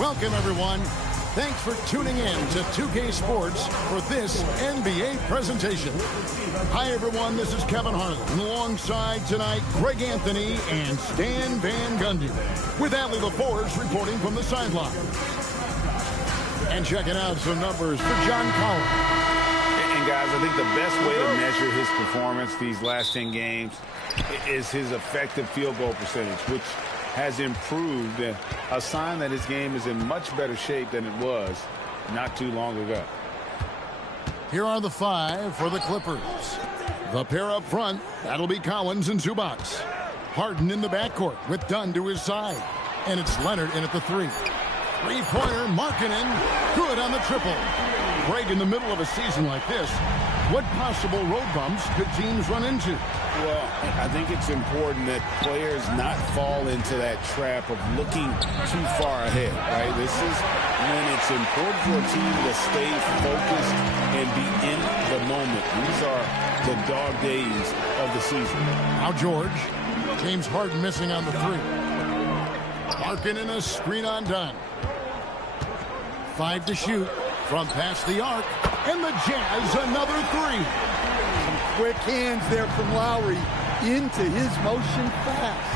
Welcome, everyone. Thanks for tuning in to 2K Sports for this NBA presentation. Hi, everyone. This is Kevin Harlan. Alongside tonight, Greg Anthony and Stan Van Gundy. With Allie LaForce reporting from the sideline. And checking out some numbers for John Collins. And guys, I think the best way to measure his performance these last 10 games is his effective field goal percentage, which has improved, a sign that his game is in much better shape than it was not too long ago. Here are the five for the Clippers. The pair up front, that'll be Collins and Zubac. Harden in the backcourt with Dunn to his side. And it's Leonard in at the three. Three-pointer, Markkanen, good on the triple. Greg, in the middle of a season like this, what possible road bumps could teams run into? Well, I think it's important that players not fall into that trap of looking too far ahead, right? This is when it's important for a team to stay focused and be in the moment. These are the dog days of the season. Now George. James Harden missing on the three. Markkanen a screen on Dunn. 5 to shoot from past the arc. And the Jazz another three. Quick hands there from Lowry into his motion fast.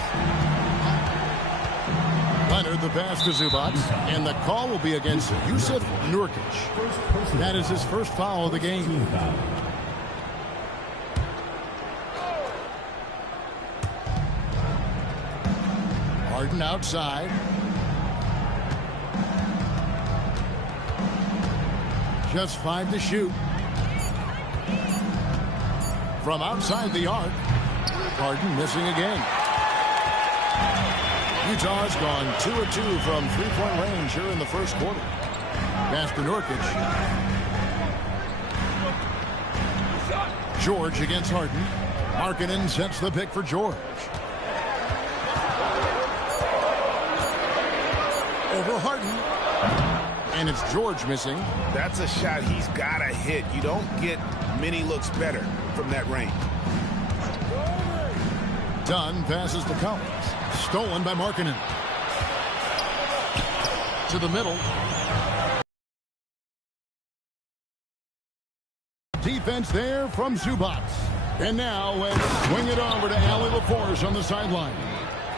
Leonard the pass to Zubac, and the call will be against Jusuf Nurkic. That is his first foul of the game. Harden outside. Just 5 to shoot. From outside the arc, Harden missing again. Utah's gone 2 of 2 from three-point range here in the first quarter. Pass to Nurkic. George against Harden. Markkanen sets the pick for George. Over Harden. And it's George missing. That's a shot he's got to hit. You don't get many looks better from that range. Dunn passes to Collins. Stolen by Markkanen. To the middle. Defense there from Zubac. And now let's swing it over to Allie LaForce on the sideline.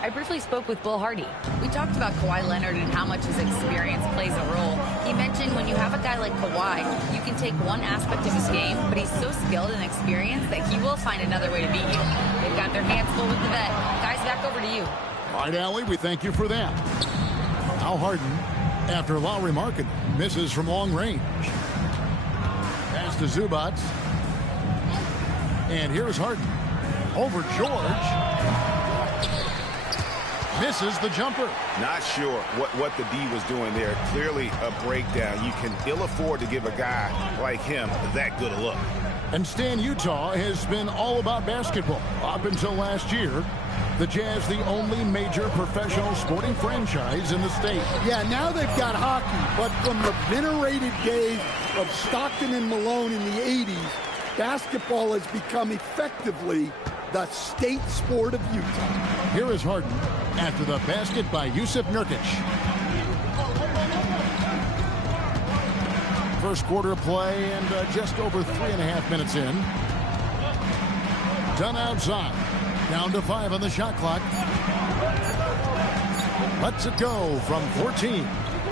I briefly spoke with Bill Hardy. We talked about Kawhi Leonard and how much his experience plays a role. He mentioned when you have a guy like Kawhi, you can take one aspect of his game, but he's so skilled and experienced that he will find another way to beat you. They've got their hands full with the vet. Guys, back over to you. All right, Allie, we thank you for that. Now Harden, after Lowry Markkanen misses from long range. Pass to Zubac. And here's Harden. Over George. Misses the jumper. Not sure what the D was doing there. Clearly a breakdown. You can ill afford to give a guy like him that good a look. And Stan, Utah has been all about basketball up until last year. The Jazz, the only major professional sporting franchise in the state. Yeah, now they've got hockey, but from the venerated days of Stockton and Malone in the 80s, basketball has become effectively the state sport of Utah. Here is Harden after the basket by Jusuf Nurkic. First quarter play and just over 3.5 minutes in. Dunn outside. Down to 5 on the shot clock. Lets it go from 14.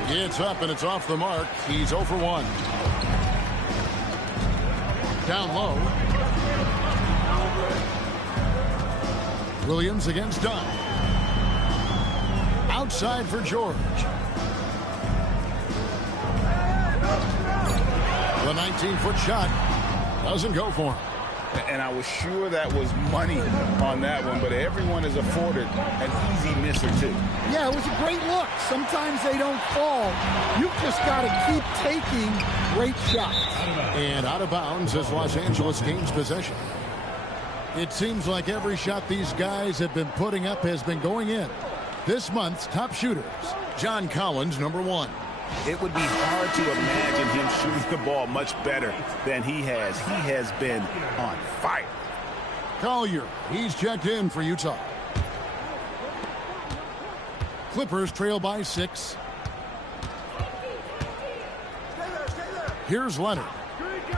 It's up and it's off the mark. He's 0 for 1. Down low. Williams against Dunn. Outside for George. The 19-foot shot doesn't go for him. And I was sure that was money on that one, but everyone is afforded an easy misser too. Yeah, it was a great look. Sometimes they don't fall. You've just got to keep taking great shots. And out of bounds as Los Angeles gains possession. It seems like every shot these guys have been putting up has been going in. This month's top shooters, John Collins, number 1. It would be hard to imagine him shooting the ball much better than he has. He has been on fire. Collier, he's checked in for Utah. Clippers trail by 6. Here's Leonard.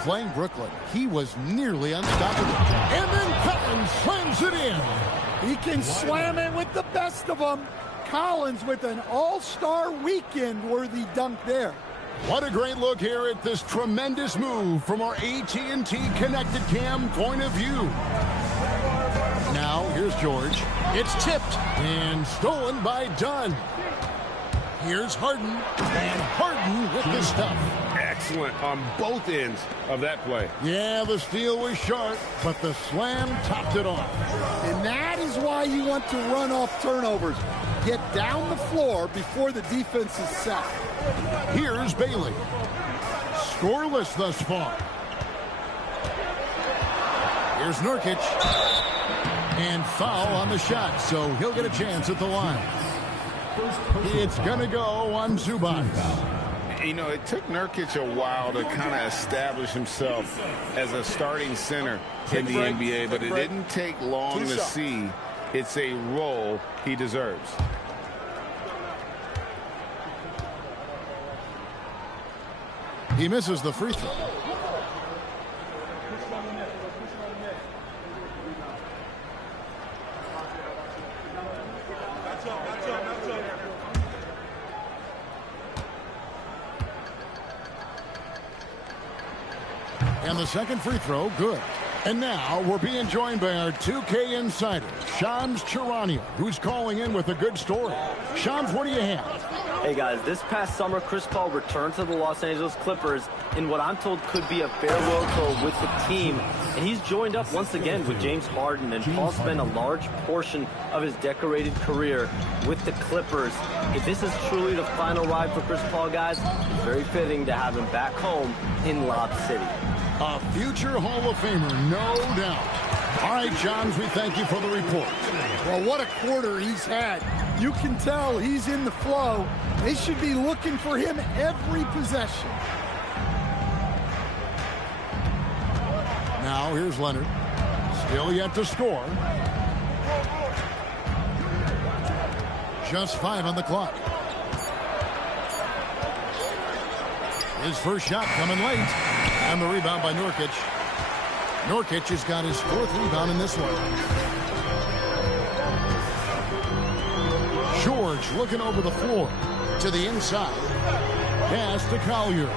Playing Brooklyn, he was nearly unstoppable. And then Collins slams it in. He can slam it with the best of them. Collins with an all-star weekend-worthy dunk there. What a great look here at this tremendous move from our AT&T Connected Cam point of view. Now, here's George. It's tipped and stolen by Dunn. Here's Harden, and Harden with the stuff. Excellent on both ends of that play. Yeah, the steal was sharp, but the slam topped it off. And that is why you want to run off turnovers. Get down the floor before the defense is set. Here's Bailey. Scoreless thus far. Here's Nurkic. And foul on the shot, so he'll get a chance at the line. It's going to go on Zubac. You know, it took Nurkic a while to kind of establish himself as a starting center in the NBA, but it didn't take long to see it's a role he deserves. He misses the free throw. And the second free throw, good. And now we're being joined by our 2K insider, Shams Charania, who's calling in with a good story. Shams, what do you have? Hey guys, this past summer, Chris Paul returned to the Los Angeles Clippers in what I'm told could be a farewell tour with the team. And he's joined up once again with James Harden, and Paul spent a large portion of his decorated career with the Clippers. If this is truly the final ride for Chris Paul, guys, it's very fitting to have him back home in Lob City. A future Hall of Famer, no doubt. All right, Johns, we thank you for the report. Well, what a quarter he's had. You can tell he's in the flow. They should be looking for him every possession. Now, here's Leonard. Still yet to score. Just 5 on the clock. His first shot coming late. And the rebound by Nurkic. Nurkic has got his 4th rebound in this one. George looking over the floor to the inside. Pass to Collier.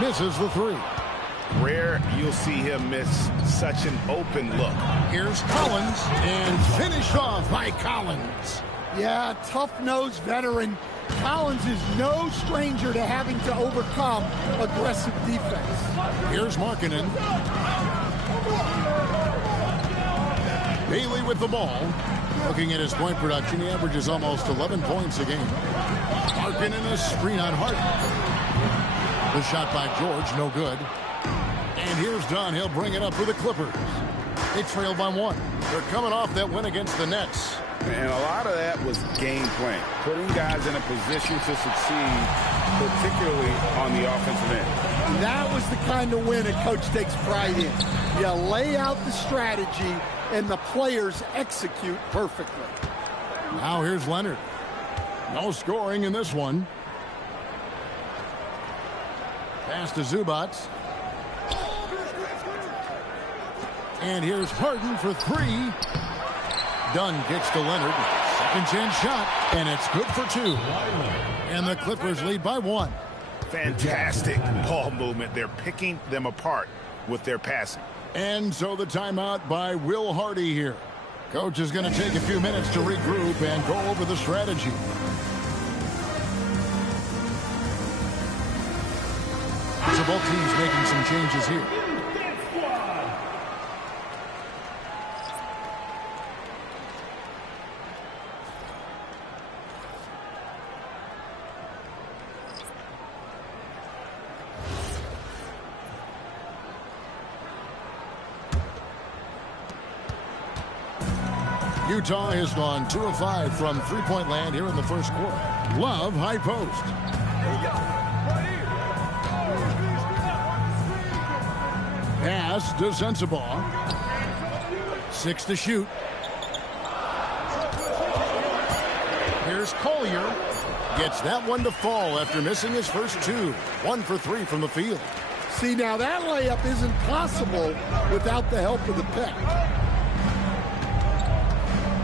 Misses the 3. Rare you'll see him miss such an open look. Here's Collins, and finished off by Collins. Yeah, tough-nosed veteran. Collins is no stranger to having to overcome aggressive defense. Here's Markkanen. Bailey with the ball. Looking at his point production, he averages almost 11 points a game. Markkanen a screen on Harden. The shot by George, no good. And here's Dunn. He'll bring it up for the Clippers. They trail by 1. They're coming off that win against the Nets. And a lot of that was game plan, putting guys in a position to succeed, particularly on the offensive end. That was the kind of win a coach takes pride in. You lay out the strategy, and the players execute perfectly. Now here's Leonard. No scoring in this one. Pass to Zubac. And here's Harden for 3. Dunn gets to Leonard. Second chance shot, and it's good for 2. And the Clippers lead by 1. Fantastic ball movement. They're picking them apart with their passing. And so the timeout by Will Hardy here. Coach is going to take a few minutes to regroup and go over the strategy. So both teams making some changes here. Utah has gone 2 of 5 from three-point land here in the first quarter. Love high post. Pass to Sensabaugh. 6 to shoot. Here's Collier. Gets that one to fall after missing his first two. 1 for 3 from the field. See, now that layup isn't possible without the help of the pick.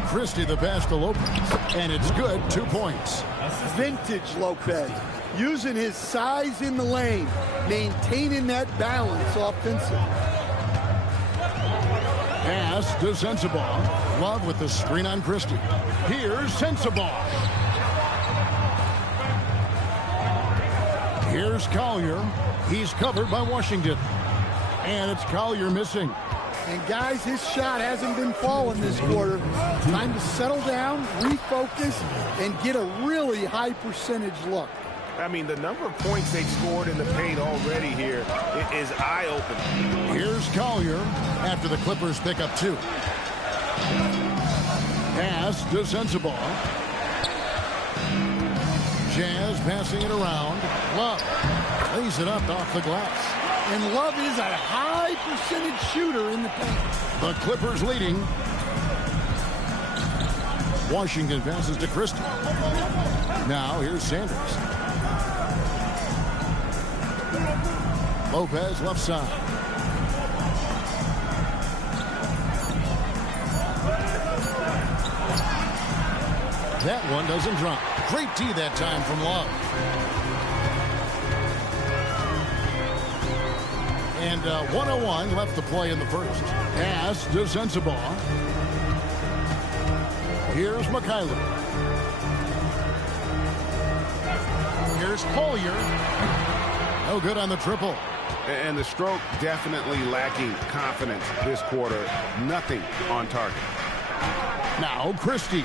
Christie the pass to Lopez, and it's good. 2 points. Vintage Lopez, using his size in the lane, maintaining that balance offensively. Pass to Sensabaugh. Love with the screen on Christie. Here's Sensabaugh. Here's Collier. He's covered by Washington. And it's Collier missing. And guys, his shot hasn't been falling this quarter. Time to settle down, refocus, and get a really high percentage look. I mean, the number of points they've scored in the paint already here is eye-opening. Here's Collier after the Clippers pick up 2. Pass to Sensabaugh. Jazz passing it around. Love lays it up off the glass. And Love is a high percentage shooter in the paint. The Clippers leading. Washington passes to Christie. Now here's Sanders. Lopez left side. That one doesn't drop. Great D that time from Love. And 1:01 left to play in the first. Pass to Sensabaugh. Here's McKayla. Here's Collier. No good on the triple. And the stroke definitely lacking confidence this quarter. Nothing on target. Now Christie.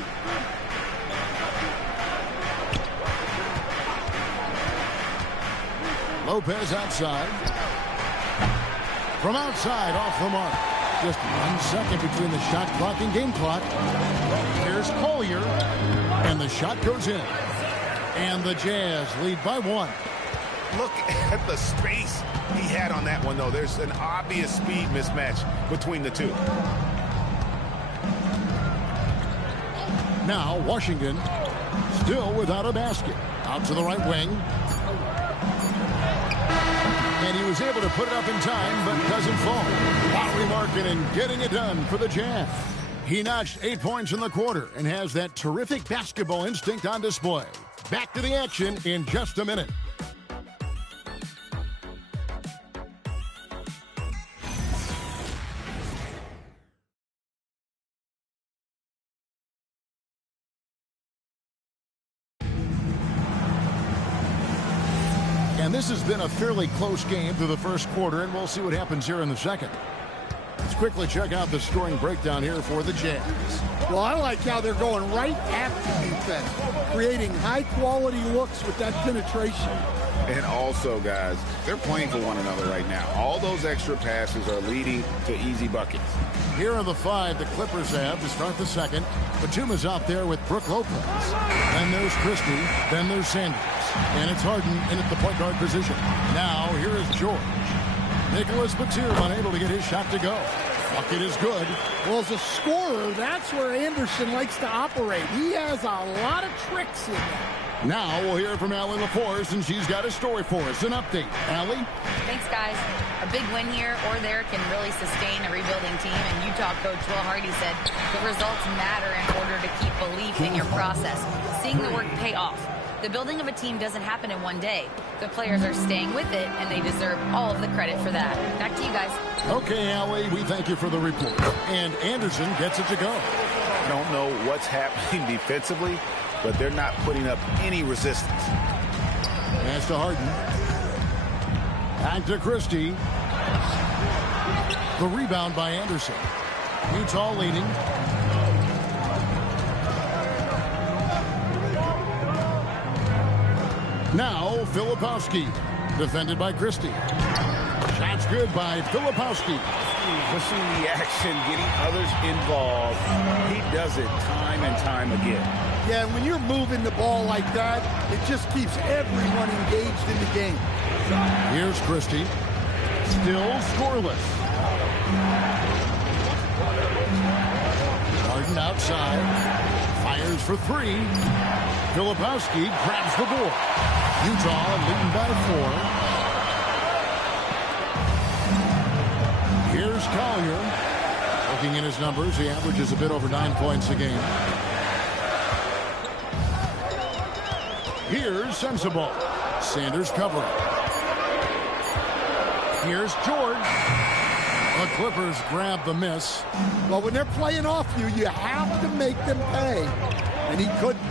Lopez outside. From outside, off the mark. Just 1 second between the shot clock and game clock. Here's Collier. And the shot goes in. And the Jazz lead by 1. Look at the space he had on that one, though. There's an obvious speed mismatch between the two. Now Washington still without a basket. Out to the right wing. And he was able to put it up in time, but doesn't fall. Lowry Markkanen getting it done for the Jazz. He notched 8 points in the quarter and has that terrific basketball instinct on display. Back to the action in just a minute. And this has been a fairly close game through the first quarter, and we'll see what happens here in the second. Let's quickly check out the scoring breakdown here for the Jazz. Well, I like how they're going right after defense, creating high-quality looks with that penetration. And also, guys, they're playing for one another right now. All those extra passes are leading to easy buckets. Here are the 5 the Clippers have to start the second. Batum's out there with Brook Lopez. Then there's Christie. Then there's Sanders. And it's Harden in at the point guard position. Now, here is George. Nicholas Batum unable to get his shot to go. Bucket is good. Well, as a scorer, that's where Anderson likes to operate. He has a lot of tricks in there. Now we'll hear from Allie LaForce, and she's got a story for us. An update. Allie? Thanks, guys. A big win here or there can really sustain a rebuilding team, and Utah coach Will Hardy said the results matter in order to keep belief in your process, seeing the work pay off. The building of a team doesn't happen in one day. The players are staying with it, and they deserve all of the credit for that. Back to you guys. Okay, Allie, we thank you for the report. And Anderson gets it to go. I don't know what's happening defensively, but they're not putting up any resistance. Pass to Harden. Back to Christie. The rebound by Anderson. Utah leading. Now Filipowski, defended by Christie. Shot's good by Filipowski. Pushing the action, getting others involved. He does it time and time again. Yeah, when you're moving the ball like that, it just keeps everyone engaged in the game. Here's Christie. Still scoreless. Harden outside. Fires for 3. Filipowski grabs the board. Utah leading by 4. Here's Collier. Looking at his numbers, he averages a bit over 9 points a game. Here's Sensible. Sanders covering. Here's George. The Clippers grab the miss. Well, when they're playing off you, you have to make them pay. And he couldn't.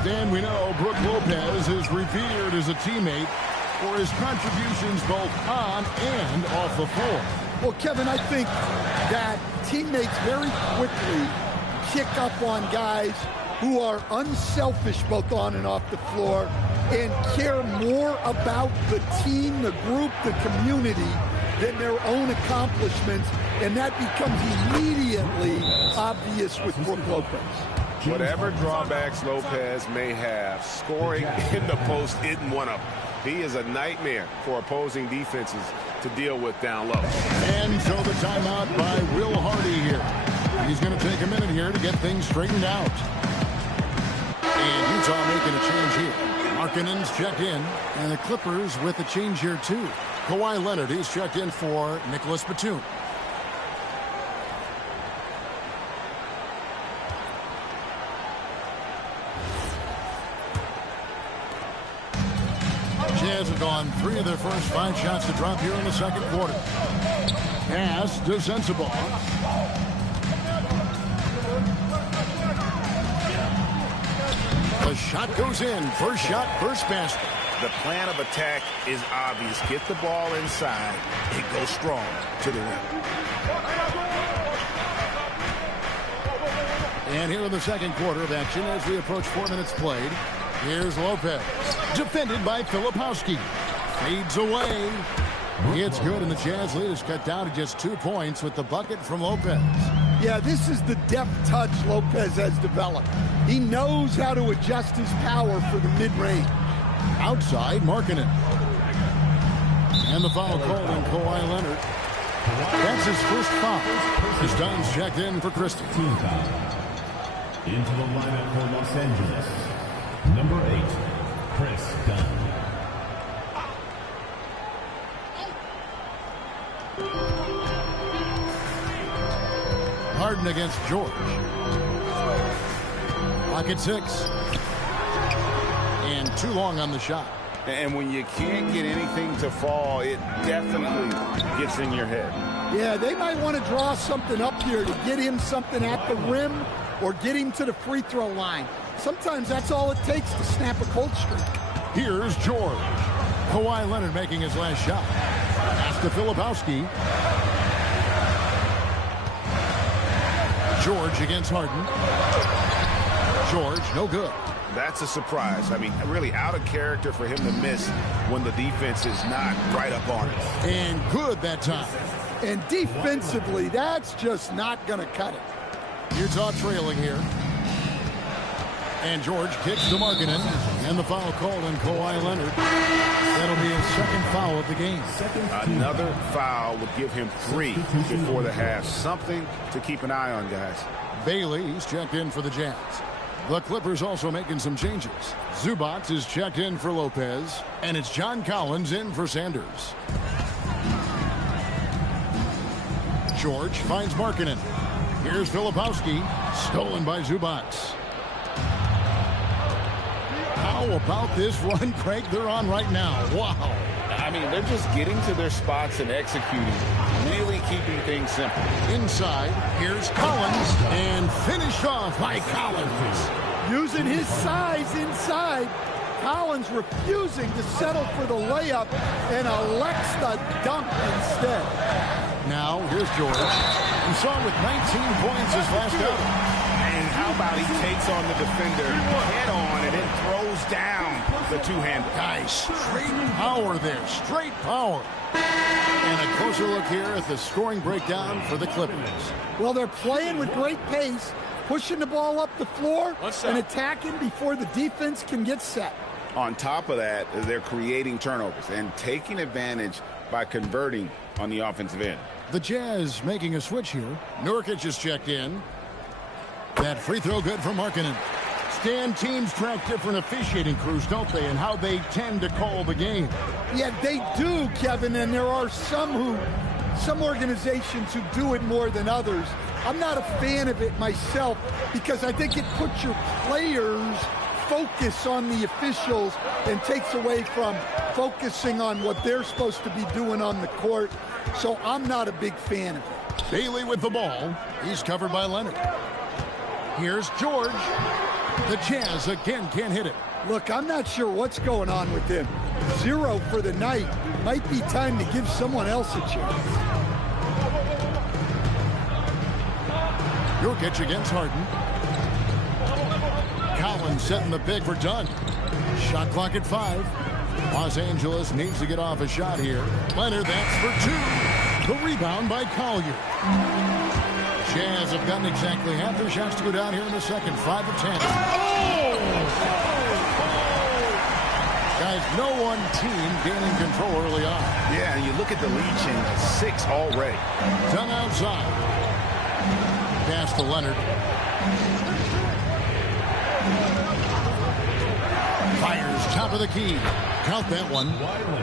Stan, we know Brook Lopez is revered as a teammate for his contributions both on and off the floor. Well, Kevin, I think that teammates very quickly kick up on guys who are unselfish both on and off the floor and care more about the team, the group, the community than their own accomplishments, and that becomes immediately obvious with Brook Lopez. Whatever drawbacks Lopez may have, scoring in the post isn't one of them. He is a nightmare for opposing defenses to deal with down low. And so the timeout by Will Hardy here. He's going to take a minute here to get things straightened out. And Utah making a change here. Markkanen's checked in, and the Clippers with a change here too. Kawhi Leonard, he's checked in for Nicholas Batum. Jazz have gone 3 of their first 5 shots to drop here in the second quarter. Pass to Sensible. The shot goes in. First shot, first basket. The plan of attack is obvious. Get the ball inside and go strong to the rim. And here in the second quarter of action as we approach 4 minutes played. Here's Lopez. Defended by Filipowski. Fades away. It's good, and the Jazz lead is cut down to just 2 points with the bucket from Lopez. Yeah, this is the deft touch Lopez has developed. He knows how to adjust his power for the mid-range. Outside, Markkanen. And the foul called on Kawhi Leonard. That's his first foul. As Dunn's checked in for Christie. Team foul. Into the lineup for Los Angeles. Number 8, Chris Dunn. Harden against George. Pocket 6. And too long on the shot. And when you can't get anything to fall, it definitely gets in your head. Yeah, they might want to draw something up here to get him something at the rim or get him to the free throw line. Sometimes that's all it takes to snap a cold streak. Here's George. Kawhi Leonard making his last shot. Pass to Filipowski. George against Harden. George, no good. That's a surprise. I mean, really out of character for him to miss when the defense is not right up on it. And good that time. And defensively, that's just not going to cut it. Utah trailing here. And George kicks to Markkanen. And the foul called on Kawhi Leonard. That'll be his second foul of the game. Another foul would give him 3 before the half. Something to keep an eye on, guys. Bailey, he's checked in for the Jazz. The Clippers also making some changes. Zubac is checked in for Lopez. And it's John Collins in for Sanders. George finds Markkanen. Here's Filipowski. Stolen by Zubac. How about this run, Craig, they're on right now? Wow. I mean, they're just getting to their spots and executing, really keeping things simple. Inside, here's Collins, and finished off by Collins. Using his size inside, Collins refusing to settle for the layup and elects the dunk instead. Now, here's George. We saw him with 19 points his last outing. And how about he takes on the defender head on and then throws down the two-hander. Guys, straight power there. Straight power. And a closer look here at the scoring breakdown for the Clippers. Well, they're playing with great pace, pushing the ball up the floor and attacking before the defense can get set. On top of that, they're creating turnovers and taking advantage by converting on the offensive end. The Jazz making a switch here. Nurkic is checked in. That free throw good for Markkanen. Dan, teams track different officiating crews, don't they, and how they tend to call the game. Yeah, they do, Kevin, and there are some organizations who do it more than others. I'm not a fan of it myself because I think it puts your players' focus on the officials and takes away from focusing on what they're supposed to be doing on the court. So I'm not a big fan of it. Bailey with the ball. He's covered by Leonard. Here's George. The Jazz again can't hit it. Look, I'm not sure what's going on with him. 0 for the night. Might be time to give someone else a chance. Nurkic against Harden. Collins setting the pick for Dunn. Shot clock at 5. Los Angeles needs to get off a shot here. Leonard, that's for 2. The rebound by Collier. Jazz have gotten exactly half their shots to go down here in the second. 5 of 10. Guys, no one team gaining control early on. Yeah, and you look at the lead change, 6 already. Dunn outside. Pass to Leonard. Fires top of the key. Count that one.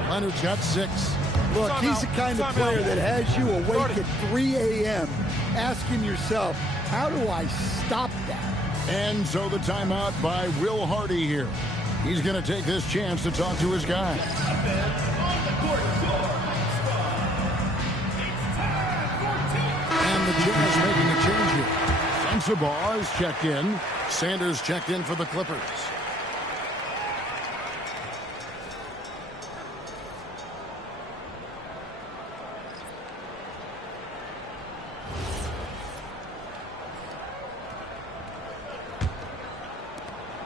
Leonard's got 6. Look, he's the kind of player that has you awake at 3 a.m. asking yourself, how do I stop that? And so the timeout by Will Hardy here. He's going to take this chance to talk to his guy. And the Jazz making a change here. Sensabaugh is checked in. Sanders checked in for the Clippers.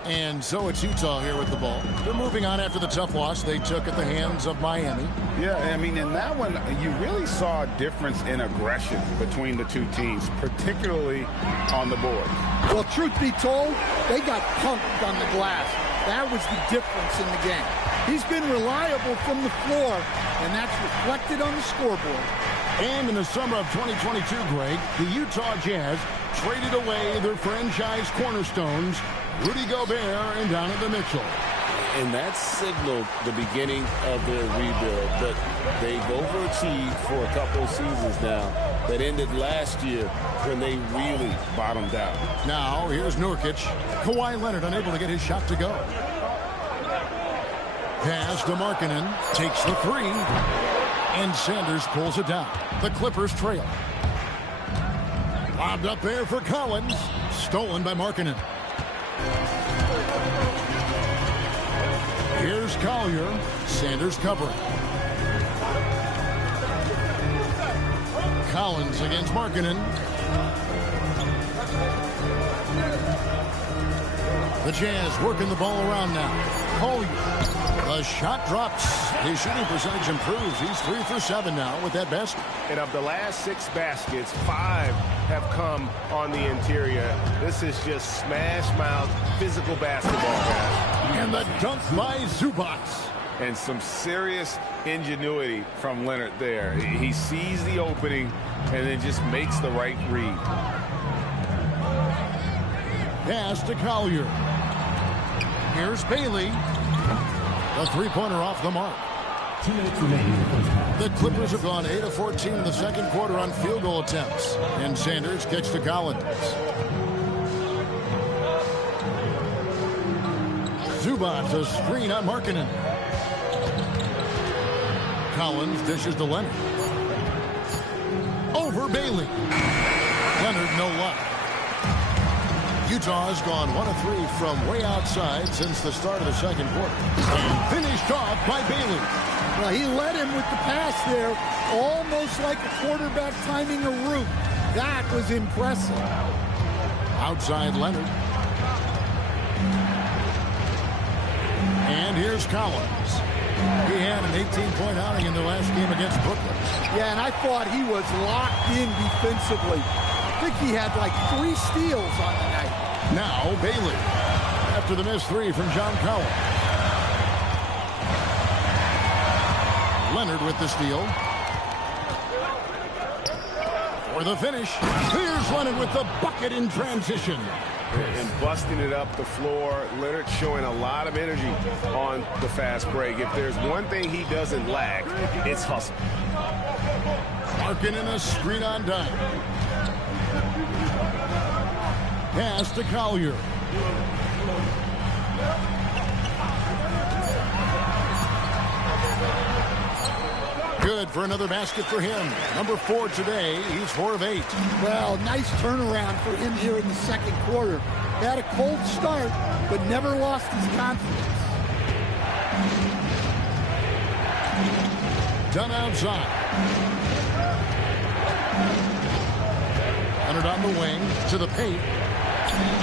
And so it's Utah here with the ball. They're moving on after the tough loss they took at the hands of Miami. Yeah, I mean, in that one, you really saw a difference in aggression between the two teams, particularly on the board. Well, truth be told, they got punked on the glass. That was the difference in the game. He's been reliable from the floor, and that's reflected on the scoreboard. And in the summer of 2022, Greg, the Utah Jazz traded away their franchise cornerstones, Rudy Gobert and Donovan Mitchell. And that signaled the beginning of their rebuild, but they've overachieved for a couple of seasons now that ended last year when they really bottomed out. Now, here's Nurkic. Kawhi Leonard unable to get his shot to go. Pass to Markkanen. Takes the 3. And Sanders pulls it down. The Clippers trail. Lobbed up there for Collins. Stolen by Markkanen. Here's Collier. Sanders covering. Collins against Markkanen. The Jazz working the ball around now. Collier. The shot drops. His shooting percentage improves. He's 3 for 7 now with that basket. And of the last 6 baskets, 5 have come on the interior. This is just smash mouth physical basketball, guys. And the dunk by Zubac. And some serious ingenuity from Leonard there. He sees the opening and then just makes the right read. Pass to Collier. Here's Bailey. A 3-pointer off the mark. 2 minutes remaining in the first half. The Clippers have gone 8 of 14 in the second quarter on field goal attempts. And Sanders kicks to Collins. Zubac, a screen on Markkanen. Collins dishes to Leonard. Over Bailey. Leonard, no luck. Utah has gone 1 of 3 from way outside since the start of the second quarter. And finished off by Bailey. Well, he led him with the pass there, almost like a quarterback timing a route. That was impressive. Outside Leonard. And here's Collins. He had an 18-point outing in the last game against Brooklyn. Yeah, and I thought he was locked in defensively. I think he had like 3 steals on the night. Now Bailey. After the missed 3 from John Collins. Leonard with the steal. For the finish. Here's Leonard with the bucket in transition. and busting it up the floor. Leonard showing a lot of energy on the fast break. If there's one thing he doesn't lack, it's hustle. Marking in a screen on dime. Pass to Collier. Good for another basket for him. Number 4 today. He's 4 of 8. Well, nice turnaround for him here in the second quarter. Had a cold start, but never lost his confidence. Done outside. Leonard on the wing to the paint.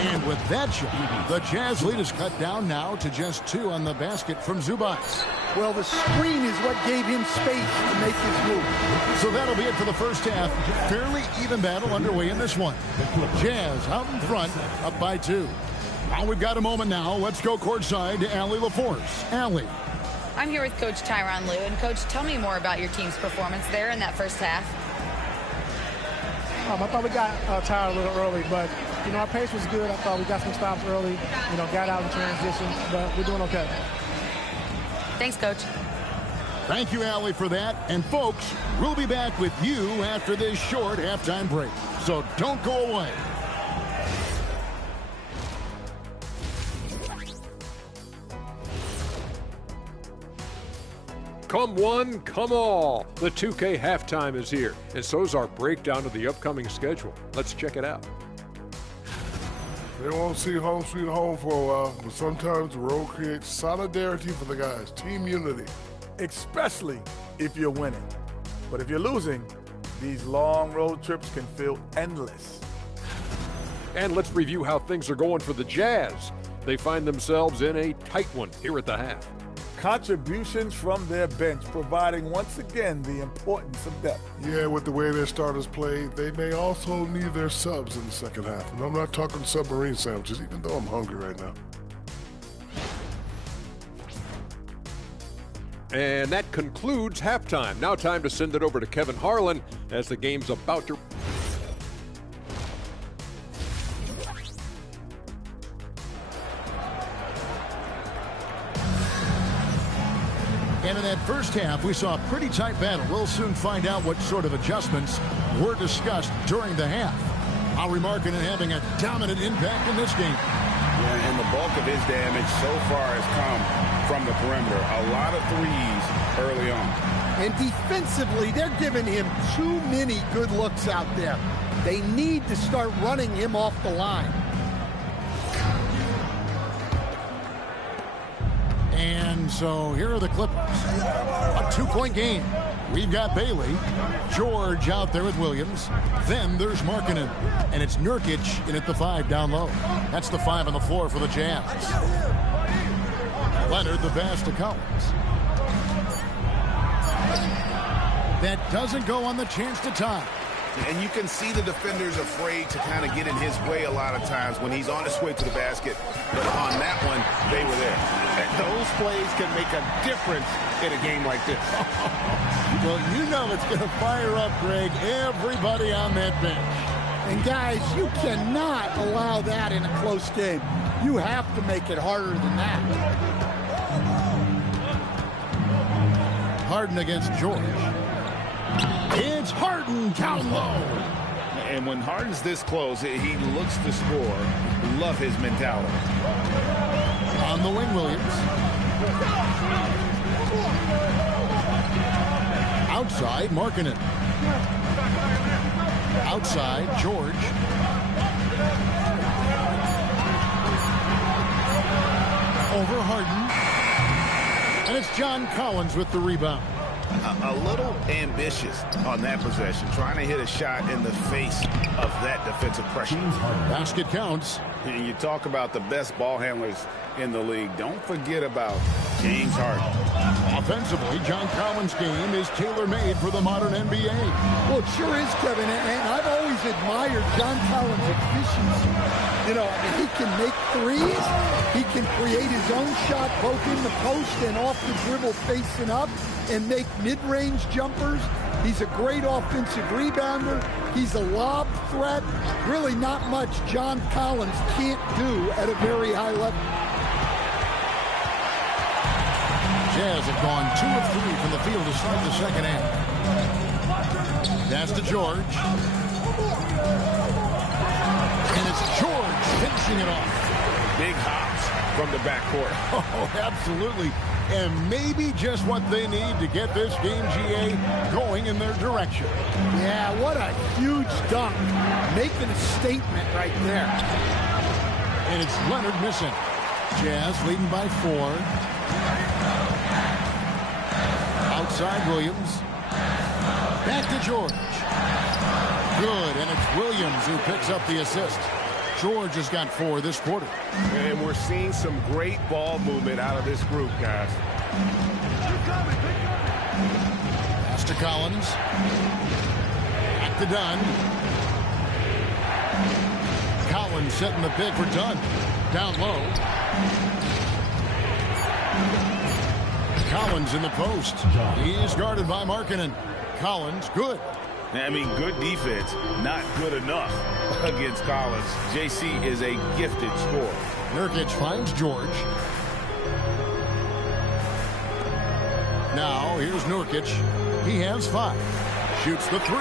And with that shot, the Jazz lead is cut down now to just 2 on the basket from Zubac. Well, the screen is what gave him space to make his move. So that'll be it for the first half. Fairly even battle underway in this one. Jazz out in front, up by 2. Well, we've got a moment now. Let's go courtside to Allie LaForce. Allie. I'm here with Coach Tyronn Lue. And, Coach, tell me more about your team's performance there in that first half. I thought we got tired a little early, but, our pace was good. I thought we got some stops early, got out in transition, but we're doing okay. Thanks, Coach. Thank you, Allie, for that. And, folks, we'll be back with you after this short halftime break. So don't go away. Come one, come all. The 2K halftime is here, and so's our breakdown of the upcoming schedule. Let's check it out. They won't see home sweet home for a while, but sometimes the road creates solidarity for the guys, team unity. Especially if you're winning. But if you're losing, these long road trips can feel endless. And let's review how things are going for the Jazz. They find themselves in a tight one here at the half. Contributions from their bench providing once again the importance of depth. Yeah, with the way their starters play, they may also need their subs in the second half. And I'm not talking submarine sandwiches, even though I'm hungry right now. And that concludes halftime. Now time to send it over to Kevin Harlan as the game's about to... And in that first half, we saw a pretty tight battle. We'll soon find out what sort of adjustments were discussed during the half. Howie Markkanen having a dominant impact in this game. Yeah, and the bulk of his damage so far has come from the perimeter. A lot of threes early on. And defensively, they're giving him too many good looks out there. They need to start running him off the line. And so here are the Clippers. A 2-point game. We've got Bailey, George out there with Williams. Then there's Markkanen. And it's Nurkic in at the 5 down low. That's the 5 on the floor for the Jazz. Leonard the pass to Collins. That doesn't go on the chance to tie. And you can see the defenders afraid to kind of get in his way a lot of times when he's on his way to the basket. But on that one, they were there. And those plays can make a difference in a game like this. Well, you know it's going to fire up, Greg, everybody on that bench. And, guys, you cannot allow that in a close game. You have to make it harder than that. Harden against George. It's Harden down low. And when Harden's this close, he looks to score. Love his mentality. On the wing, Williams. Outside, Markkanen. Outside, George. Over Harden. And it's John Collins with the rebound. A little ambitious on that possession, trying to hit a shot in the face of that defensive pressure. Basket counts. And you talk about the best ball handlers in the league. Don't forget about James Harden. Offensively, John Collins' game is tailor-made for the modern NBA. Well, it sure is, Kevin, and I've always admired John Collins' efficiency. You know, I mean, he can make threes. He can create his own shot both in the post and off the dribble facing up and make mid-range jumpers. He's a great offensive rebounder. He's a lob threat. Really not much John Collins can't do at a very high level. Jazz have gone 2 of 3 from the field to start the second half. Pass to George. And it's George finishing it off. Big hops from the backcourt. Oh, absolutely. And maybe just what they need to get this game, GA, going in their direction. Yeah, what a huge dunk. Making a statement right there. And it's Leonard missing. Jazz leading by 4. Outside Williams. Back to George. Good, and it's Williams who picks up the assist. George has got 4 this quarter. And we're seeing some great ball movement out of this group, guys. Pass to Collins. Back to Dunn. Collins setting the pick for Dunn. Down low. Collins in the post. He's guarded by Markkanen. Collins, good. I mean, good defense, not good enough against Collins. JC is a gifted scorer. Nurkic finds George. Now, here's Nurkic. He has 5. Shoots the 3.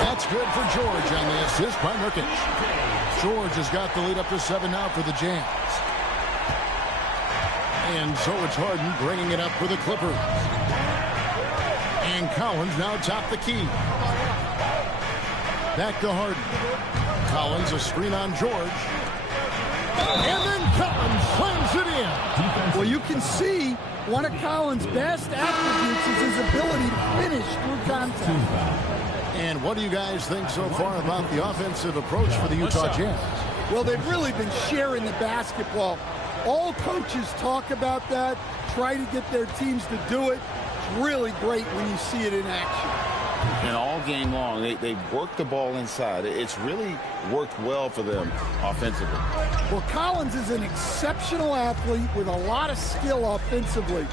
That's good for George on the assist by Nurkic. George has got the lead up to 7 now for the Jazz. And so it's Harden bringing it up for the Clippers. And Collins now top the key. Back to Harden. Collins, a screen on George. And then Collins slams it in. Well, you can see one of Collins' best attributes is his ability to finish through contact. And what do you guys think so far about the offensive approach for the Utah Jazz? Well, they've really been sharing the basketball. All coaches talk about that, try to get their teams to do it. It's really great when you see it in action. And all game long, they work the ball inside. It's really worked well for them offensively. Well, Collins is an exceptional athlete with a lot of skill offensively.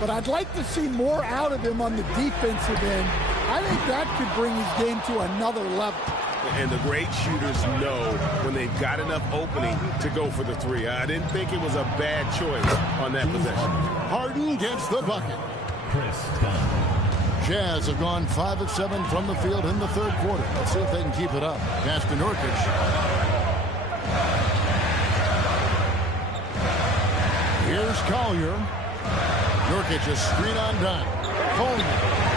But I'd like to see more out of him on the defensive end. I think that could bring his game to another level. And the great shooters know when they've got enough opening to go for the 3. I didn't think it was a bad choice on that possession. Harden gets the bucket. Jazz have gone 5 of 7 from the field in the third quarter. Let's see if they can keep it up. Pass to Nurkic. Here's Collier. Nurkic a screen on Dunn. Coleman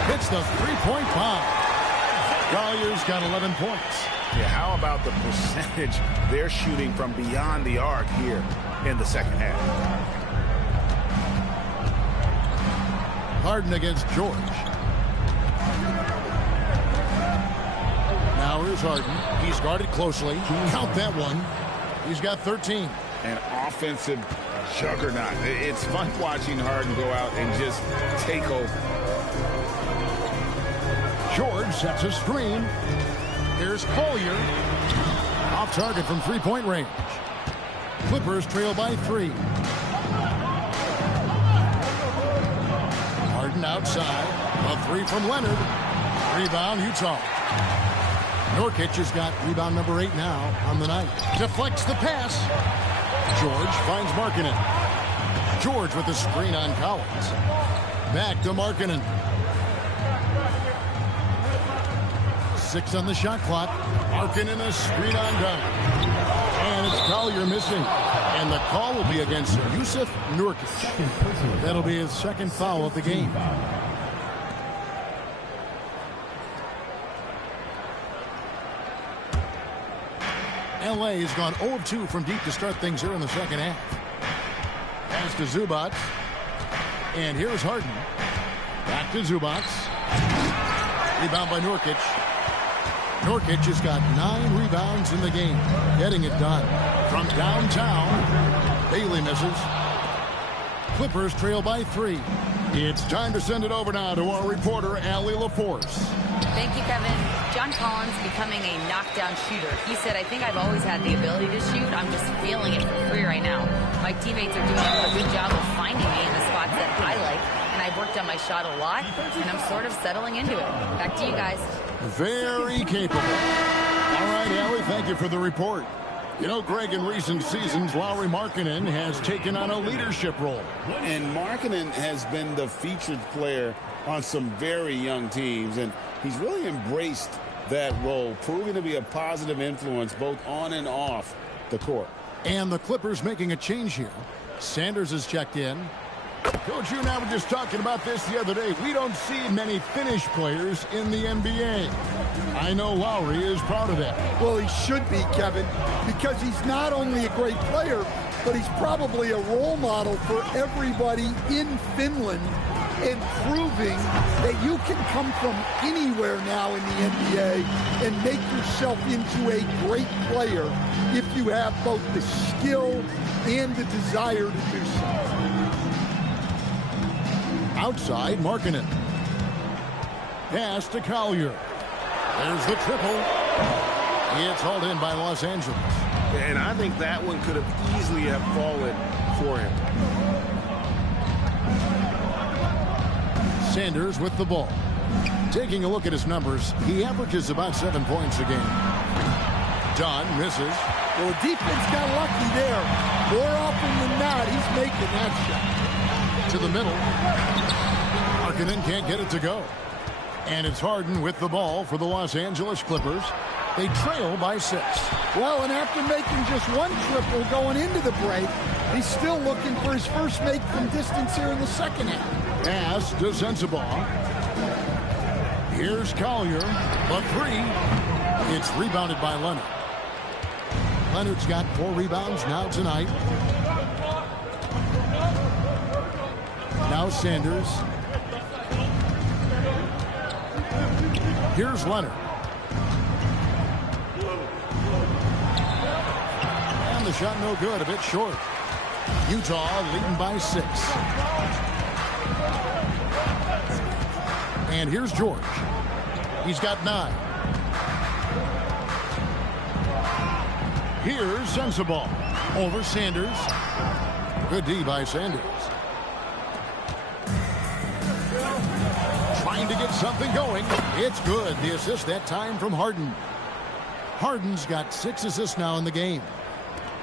hits the three-point bomb. Collier's got 11 points. Yeah, how about the percentage they're shooting from beyond the arc here in the second half? Harden against George. Now here's Harden. He's guarded closely. Count that one. He's got 13. An offensive juggernaut. It's fun watching Harden go out and just take over. George sets a screen. Here's Collier. Off target from three-point range. Clippers trail by 3. Harden outside. A 3 from Leonard. Rebound, Utah. Nurkic has got rebound number 8 now on the night. Deflects the pass. George finds Markkanen. George with the screen on Collins. Back to Markkanen. 6 on the shot clock. Markkanen a screen on Dunn. And it's Collier missing. And the call will be against Yusuf Nurkic. That'll be his second foul of the game. LA has gone 0 of 2 from deep to start things here in the second half. Pass to Zubac. And here's Harden. Back to Zubac. Rebound by Nurkic. Nurkic has got 9 rebounds in the game. Getting it done. From downtown, Bailey misses. Clippers trail by 3. It's time to send it over now to our reporter, Allie LaForce. Thank you, Kevin. John Collins becoming a knockdown shooter. He said, I think I've always had the ability to shoot. I'm just feeling it for free right now. My teammates are doing a good job of finding me in the spots that I like, and I've worked on my shot a lot, and I'm sort of settling into it. Back to you guys. Very capable. All right, Allie, thank you for the report. You know, Greg, in recent seasons, Lauri Markkanen has taken on a leadership role. And Markkanen has been the featured player on some very young teams, and he's really embraced that role, proving to be a positive influence both on and off the court. And the Clippers making a change here. Sanders has checked in. Coach, you and I were just talking about this the other day. We don't see many Finnish players in the NBA. I know Lauri is proud of that. Well, he should be, Kevin, because he's not only a great player, but he's probably a role model for everybody in Finland, and proving that you can come from anywhere now in the NBA and make yourself into a great player if you have both the skill and the desire to do so. Outside, Markkanen. Pass to Collier. There's the triple. It's hauled in by Los Angeles. And I think that one could have easily have fallen for him. Sanders with the ball. Taking a look at his numbers, he averages about 7 points a game. Dunn misses. Well, the defense got lucky there. More often than not, he's making that shot. To the middle. Markkanen can't get it to go. And it's Harden with the ball for the Los Angeles Clippers. They trail by 6. Well, and after making just one triple going into the break, he's still looking for his first make from distance here in the second half. Pass to Sensabaugh. Here's Collier. A 3. It's rebounded by Leonard. Leonard's got 4 rebounds now tonight. Now Sanders. Here's Leonard. And the shot no good, a bit short. Utah leading by 6. And here's George. He's got 9. Here's Sensabaugh. Over Sanders. Good D by Sanders. Trying to get something going. It's good. The assist that time from Harden. Harden's got 6 assists now in the game.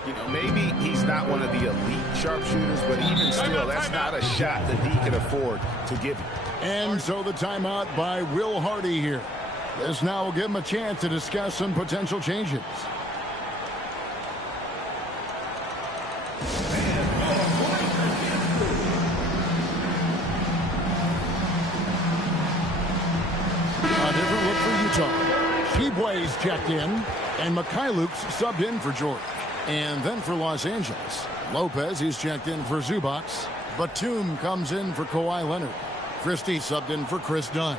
You know, maybe he's not one of the elite sharpshooters, but even still, that's not a shot that he can afford to give you. And so the timeout by Will Hardy here. This now will give him a chance to discuss some potential changes. A different look for Utah. Sheboy's checked in, and Mikhailuk's subbed in for George. And then for Los Angeles, Lopez, he's checked in for Zubac. Batum comes in for Kawhi Leonard. Christie subbed in for Chris Dunn.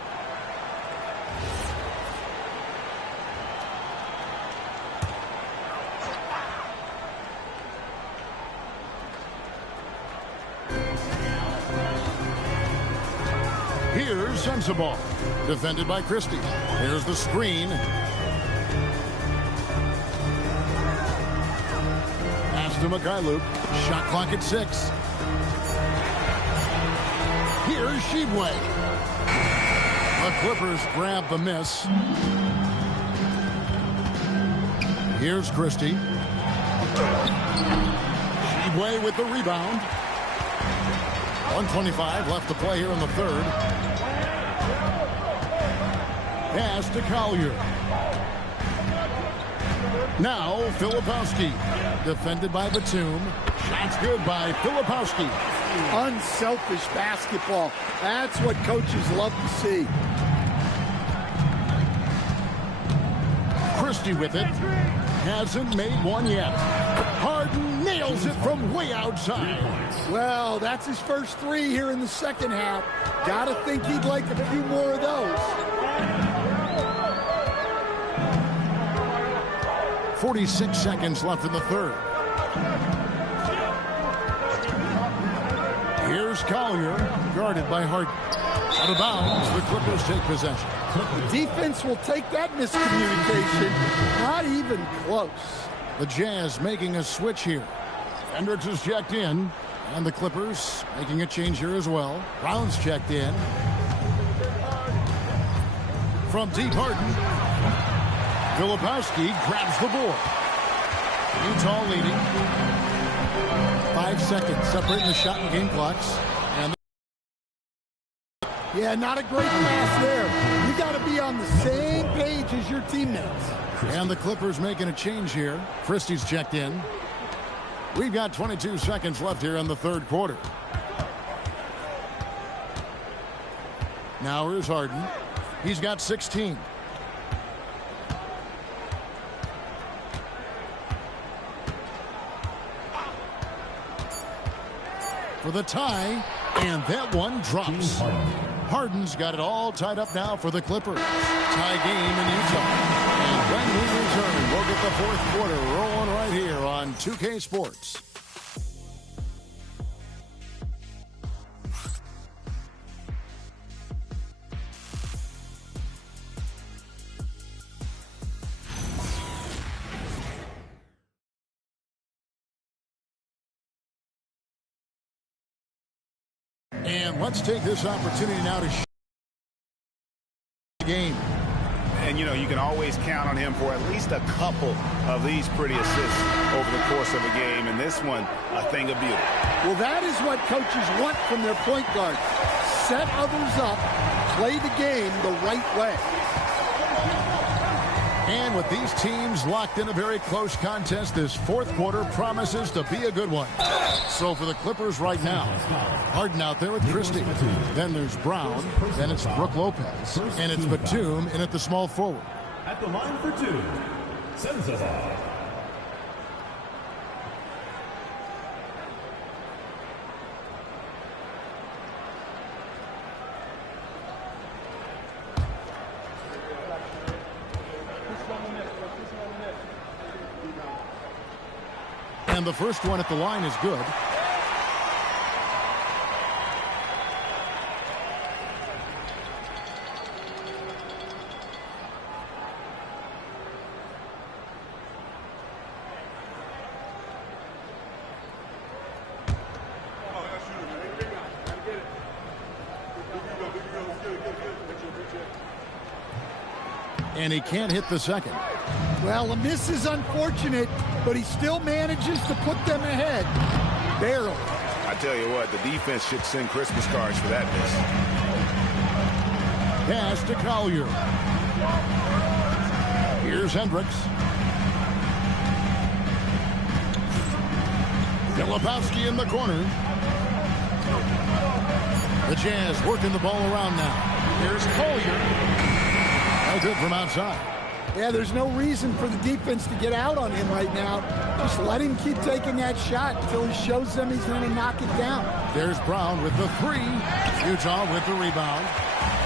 Here's Sensabaugh, defended by Christie. Here's the screen. Pass to Mikhailuk. Shot clock at 6. Here's Sheboy. The Clippers grab the miss. Here's Christie. Sheboy with the rebound. 1:25 left to play here in the third. Pass to Collier. Now Filipowski. Defended by Batum. Shots good by Filipowski. Unselfish basketball. That's what coaches love to see. Christie with it. Hasn't made one yet. Harden nails it from way outside. Well, that's his first 3 here in the second half. Gotta think he'd like a few more of those. 46 seconds left in the third. Here's Collier, guarded by Harden. Out of bounds, the Clippers take possession. The defense will take that miscommunication. Not even close. The Jazz making a switch here. Hendricks is checked in. And the Clippers making a change here as well. Brown's checked in. From deep, Harden. Filipowski grabs the board. Utah leading. 5 seconds separating the shot and game clocks. And yeah, not a great pass there. You got to be on the same page as your teammates. And the Clippers making a change here. Christie's checked in. We've got 22 seconds left here in the third quarter. Now here's Harden. He's got 16. For the tie, and that one drops. Harden's got it all tied up now for the Clippers. Tie game in Utah. And when we return, we'll get the fourth quarter rolling right here on 2K Sports. And let's take this opportunity now to the game. And, you know, you can always count on him for at least a couple of these pretty assists over the course of a game. And this one, a thing of beauty. Well, that is what coaches want from their point guard. Set others up, play the game the right way. And with these teams locked in a very close contest, this fourth quarter promises to be a good one. So for the Clippers right now, Harden out there with Christie. Then there's Brown. Then it's Brook Lopez. And it's Batum in at the small forward. At the line for two, Sensabaugh. And the first one at the line is good. And he can't hit the second. Well, a miss is unfortunate, but he still manages to put them ahead. Barely. I tell you what, the defense should send Christmas cards for that miss. Pass to Collier. Here's Hendricks. Filipowski in the corner. The Jazz working the ball around now. Here's Collier. No good from outside. Yeah, there's no reason for the defense to get out on him right now. Just let him keep taking that shot until he shows them he's going to knock it down. There's Brown with the three. Utah with the rebound.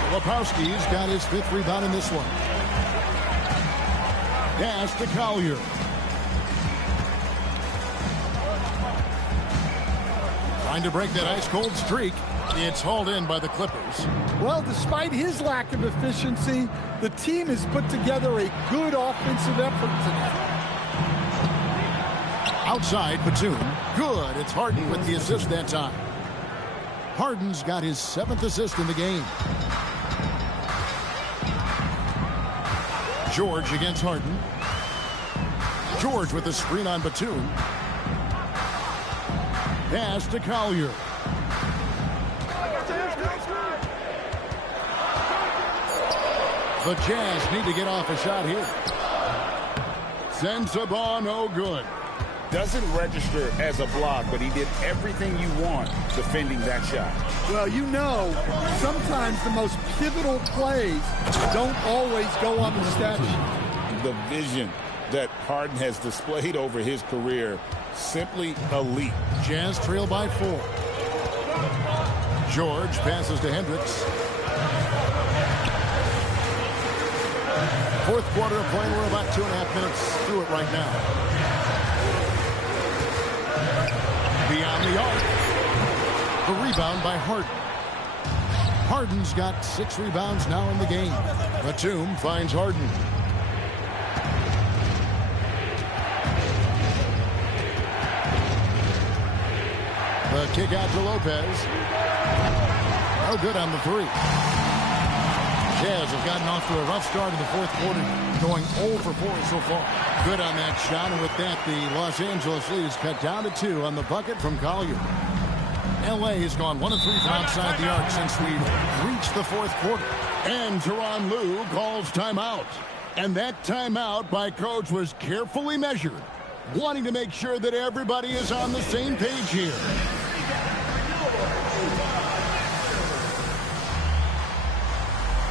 Filipowski's got his fifth rebound in this one. Pass to Collier. Trying to break that ice-cold streak. It's hauled in by the Clippers. Well, despite his lack of efficiency, the team has put together a good offensive effort tonight. Outside, Batum. Good. It's Harden with the assist that time. Harden's got his 7th assist in the game. George against Harden. George with the screen on Batum. Pass to Collier. The Jazz need to get off a shot here. Sensabaugh, no good. Doesn't register as a block, but he did everything you want defending that shot. Well, you know, sometimes the most pivotal plays don't always go on the stat sheet. The vision that Harden has displayed over his career, simply elite. Jazz trail by 4. George passes to Hendricks. Fourth quarter of play. We're about 2.5 minutes through it right now. Beyond the arc. The rebound by Harden. Harden's got 6 rebounds now in the game. Batum finds Harden. The kick out to Lopez. No good on the 3. Jazz have gotten off to a rough start in the fourth quarter, going 0 for 4 so far. Good on that shot, and with that, the Los Angeles lead is cut down to 2 on the bucket from Collier. L.A. has gone 1 of 3 from outside the arc since we reached the fourth quarter. And Tyronn Lue calls timeout. And that timeout by Coach was carefully measured, wanting to make sure that everybody is on the same page here.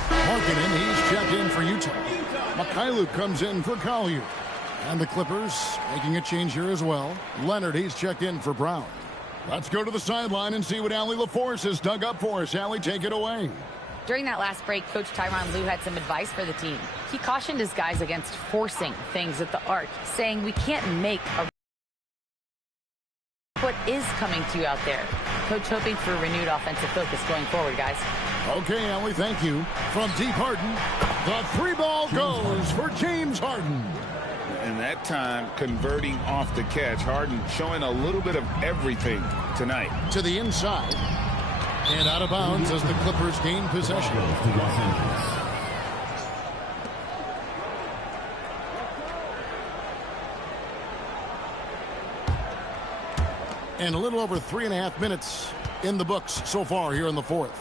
Markkanen, he's checked in for Utah. Mikhailuk comes in for Collier. And the Clippers making a change here as well. Leonard, he's checked in for Brown. Let's go to the sideline and see what Allie LaForce has dug up for us. Allie, take it away. During that last break, Coach Tyronn Lue had some advice for the team. He cautioned his guys against forcing things at the arc, saying we can't make what is coming to you out there. Coach hoping for renewed offensive focus going forward, guys. Okay, Allie, thank you. From deep Harden, the 3 ball goes for James Harden. And that time, converting off the catch. Harden showing a little bit of everything tonight. To the inside. And out of bounds as the Clippers gain possession. And a little over 3.5 minutes in the books so far here in the fourth.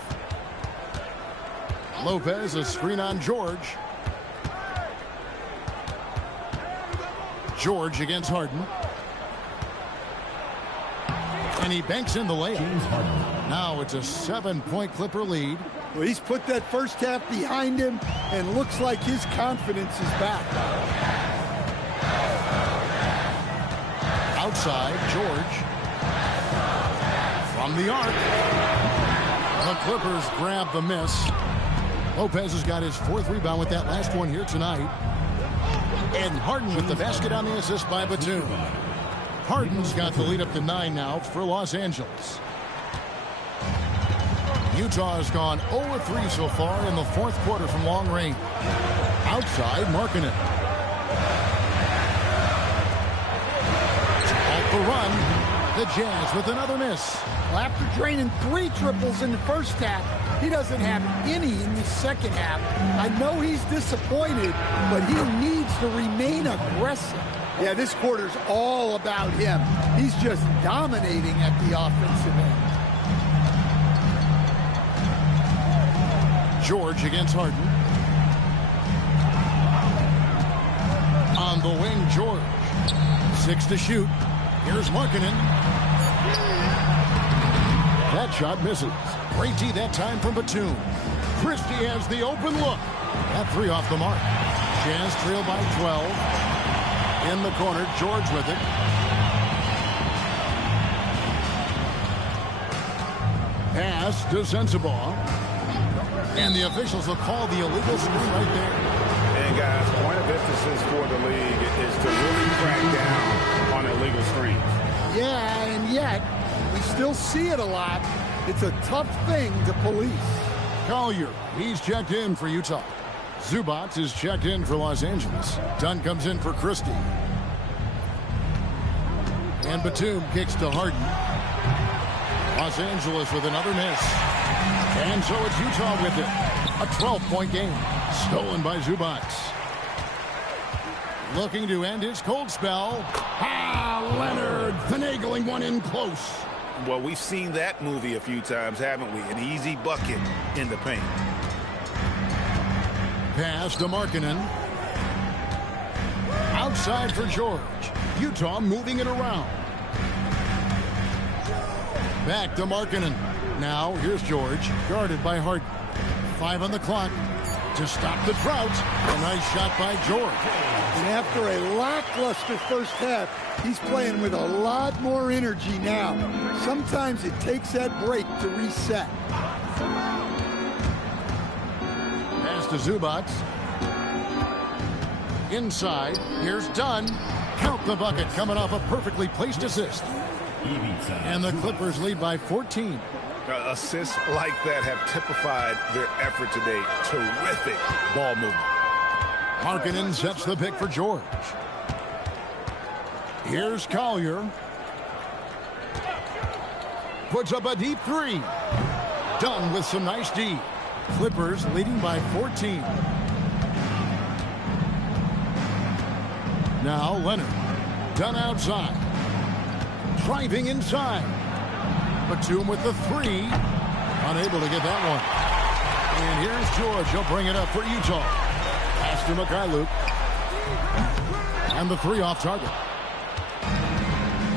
Lopez, a screen on George. George against Harden. And he banks in the layup. Now it's a 7-point Clipper lead. Well, he's put that first half behind him and looks like his confidence is back. Outside, George. From the arc. The Clippers grab the miss. Lopez has got his 4th rebound with that last one here tonight. And Harden with the basket on the assist by Batum. Harden's got the lead up to 9 now for Los Angeles. Utah has gone 0-3 so far in the fourth quarter from long range. Outside, Markkanen. Off the run. The Jazz with another miss. Well, after draining 3 triples in the first half, he doesn't have any in the second half. I know he's disappointed, but he needs to remain aggressive. Yeah, this quarter's all about him. He's just dominating at the offensive end. George against Harden. On the wing, George. 6 to shoot. Here's Markkanen. That shot misses. Great D that time from Batum. Christie has the open look. That 3 off the mark. Jazz trail by 12. In the corner, George with it. Pass to Sensabaugh. And the officials will call the illegal screen right there. And guys, point of emphasis for the league is to really crack down on illegal screens. Yeah, and yet we still see it a lot. It's a tough thing to police. Collier, he's checked in for Utah. Zubac is checked in for Los Angeles. Dunn comes in for Christie. And Batum kicks to Harden. Los Angeles with another miss. And so it's Utah with it. A 12-point game. Stolen by Zubac. Looking to end his cold spell. Leonard finagling one in close. Well, we've seen that movie a few times, haven't we? An easy bucket in the paint. Pass to Markkanen. Outside for George. Utah moving it around. Back to Markkanen. Now here's George, guarded by Harden. 5 on the clock to stop the drought. A nice shot by George. And after a lackluster first half, he's playing with a lot more energy now. Sometimes it takes that break to reset. Pass to Zubac. Inside, here's Dunn. Count the bucket coming off a perfectly placed assist. And the Clippers lead by 14. Assists like that have typified their effort today. Terrific ball movement. Markkanen sets the pick for George. Here's Collier. Puts up a deep three. Dunn with some nice D. Clippers leading by 14. Now Leonard. Dunn outside. Driving inside. Batum with the three. Unable to get that one. And here's George. He'll bring it up for Utah. Pass to Mikhailuk. And the three off target.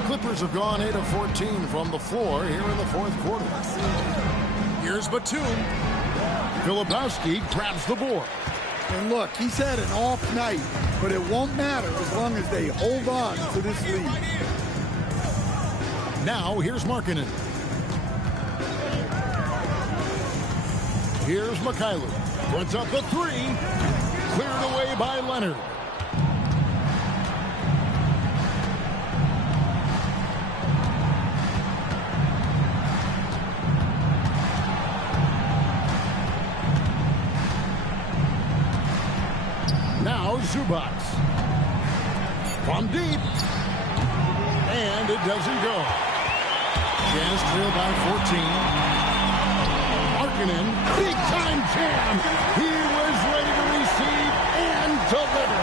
Clippers have gone 8 of 14 from the floor here in the fourth quarter. Here's Batum. Filipowski grabs the board. And look, he's had an off night, but it won't matter as long as they hold on to this lead. Now here's Markkanen. Here's Mikhailuk. Puts up the three. Cleared away by Leonard. Now Zubac. From deep. And it doesn't go. Jazz trail by 14. Markkanen, big time jam. He was ready to receive and deliver.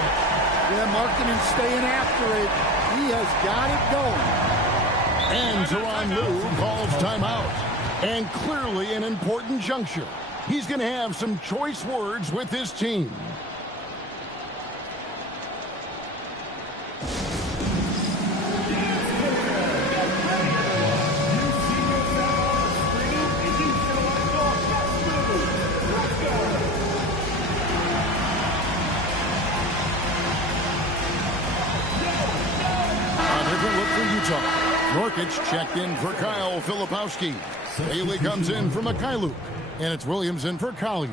Yeah, Markkanen staying after it. He has got it going. And Tyronn Lue calls timeout. And clearly an important juncture. He's going to have some choice words with his team. Norkic checked in for Kyle Filipowski. Bailey comes in for Mikhailuk. And it's Williams in for Collier.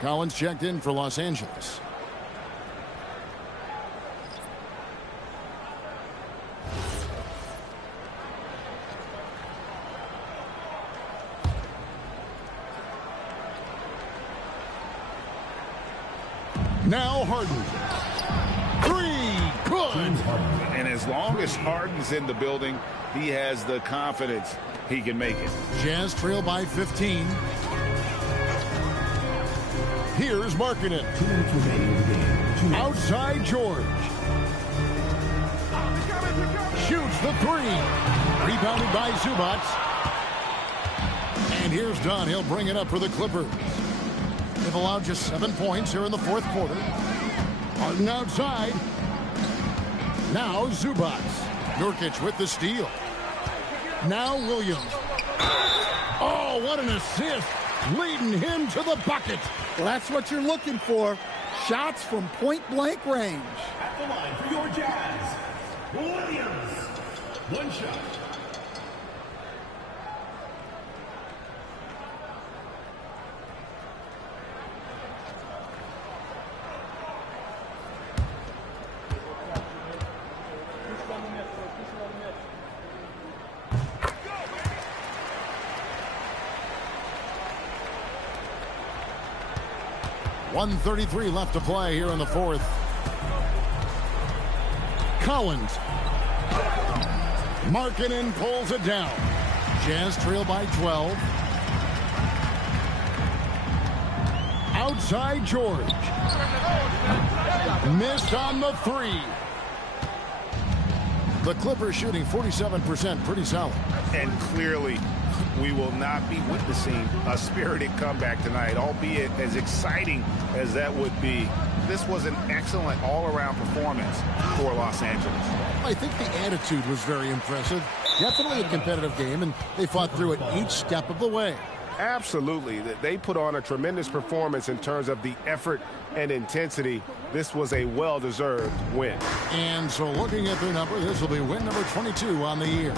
Collins checked in for Los Angeles. Now Harden. Three. Good. And as long as Harden's in the building, he has the confidence he can make it. Jazz trail by 15. Here's Markkanen. Outside George. Shoots the three. Rebounded by Zubac. And here's Dunn. He'll bring it up for the Clippers. They've allowed just 7 points here in the fourth quarter. Harden outside. Now Zubac. Nurkic with the steal. Now Williams. Oh, what an assist. Leading him to the bucket. Well, that's what you're looking for. Shots from point-blank range. At the line for your Jazz, Williams. One shot. .133 left to play here in the fourth. Collins. Markkanen pulls it down. Jazz trail by 12. Outside George. Missed on the three. The Clippers shooting 47%, pretty solid. And clearly, we will not be witnessing a spirited comeback tonight, albeit as exciting as that would be. This was an excellent all-around performance for Los Angeles. I think the attitude was very impressive. Definitely a competitive game, and they fought through it each step of the way. Absolutely. They put on a tremendous performance in terms of the effort and intensity. This was a well-deserved win. And so looking at their number, this will be win number 22 on the year.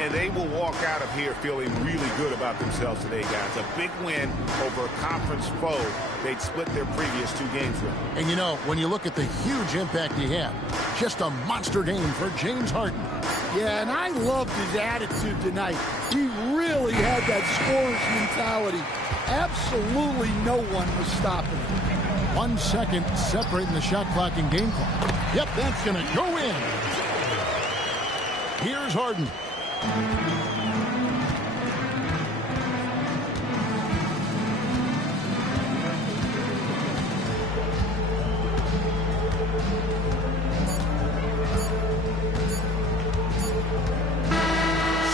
And they will walk out of here feeling really good about themselves today, guys. A big win over a conference foe they'd split their previous 2 games with. And you know, when you look at the huge impact he had, just a monster game for James Harden. Yeah, and I loved his attitude tonight. He really had that scorer's mentality. Absolutely no one was stopping him. 1 second separating the shot clock and game clock. Yep, that's going to go in. Here's Harden.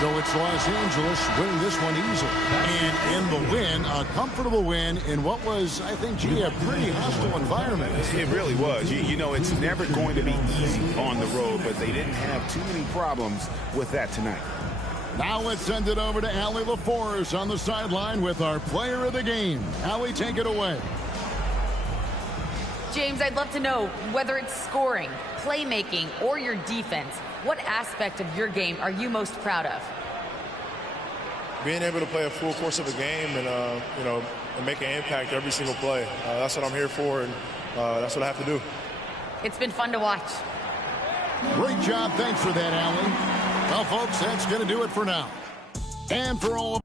So it's Los Angeles winning this one easily. And in the win, a comfortable win in what was, I think, a pretty hostile environment. It really was. You know, it's never going to be easy on the road, but they didn't have too many problems with that tonight. Now let's send it over to Allie LaForce on the sideline with our player of the game. Allie, take it away. James, I'd love to know whether it's scoring, playmaking, or your defense. What aspect of your game are you most proud of? Being able to play a full course of a game and, you know, and make an impact every single play. That's what I'm here for, and that's what I have to do. It's been fun to watch. Great job. Thanks for that, Allie. Well, folks, that's going to do it for now. And for all of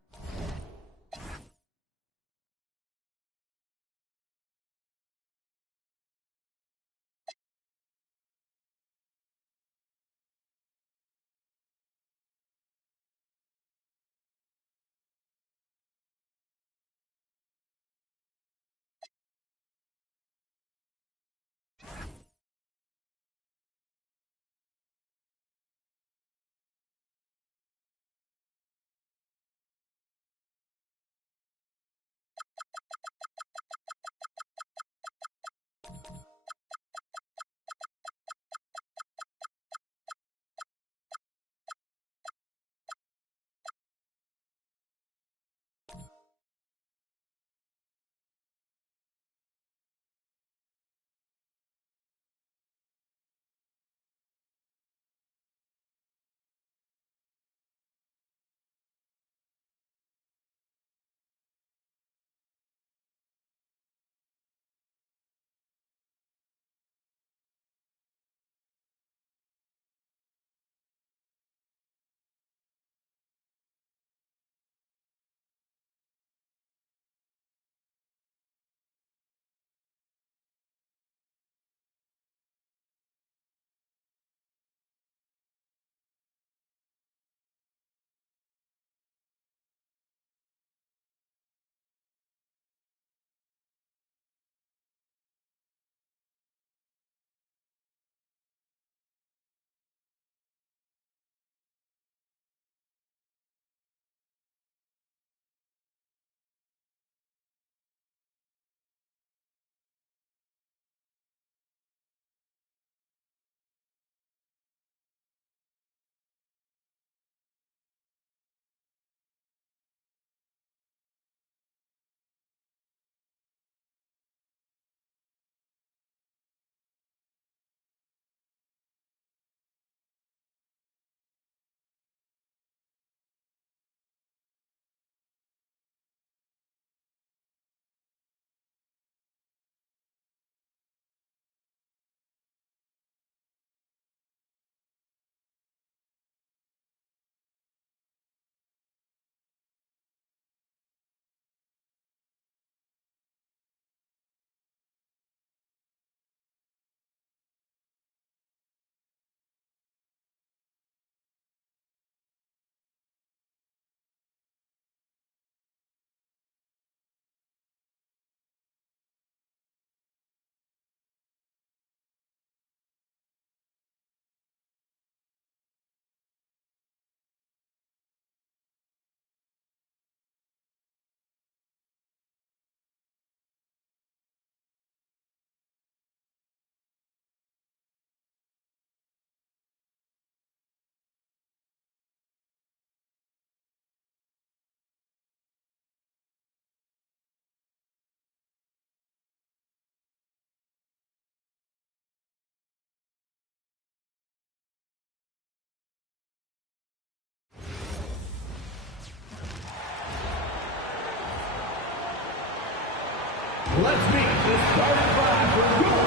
Let's meet the starting five for your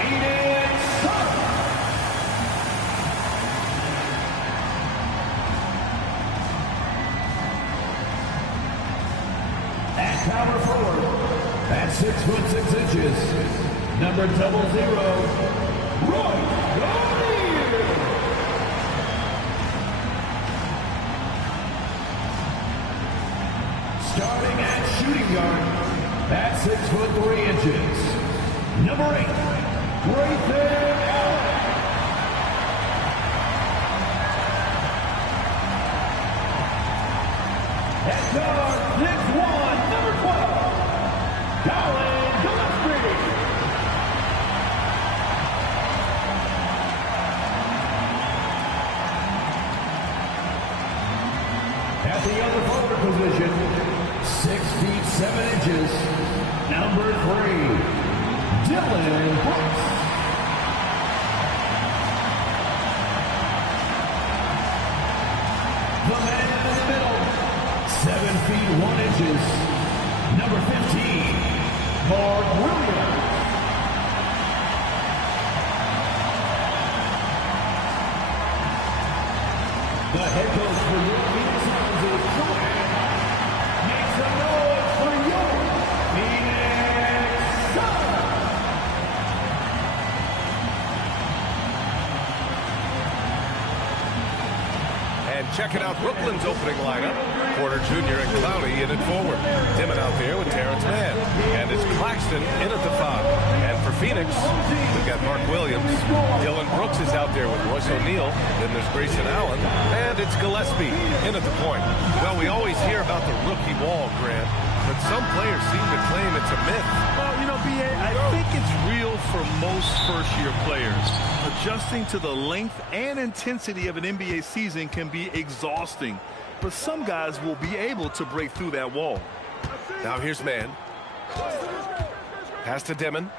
Phoenix Suns. Power forward at 6 foot 6 inches, number 00, Roy O'Neal. Starting at shooting guard at 6 foot 3 inches, number 8, Grayson Allen. At guard, 6'1", number 12, Colin Gillespie. At the other forward position, 6 feet 7 inches, number 3, Dylan Brooks. The man in the middle, 7 feet 1 inches, number 15, Mark Williams. The head coach for your Phoenix Suns is Jordan. Make some noise for your Phoenix Suns. And checking out Brooklyn's opening lineup. Porter Jr. and Clowney in it forward. Dimon out there with Terrence Mann. And it's Claxton in at the 5. And for Phoenix, we've got Mark Williams. Dylan Brooks is out there with Royce O'Neal. Then there's Grayson Allen. And it's Gillespie in at the point. Well, we always hear about the rookie wall, Grant. But some players seem to claim it's a myth. Well, you know, B.A., I think it's real for most first-year players. Adjusting to the length and intensity of an NBA season can be exhausting. But some guys will be able to break through that wall. Now here's Mann. Pass to Dimon.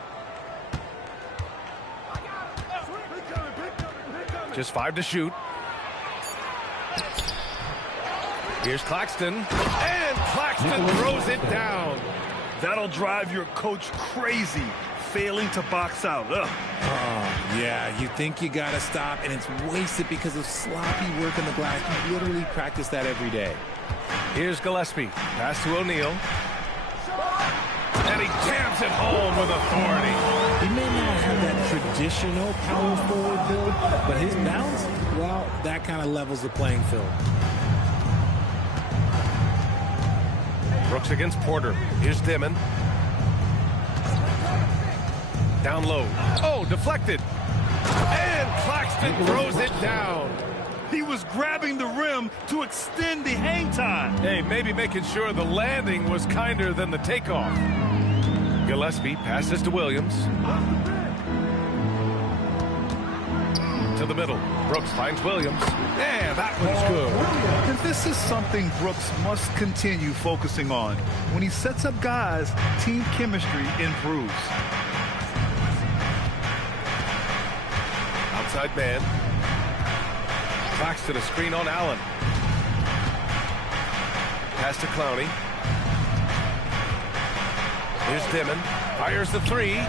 Just 5 to shoot. Here's Claxton. And Claxton throws it down. That'll drive your coach crazy, failing to box out. Ugh. Oh, yeah, you think you got to stop, and it's wasted because of sloppy work on the glass. You literally practice that every day. Here's Gillespie. Pass to O'Neal. And he jams it home with authority. He may not have that traditional power forward build, but his bounce, well, that kind of levels the playing field. Brooks against Porter. Here's Dimon. Down low. Oh, deflected. And Claxton throws it down. He was grabbing the rim to extend the hang time. Hey, maybe making sure the landing was kinder than the takeoff. Gillespie passes to Williams. To the middle. Brooks finds Williams. Yeah, that one's good. And this is something Brooks must continue focusing on. When he sets up guys, team chemistry improves. Outside man. Claxton a screen on Allen. Pass to Clowney. Here's Dimon. Fires the 3.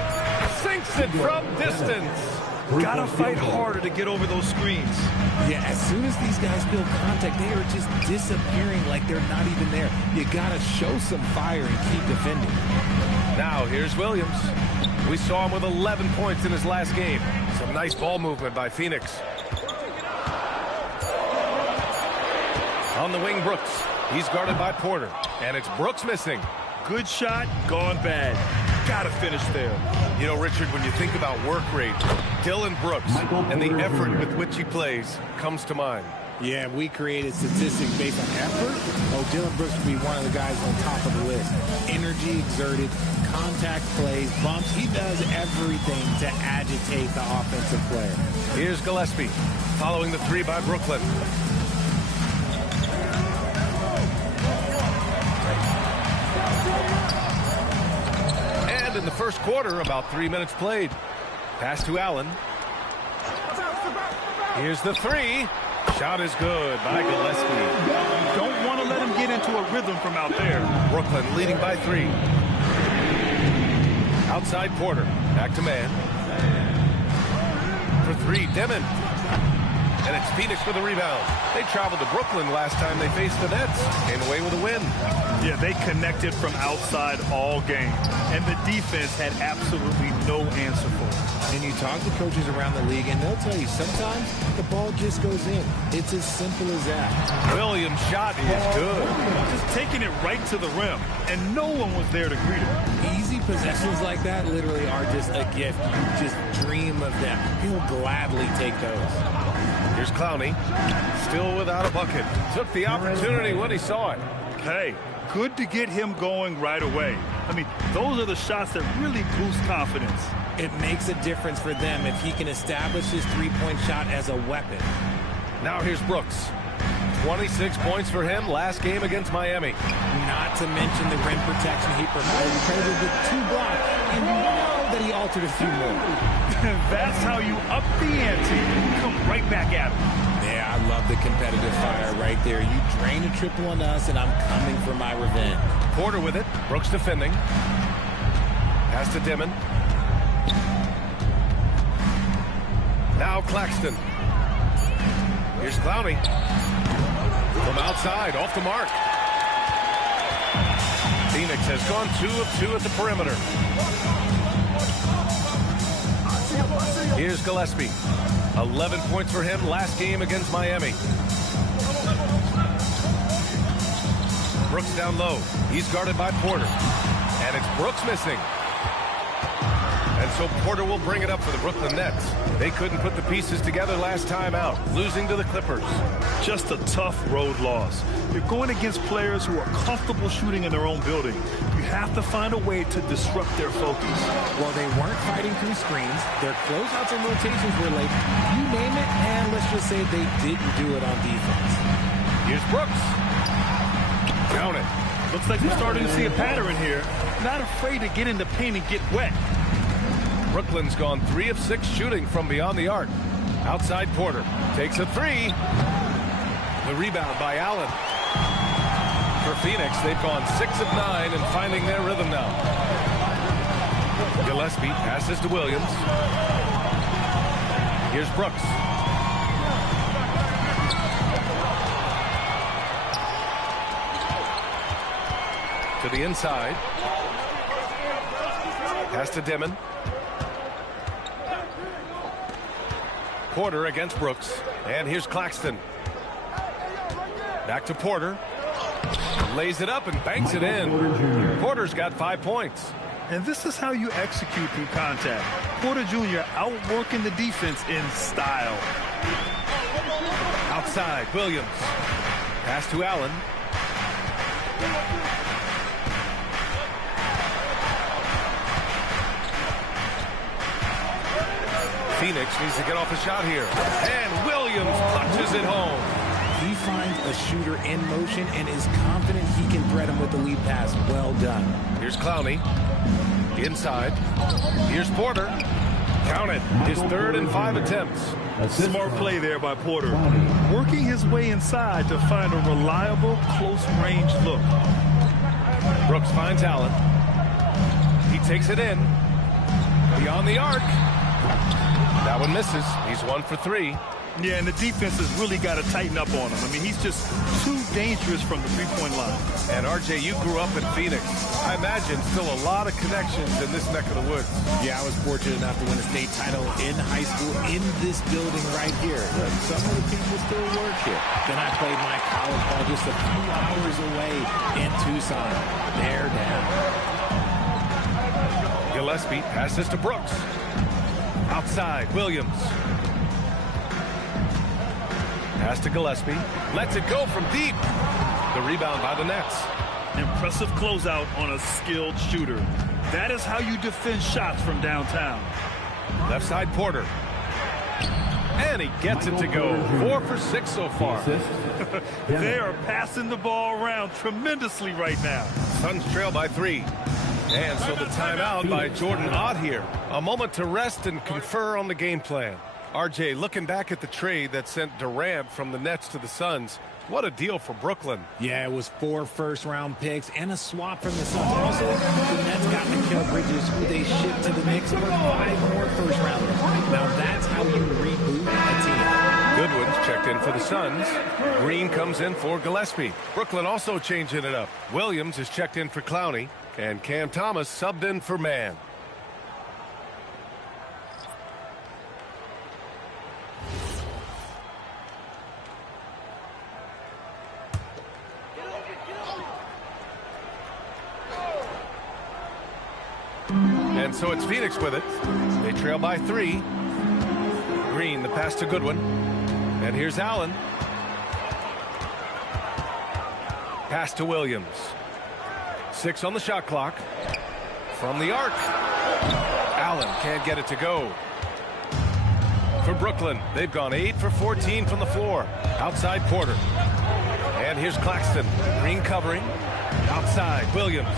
Sinks it from distance. Gotta fight harder to get over those screens. Yeah, as soon as these guys feel contact, they are just disappearing like they're not even there. You gotta show some fire and keep defending. Now here's Williams. We saw him with 11 points in his last game. Some nice ball movement by Phoenix. On the wing, Brooks. He's guarded by Porter. And it's Brooks missing. Good shot, gone bad. Gotta finish there. You know, Richard, when you think about work rate, Dylan Brooks and the effort with which he plays comes to mind. Yeah, we created statistics based on effort. Oh, Dylan Brooks would be one of the guys on top of the list. Energy exerted, contact plays, bumps. He does everything to agitate the offensive player. Here's Gillespie following the 3 by Brooklyn. And in the first quarter, about 3 minutes played. Pass to Allen. Here's the 3. Shot is good by Gillespie. You don't want to let him get into a rhythm from out there. Brooklyn leading by 3. Outside Porter. Back to man. For 3, Dimon. And it's Phoenix for the rebound. They traveled to Brooklyn last time they faced the Nets. Came away with a win. Yeah, they connected from outside all game. And the defense had absolutely no answer for it. And you talk to coaches around the league, and they'll tell you sometimes the ball just goes in. It's as simple as that. Williams' shot is good. Just taking it right to the rim, and no one was there to greet him. Easy possessions like that literally are just a gift. You just dream of them. He'll gladly take those. Here's Clowney, still without a bucket. Took the opportunity when he saw it. Hey, good to get him going right away. I mean, those are the shots that really boost confidence. It makes a difference for them if he can establish his three-point shot as a weapon. Now here's Brooks. 26 points for him last game against Miami. Not to mention the rim protection he provided, credited with 2 blocks, and you know that he altered a few more. That's how you up the ante. Come right back at him. Yeah, I love the competitive fire right there. You drain a triple on us, and I'm coming for my revenge. Porter with it. Brooks defending. Pass to Dimon. Now Claxton. Here's Clowney. From outside, off the mark. Phoenix has gone 2 of 2 at the perimeter. Here's Gillespie. 11 points for him last game against Miami. Brooks down low. He's guarded by Porter. And it's Brooks missing. And so Porter will bring it up for the Brooklyn Nets. They couldn't put the pieces together last time out, losing to the Clippers. Just a tough road loss. You're going against players who are comfortable shooting in their own building. You have to find a way to disrupt their focus. Well, they weren't fighting through screens. Their closeouts and rotations were late. You name it, and let's just say they didn't do it on defense. Here's Brooks. Count it. Looks like we're starting to see a pattern here. Not afraid to get in the paint and get wet. Brooklyn's gone 3 of 6 shooting from beyond the arc. Outside Porter takes a 3. The rebound by Allen. For Phoenix, they've gone 6 of 9 and finding their rhythm now. Gillespie passes to Williams. Here's Brooks. To the inside. Pass to Dimon. Porter against Brooks. And here's Claxton. Back to Porter. Lays it up and banks it in. Porter's got 5 points. And this is how you execute through contact. Porter Jr. outworking the defense in style. Outside, Williams. Pass to Allen. Phoenix needs to get off a shot here. And Williams punches it home. He finds a shooter in motion and is confident he can thread him with the lead pass. Well done. Here's Clowney. Inside. Here's Porter. Count it. His 3rd and 5 attempts. Smart play there by Porter. Working his way inside to find a reliable, close-range look. Brooks finds Allen. He takes it in. Beyond the arc. That one misses. He's 1 for 3. Yeah, and the defense has really got to tighten up on him. I mean, he's just too dangerous from the three-point line. And, RJ, you grew up in Phoenix. I imagine still a lot of connections in this neck of the woods. Yeah, I was fortunate enough to win a state title in high school in this building right here. Look, some of the people still work here. Then I played my college ball just a few hours away in Tucson. They're down. Gillespie passes to Brooks. Outside, Williams. Pass to Gillespie. Lets it go from deep. The rebound by the Nets. Impressive closeout on a skilled shooter. That is how you defend shots from downtown. Left side, Porter. And he gets it to go. 4 for 6 so far. They are passing the ball around tremendously right now. Suns trail by 3. And so the timeout by Jordan Ott here. A moment to rest and confer on the game plan. RJ, looking back at the trade that sent Durant from the Nets to the Suns, what a deal for Brooklyn. Yeah, it was 4 first-round picks and a swap from the Suns. Also, the Nets got Mikal Bridges, who they shipped to the Knicks for 5 more first-rounders. Now that's how you reboot a team. Goodwin's checked in for the Suns. Green comes in for Gillespie. Brooklyn also changing it up. Williams is checked in for Clowney. And Cam Thomas subbed in for Mann. And so it's Phoenix with it. They trail by 3. Green, the pass to Goodwin. And here's Allen. Pass to Williams. 6 on the shot clock. From the arc. Allen can't get it to go. For Brooklyn, they've gone 8 for 14 from the floor. Outside quarter. And here's Claxton. Green covering. Outside, Williams.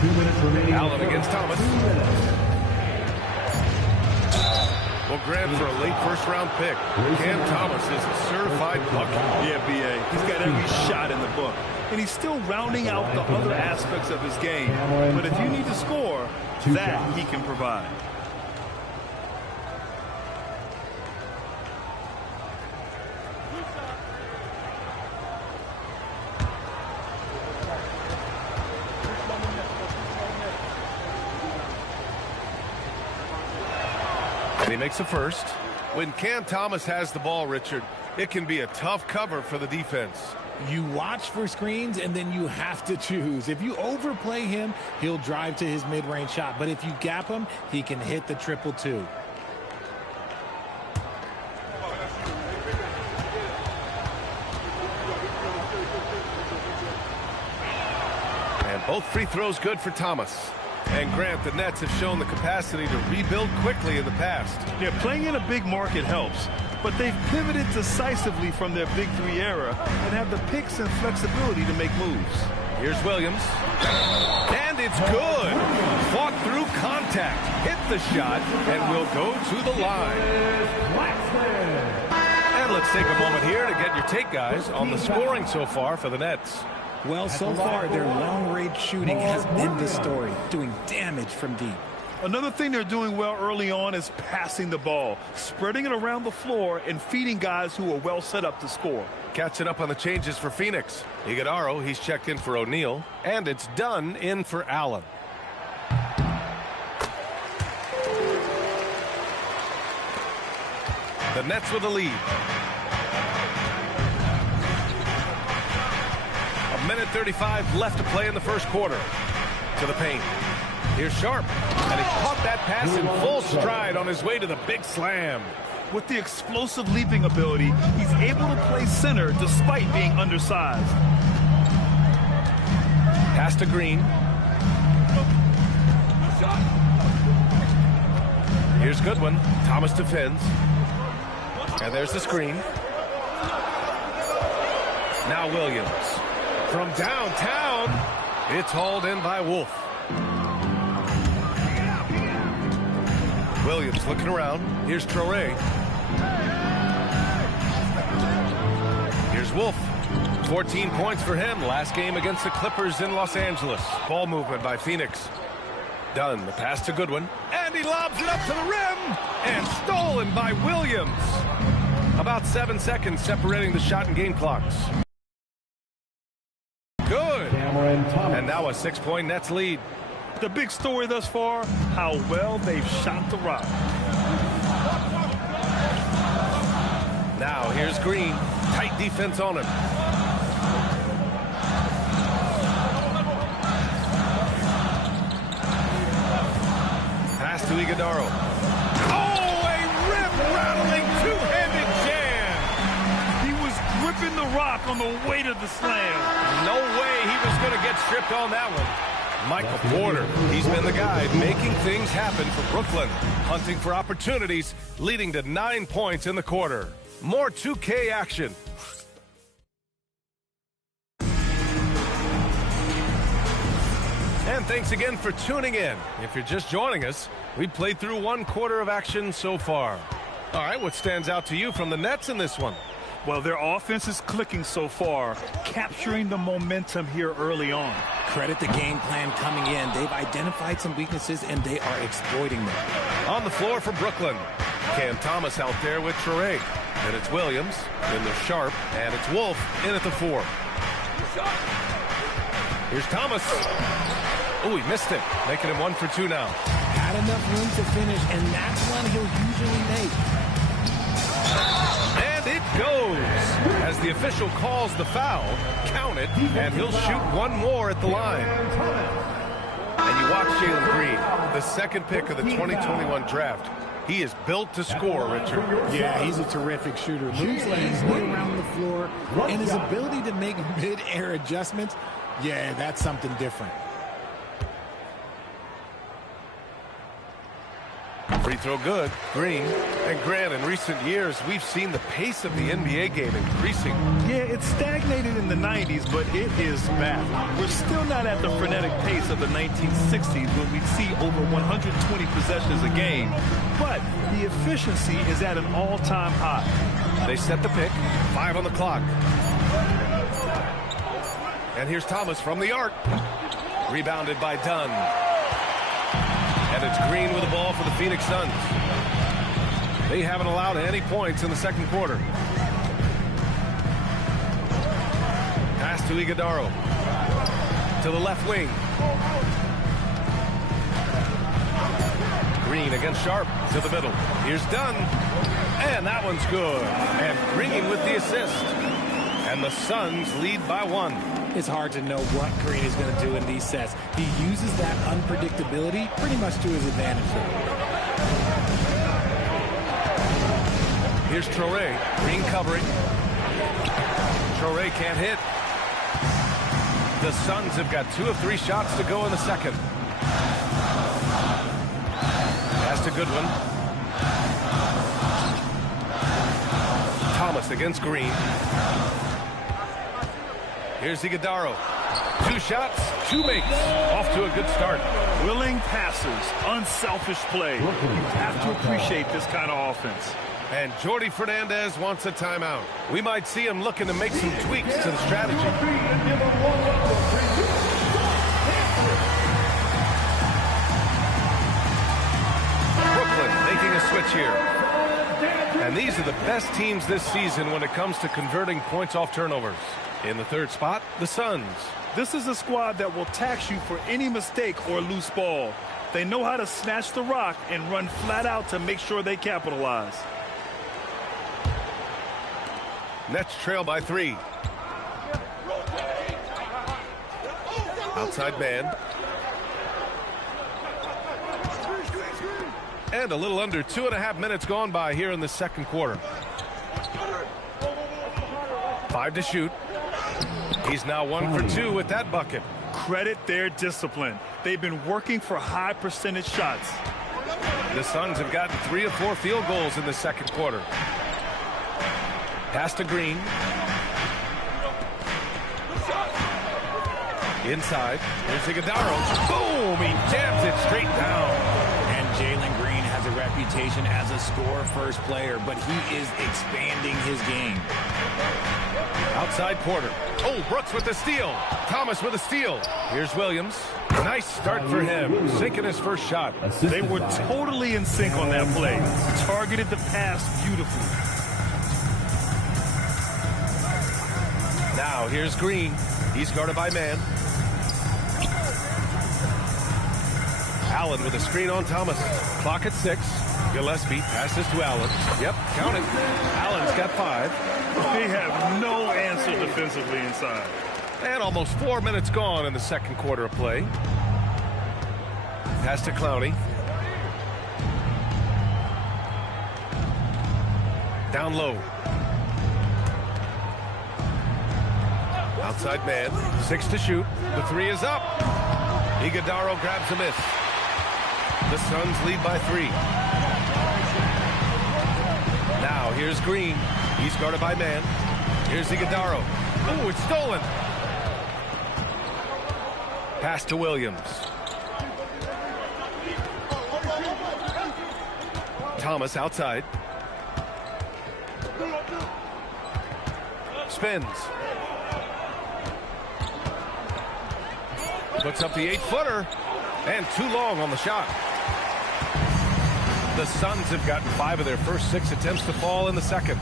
2 minutes remaining. Allen against Thomas. Well, Grant for a late first-round pick. Cam Thomas is a certified bucket. Yeah, B.A. He's got every shot in the book. And he's still rounding out the other aspects of his game. But if you need to score, that he can provide. And he makes a first. When Cam Thomas has the ball, Richard, it can be a tough cover for the defense. You watch for screens, and then you have to choose. If you overplay him, he'll drive to his mid-range shot. But if you gap him, he can hit the 2-2. And both free throws good for Thomas. And Grant, the Nets have shown the capacity to rebuild quickly in the past. Yeah, playing in a big market helps, but they've pivoted decisively from their Big 3 era and have the picks and flexibility to make moves. Here's Williams. And it's good. Fought through contact. Hit the shot and will go to the line. And let's take a moment here to get your take, guys, on the scoring so far for the Nets. Well, so far, their long-range shooting has been the story, doing damage from deep. Another thing they're doing well early on is passing the ball, spreading it around the floor and feeding guys who are well set up to score. Catching up on the changes for Phoenix. Iguodaro, he's checked in for O'Neal, and it's Dunn in for Allen. The Nets with the lead. 1:35 left to play in the first quarter. To the paint. Here's Sharp. And he caught that pass in full stride on his way to the big slam. With the explosive leaping ability, he's able to play center despite being undersized. Pass to Green. Here's Goodwin. Thomas defends. And there's the screen. Now Williams. From downtown, it's hauled in by Wolf. Williams looking around. Here's Traoré. Here's Wolf. 14 points for him. Last game against the Clippers in Los Angeles. Ball movement by Phoenix. Dunn, the pass to Goodwin. And he lobs it up to the rim. And stolen by Williams. About 7 seconds separating the shot and game clocks. Good. And now a 6-point Nets lead. The big story thus far, how well they've shot the rock. Now here's Green. Tight defense on him. Pass to Iguodaro. Oh, a rim-rattling two-handed jam. He was gripping the rock on the way to the slam. No way he was going to get stripped on that one. Michael Porter, he's been the guy making things happen for Brooklyn. Hunting for opportunities, leading to 9 points in the quarter. More 2K action. And thanks again for tuning in. If you're just joining us, we played through 1 quarter of action so far. All right, what stands out to you from the Nets in this one? Well, their offense is clicking so far, capturing the momentum here early on. Credit the game plan coming in. They've identified some weaknesses, and they are exploiting them. On the floor for Brooklyn. Cam Thomas out there with Traore. And it's Williams. Then there's Sharp. And it's Wolf in at the 4. Here's Thomas. Oh, he missed it. Making him 1 for 2 now. Had enough room to finish, and that's one he'll usually make. And it goes. As the official calls the foul, count it, and he'll shoot one more at the line. And you watch Jalen Green, the second pick of the 2021 draft. He is built to score, Richard. Yeah, he's a terrific shooter. Moves like he's way around the floor, and his ability to make mid-air adjustments, yeah, that's something different. Free throw good. Green. And Grant, in recent years, we've seen the pace of the NBA game increasing. Yeah, it stagnated in the 90s, but it is back. We're still not at the frenetic pace of the 1960s when we'd see over 120 possessions a game, but the efficiency is at an all-time high. They set the pick. 5 on the clock. And here's Thomas from the arc. Rebounded by Dunn. And it's Green with the ball for the Phoenix Suns. They haven't allowed any points in the second quarter. Pass to Iguodaro. To the left wing. Green against Sharp to the middle. Here's Dunn. And that one's good. And Green with the assist. And the Suns lead by 1. It's hard to know what Green is going to do in these sets. He uses that unpredictability pretty much to his advantage. Here's Traore. Green covering. Traore can't hit. The Suns have got 2 of 3 shots to go in the second. Pass to Goodwin. Thomas against Green. Here's Iguodaro. 2 shots, 2 makes. Off to a good start. Willing passes, unselfish play. You have to appreciate this kind of offense. And Jordi Fernandez wants a timeout. We might see him looking to make some tweaks to the strategy. Brooklyn making a switch here. And these are the best teams this season when it comes to converting points off turnovers. In the third spot, the Suns. This is a squad that will tax you for any mistake or loose ball. They know how to snatch the rock and run flat out to make sure they capitalize. Nets trail by 3. Outside man. And a little under 2.5 minutes gone by here in the second quarter. 5 to shoot. He's now 1 for 2 with that bucket. Credit their discipline. They've been working for high percentage shots. The Suns have gotten 3 of 4 field goals in the second quarter. Pass to Green. Inside. Here's Iguodaro. Boom! He jams it straight down. And Jalen Green has a reputation as a score-first player, but he is expanding his game. Outside Porter. Oh, Brooks with the steal. Thomas with a steal. Here's Williams. Nice start for him. Sinking his first shot. They were totally in sync on that play. Targeted the pass beautifully. Now here's Green. He's guarded by man. Allen with a screen on Thomas. Clock at 6. Gillespie passes to Allen. Yep, count it. Allen's got 5. They have no answer defensively inside. And almost 4 minutes gone in the second quarter of play. Pass to Clowney. Down low. Outside man. 6 to shoot. The 3 is up. Iguodaro grabs a miss. The Suns lead by 3. Now here's Green. He's guarded by man. Here's Iguodaro. Oh, it's stolen. Pass to Williams. Thomas outside. Spins. Puts up the 8-footer. And too long on the shot. The Suns have gotten 5 of their first 6 attempts to fall in the second.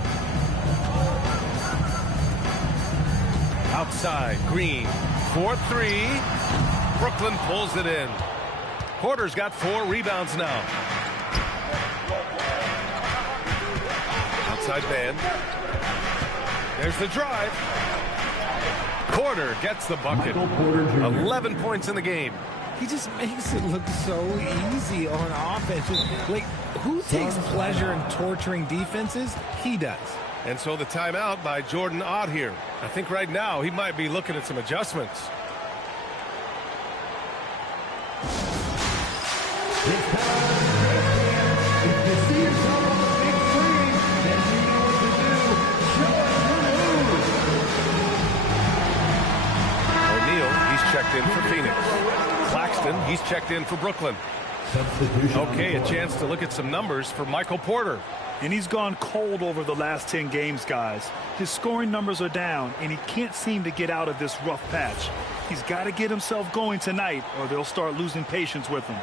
Outside, Green, 4-3. Brooklyn pulls it in. Porter's got 4 rebounds now. Outside man. There's the drive. Porter gets the bucket. 11 points in the game. He just makes it look so easy on offense. Like, who takes pleasure in torturing defenses? He does. And so the timeout by Jordan Ott here. I think right now he might be looking at some adjustments. Checked in for Phoenix. Claxton, he's checked in for Brooklyn. Okay, a chance to look at some numbers for Michael Porter. And he's gone cold over the last 10 games, guys. His scoring numbers are down, and he can't seem to get out of this rough patch. He's got to get himself going tonight, or they'll start losing patience with him.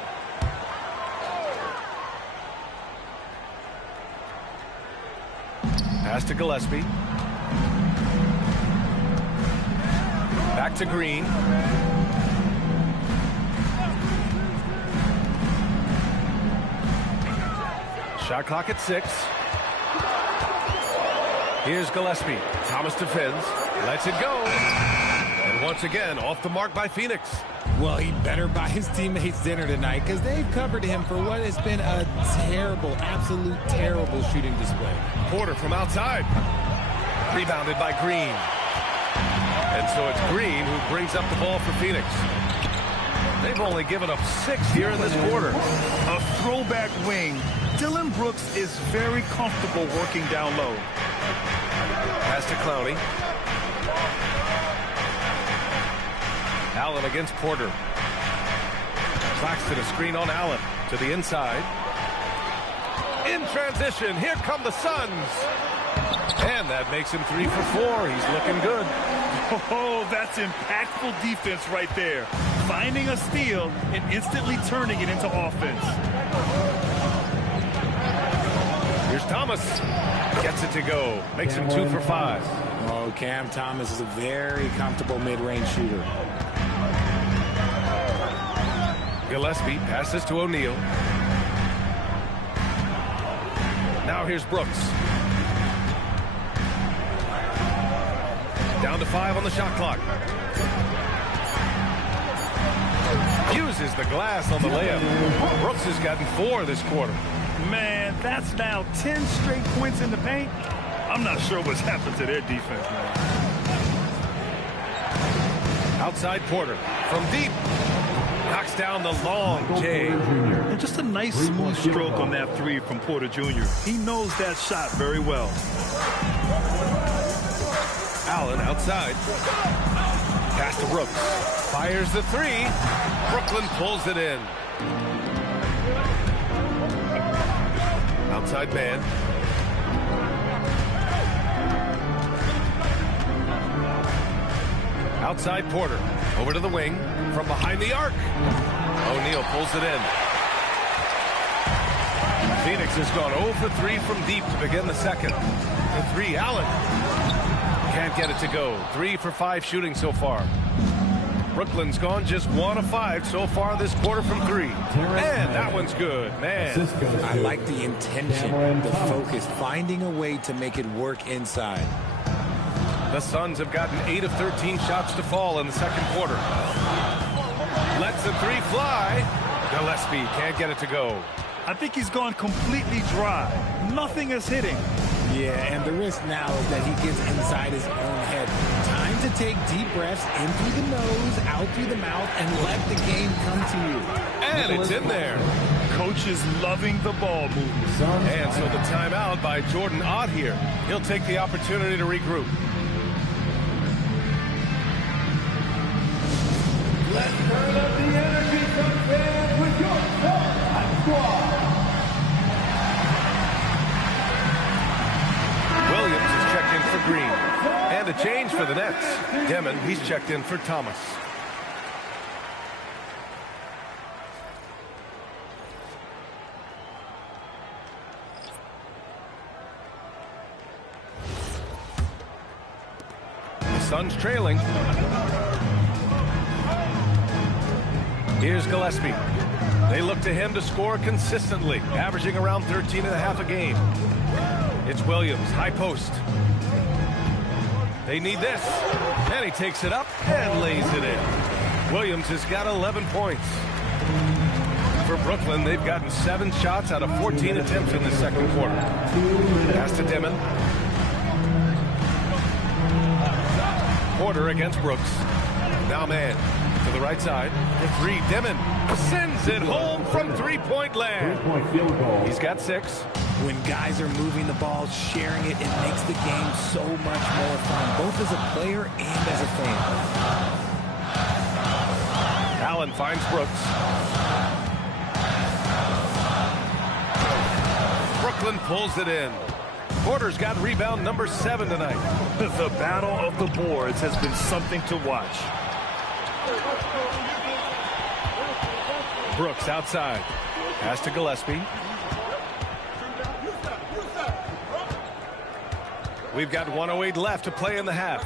Pass to Gillespie. Back to Green. Shot clock at 6. Here's Gillespie. Thomas defends. Lets it go. And once again, off the mark by Phoenix. Well, he better buy his teammates dinner tonight because they've covered him for what has been a terrible, absolute terrible shooting display. Porter from outside. Rebounded by Green. And so it's Green who brings up the ball for Phoenix. They've only given up 6 here in this quarter. A throwback wing. Dillon Brooks is very comfortable working down low. Pass to Clowney. Allen against Porter. Claxton a screen on Allen to the inside. In transition, here come the Suns. And that makes him 3 for 4. He's looking good. Oh, that's impactful defense right there. Finding a steal and instantly turning it into offense. Here's Thomas. Gets it to go. Makes him 2 for 5. Oh, Cam Thomas is a very comfortable mid-range shooter. Gillespie passes to O'Neal. Now here's Brooks. Down to 5 on the shot clock. Uses the glass on the layup. Brooks has gotten 4 this quarter. Man, that's now 10 straight points in the paint. I'm not sure what's happened to their defense, man. Outside Porter from deep. Knocks down the long J. And just a nice smooth stroke on that 3 from Porter Jr. He knows that shot very well. Allen outside. Pass to Brooks. Fires the 3. Brooklyn pulls it in. Outside man. Outside Porter. Over to the wing. From behind the arc. O'Neal pulls it in. Phoenix has gone 0 for 3 from deep to begin the second. The 3, Allen. Can't get it to go. 3 for 5 shooting so far. Brooklyn's gone just 1 of 5 so far this quarter from 3. And that one's good, man. I like the intention, the focus, finding a way to make it work inside. The Suns have gotten 8 of 13 shots to fall in the second quarter. Lets the 3 fly. Gillespie can't get it to go. I think he's gone completely dry. Nothing is hitting. Yeah, and the risk now is that he gets inside his own head. Time to take deep breaths in through the nose, out through the mouth, and let the game come to you. And it's in there. Coach is loving the ball movement. And so the timeout by Jordan Ott here. He'll take the opportunity to regroup. Let's turn up the energy from fans with your Starlight Squad. Williams is checked in for Green. And a change for the Nets. Demon, he's checked in for Thomas. Suns trailing. Here's Gillespie. They look to him to score consistently, averaging around 13.5 a game. It's Williams, high post. They need this. And he takes it up and lays it in. Williams has got 11 points. For Brooklyn, they've gotten 7 shots out of 14 attempts in the second quarter. Pass to Dimon. Porter against Brooks. Now man to the right side. For 3, Dimon sends it home from three-point land. He's got 6. When guys are moving the ball, sharing it, it makes the game so much more fun, both as a player and as a fan. Allen finds Brooks. Brooklyn pulls it in. Porter's got rebound number 7 tonight. The battle of the boards has been something to watch. Brooks outside. Pass to Gillespie. We've got 1:08 left to play in the half.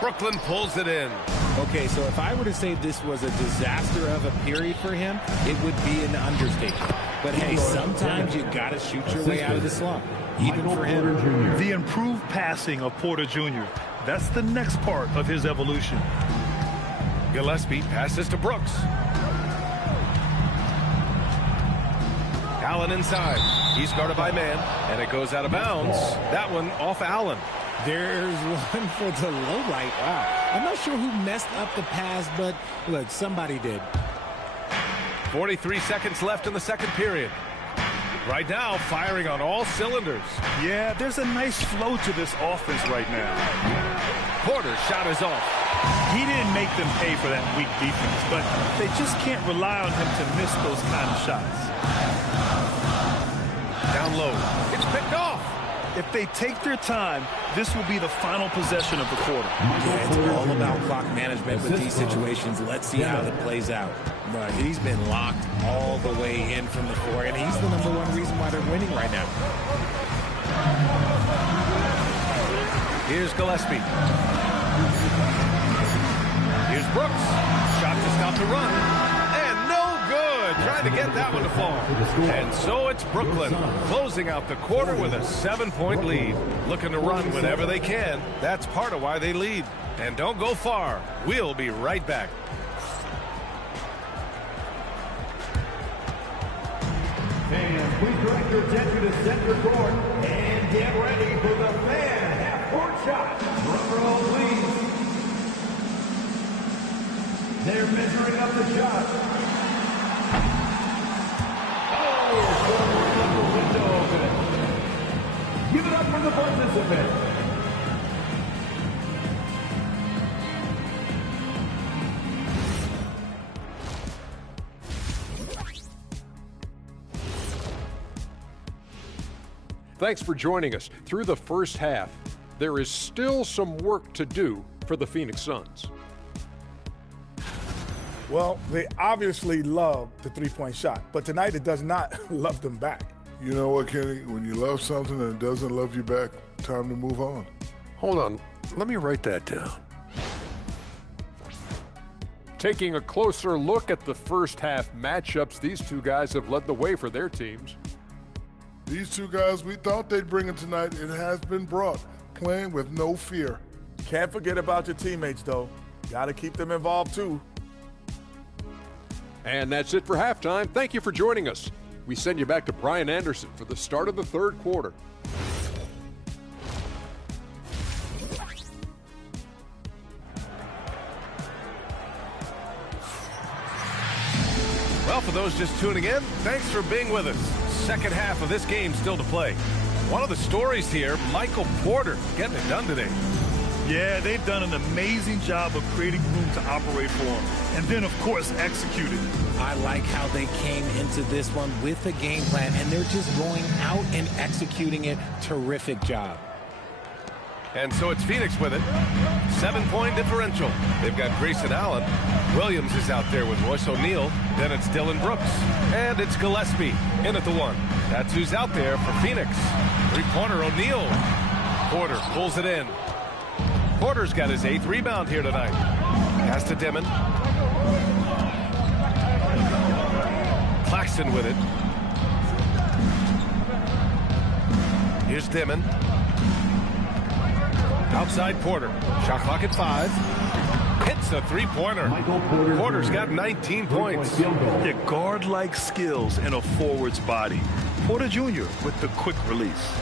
Brooklyn pulls it in. Okay, so if I were to say this was a disaster of a period for him, it would be an understatement. But hey, sometimes you got to shoot your way out of the slump, even for him. The improved passing of Porter Jr., that's the next part of his evolution. Gillespie passes to Brooks. Allen inside. He's guarded by man, and it goes out of bounds. That one off Allen. There's one for the low light. Wow. I'm not sure who messed up the pass, but look, somebody did. 43 seconds left in the second period. Right now, firing on all cylinders. Yeah, there's a nice flow to this offense right now. Porter's shot is off. He didn't make them pay for that weak defense, but they just can't rely on him to miss those kind of shots. Down low. It's picked off. If they take their time, this will be the final possession of the quarter. Yeah, it's all about clock management with these situations. Let's see how it plays out. But he's been locked all the way in from the floor, and he's the #1 reason why they're winning right now. Here's Gillespie. Here's Brooks. Shot to stop the run. And no good. Trying to get that one to fall. And so it's Brooklyn closing out the quarter with a 7-point lead. Looking to run whenever they can. That's part of why they lead. And don't go far. We'll be right back. Fans, please direct your attention to center court and get ready for the fan half-court shot. Drum roll, please. They're measuring up the shot. Oh, the window open. Give it up for the participant. Thanks for joining us. Through the first half, there is still some work to do for the Phoenix Suns. Well, they obviously love the three-point shot, but tonight it does not love them back. You know what, Kenny? When you love something and it doesn't love you back, time to move on. Hold on. Let me write that down. Taking a closer look at the first half matchups, these two guys have led the way for their teams. These two guys, we thought they'd bring it tonight. It has been brought, playing with no fear. Can't forget about your teammates, though. Got to keep them involved, too. And that's it for halftime. Thank you for joining us. We send you back to Brian Anderson for the start of the third quarter. Well, for those just tuning in, thanks for being with us. Second half of this game still to play. One of the stories here, Michael Porter getting it done today. Yeah, they've done an amazing job of creating room to operate for him. And then, of course, executed. I like how they came into this one with a game plan, and they're just going out and executing it. Terrific job. And so it's Phoenix with it. 7-point differential. They've got Grayson Allen. Williams is out there with Royce O'Neal. Then it's Dylan Brooks. And it's Gillespie in at the 1. That's who's out there for Phoenix. Three-pointer O'Neal. Porter pulls it in. Porter's got his 8th rebound here tonight. Pass to Dimon. Claxton with it. Here's Dimon. Outside Porter. Shot clock at 5. Hits a three-pointer. Porter's got 19 points. Yeah, guard-like skills in a forward's body. Porter Jr. with the quick release.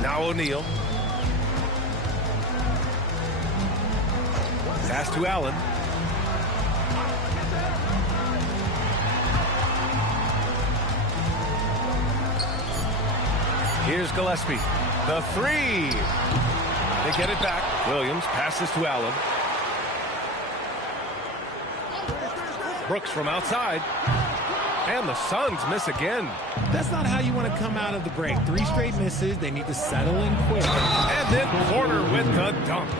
Now O'Neal. Pass to Allen. Here's Gillespie. The 3. They get it back. Williams passes to Allen. Brooks from outside. And the Suns miss again. That's not how you want to come out of the break. 3 straight misses. They need to settle in quick. And then Porter with the dunk.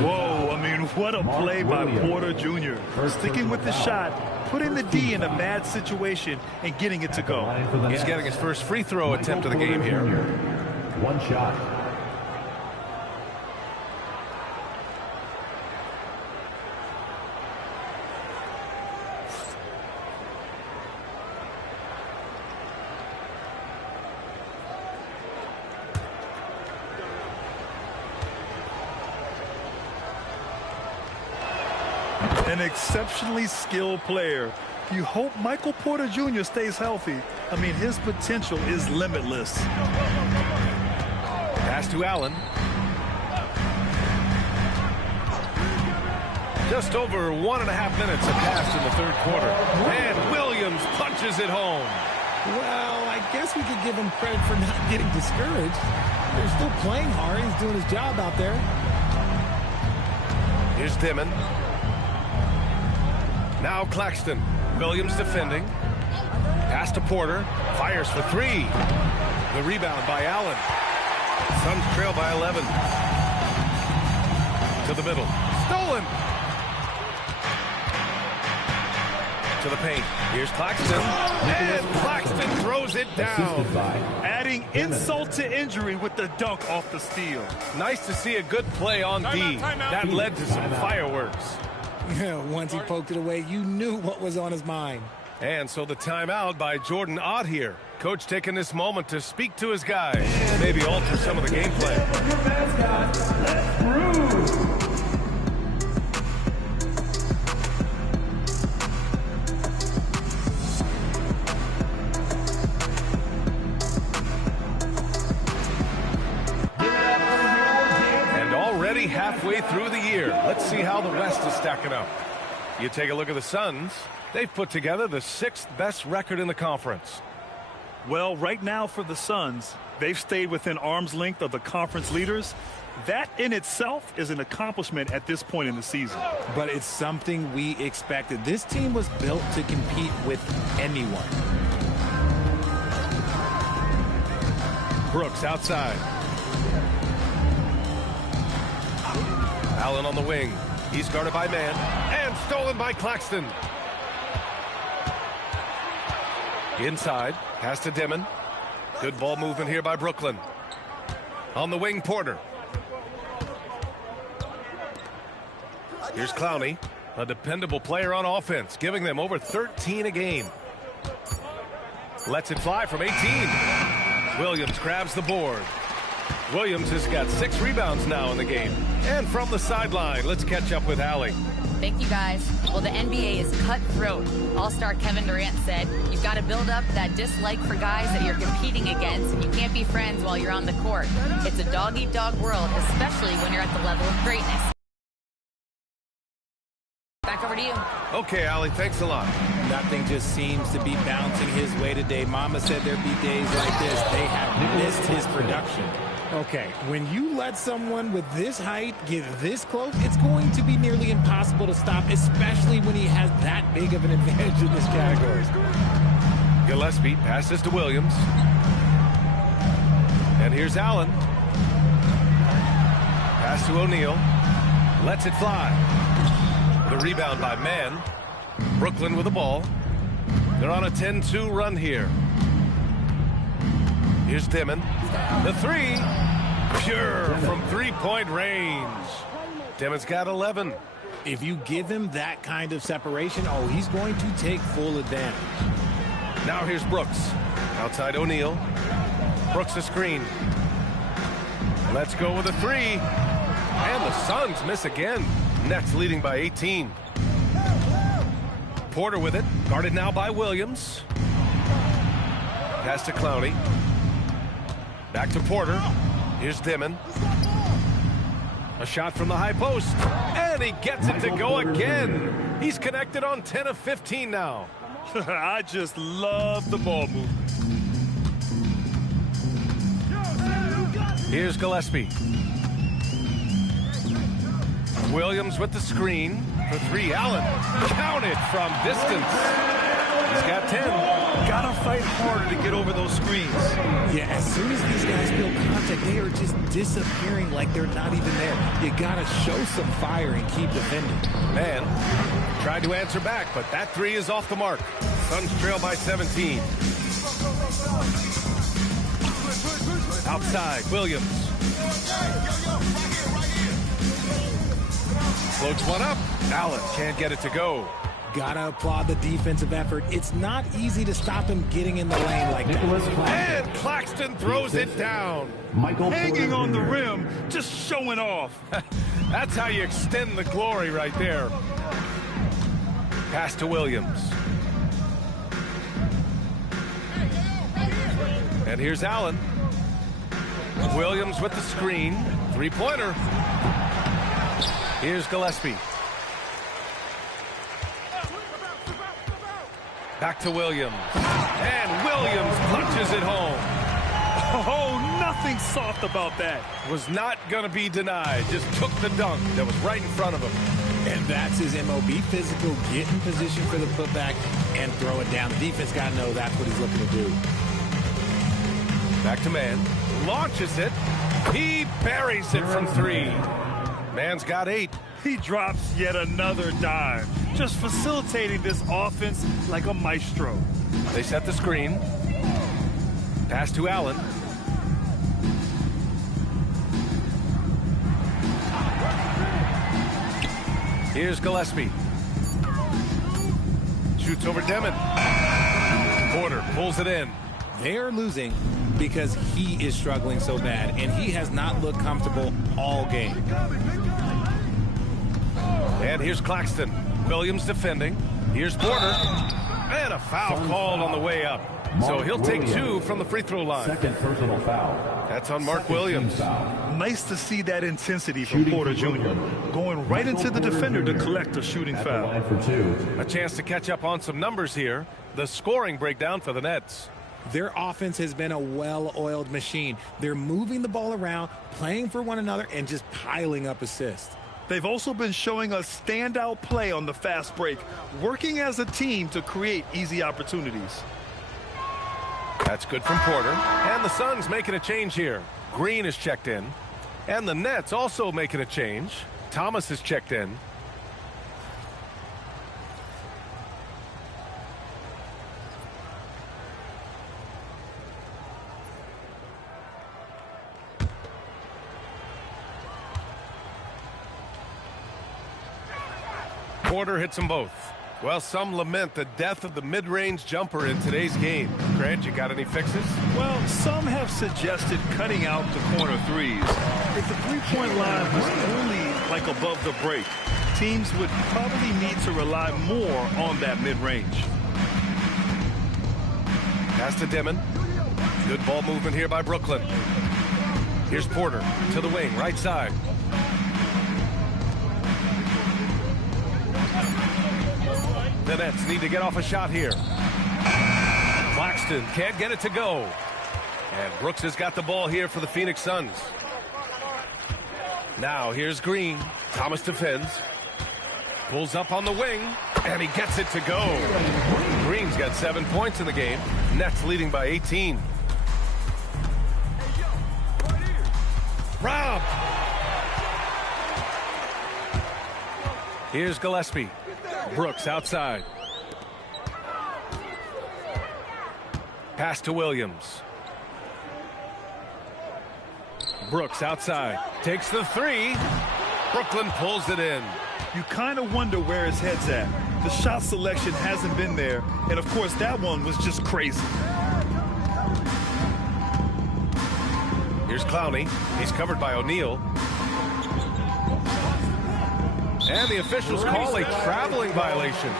Whoa, I mean, what a play by Porter Jr. Sticking with the shot, putting the D in a bad situation, and getting it to go. He's getting his first free throw attempt of the game here. One shot. An exceptionally skilled player. You hope Michael Porter Jr. stays healthy. I mean, his potential is limitless. Pass to Allen. Just over 1.5 minutes have passed in the 3rd quarter. And Williams punches it home. Well, I guess we could give him credit for not getting discouraged. They're still playing hard. He's doing his job out there. Here's Dimon. Now Claxton. Williams defending. Pass to Porter. Fires for 3. The rebound by Allen. Suns trail by 11. To the middle. Stolen. To the paint. Here's Claxton. And Claxton throws it down. Adding insult to injury with the dunk off the steal. Nice to see a good play on D. That led to some fireworks. Once he poked it away, you knew what was on his mind. And so the timeout by Jordan Ott here. Coach taking this moment to speak to his guys. Maybe alter some of the gameplay. And already halfway through the year, let's see how the rest is stacking up. You take a look at the Suns. They've put together the 6th best record in the conference. Well, right now for the Suns, they've stayed within arm's length of the conference leaders. That in itself is an accomplishment at this point in the season. But it's something we expected. This team was built to compete with anyone. Brooks outside. Allen on the wing. He's guarded by Man. And stolen by Claxton. Inside. Pass to Dimon. Good ball movement here by Brooklyn. On the wing, Porter. Here's Clowney, a dependable player on offense, giving them over 13 a game. Lets it fly from 18. Williams grabs the board. Williams has got 6 rebounds now in the game. And from the sideline, let's catch up with Allie. Thank you, guys. Well, the NBA is cutthroat. All-star Kevin Durant said, you've got to build up that dislike for guys that you're competing against, and you can't be friends while you're on the court. It's a dog-eat-dog world, especially when you're at the level of greatness. Back over to you. Okay, Allie, thanks a lot. Nothing just seems to be bouncing his way today. Mama said there'd be days like this. They have missed his production. Okay, when you let someone with this height get this close, it's going to be nearly impossible to stop, especially when he has that big of an advantage in this category. Gillespie passes to Williams. And here's Allen. Pass to O'Neal. Lets it fly. The rebound by Man. Brooklyn with the ball. They're on a 10-2 run here. Here's Dimon. The 3. Pure from 3-point range. Demon's got 11. If you give him that kind of separation, oh, he's going to take full advantage. Now here's Brooks. Outside O'Neal. Brooks a screen. Let's go with a three. And the Suns miss again. Nets leading by 18. Porter with it. Guarded now by Williams. Pass to Clowney. Back to Porter. Here's Dimon. A shot from the high post. And he gets it to go again. He's connected on 10 of 15 now. I just love the ball movement. Here's Gillespie. Williams with the screen for three. Allen counted from distance. He's got 10. Gotta fight harder to get over those screens. Yeah, as soon as these guys feel contact, they are just disappearing like they're not even there. You gotta show some fire and keep defending. Man tried to answer back, but that three is off the mark. Suns trail by 17. Outside, Williams. Floats one up. Allen can't get it to go. Gotta applaud the defensive effort. It's not easy to stop him getting in the lane like that. And Claxton throws it down. Hanging on the rim, just showing off. That's how you extend the glory right there. Pass to Williams. And here's Allen. Williams with the screen. Three-pointer. Here's Gillespie. Back to Williams. And Williams punches it home. Oh, nothing soft about that. Was not going to be denied. Just took the dunk that was right in front of him. And that's his MO. Be physical, get in position for the putback, and throw it down. The defense got to know that's what he's looking to do. Back to Man. Launches it. He buries it from three. Man's got 8. He drops yet another dime, just facilitating this offense like a maestro. They set the screen. Pass to Allen. Here's Gillespie. Shoots over Demon. Porter pulls it in. They're losing because he is struggling so bad, and he has not looked comfortable all game. And here's Claxton. Williams defending. Here's Porter. And a foul called on the way up. So he'll take 2 from the free throw line. Second personal foul. That's on Mark Williams. Nice to see that intensity from Porter Jr. Going right into the defender to collect a shooting foul. A chance to catch up on some numbers here. The scoring breakdown for the Nets. Their offense has been a well-oiled machine. They're moving the ball around, playing for one another, and just piling up assists. They've also been showing us standout play on the fast break, working as a team to create easy opportunities. That's good from Porter. And the Suns making a change here. Green is checked in. And the Nets also making a change. Thomas is checked in. Porter hits them both. Well, some lament the death of the mid-range jumper in today's game. Grant, you got any fixes? Well, some have suggested cutting out the corner threes. If the three-point line was only like above the break, teams would probably need to rely more on that mid-range. Pass to Dimon. Good ball movement here by Brooklyn. Here's Porter to the wing, right side. The Nets need to get off a shot here. Claxton can't get it to go. And Brooks has got the ball here for the Phoenix Suns. Now here's Green. Thomas defends. Pulls up on the wing. And he gets it to go. Green's got 7 points in the game. Nets leading by 18. Rob. Here's Gillespie. Brooks outside. Pass to Williams. Brooks outside. Takes the three. Brooklyn pulls it in. You kind of wonder where his head's at. The shot selection hasn't been there, and of course that one was just crazy. Here's Clowney. He's covered by O'Neal. And the officials call a traveling violation.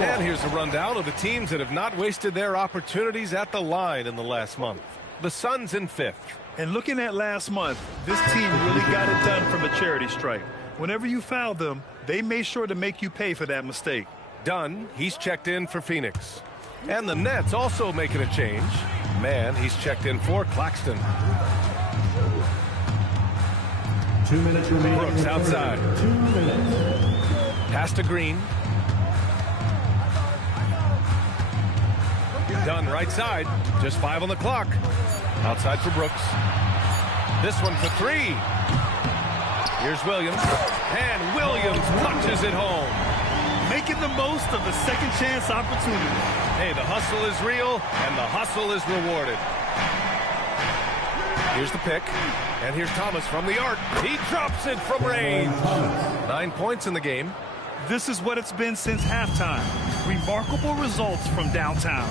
And here's a rundown of the teams that have not wasted their opportunities at the line in the last month. The Suns in 5th. And looking at last month, this team really got it done from a charity stripe. Whenever you foul them, they made sure to make you pay for that mistake. Dunn, he's checked in for Phoenix. And the Nets also making a change. Man, he's checked in for Claxton. 2 minutes remaining. Brooks outside. 2 minutes. Pass to Green. Dunn right side. Just 5 on the clock. Outside for Brooks. This one for 3. Here's Williams. And Williams punches it home. Making the most of the second chance opportunity. Hey, the hustle is real, and the hustle is rewarded. Here's the pick. And here's Thomas from the arc. He drops it from range. 9 points in the game. This is what it's been since halftime. Remarkable results from downtown.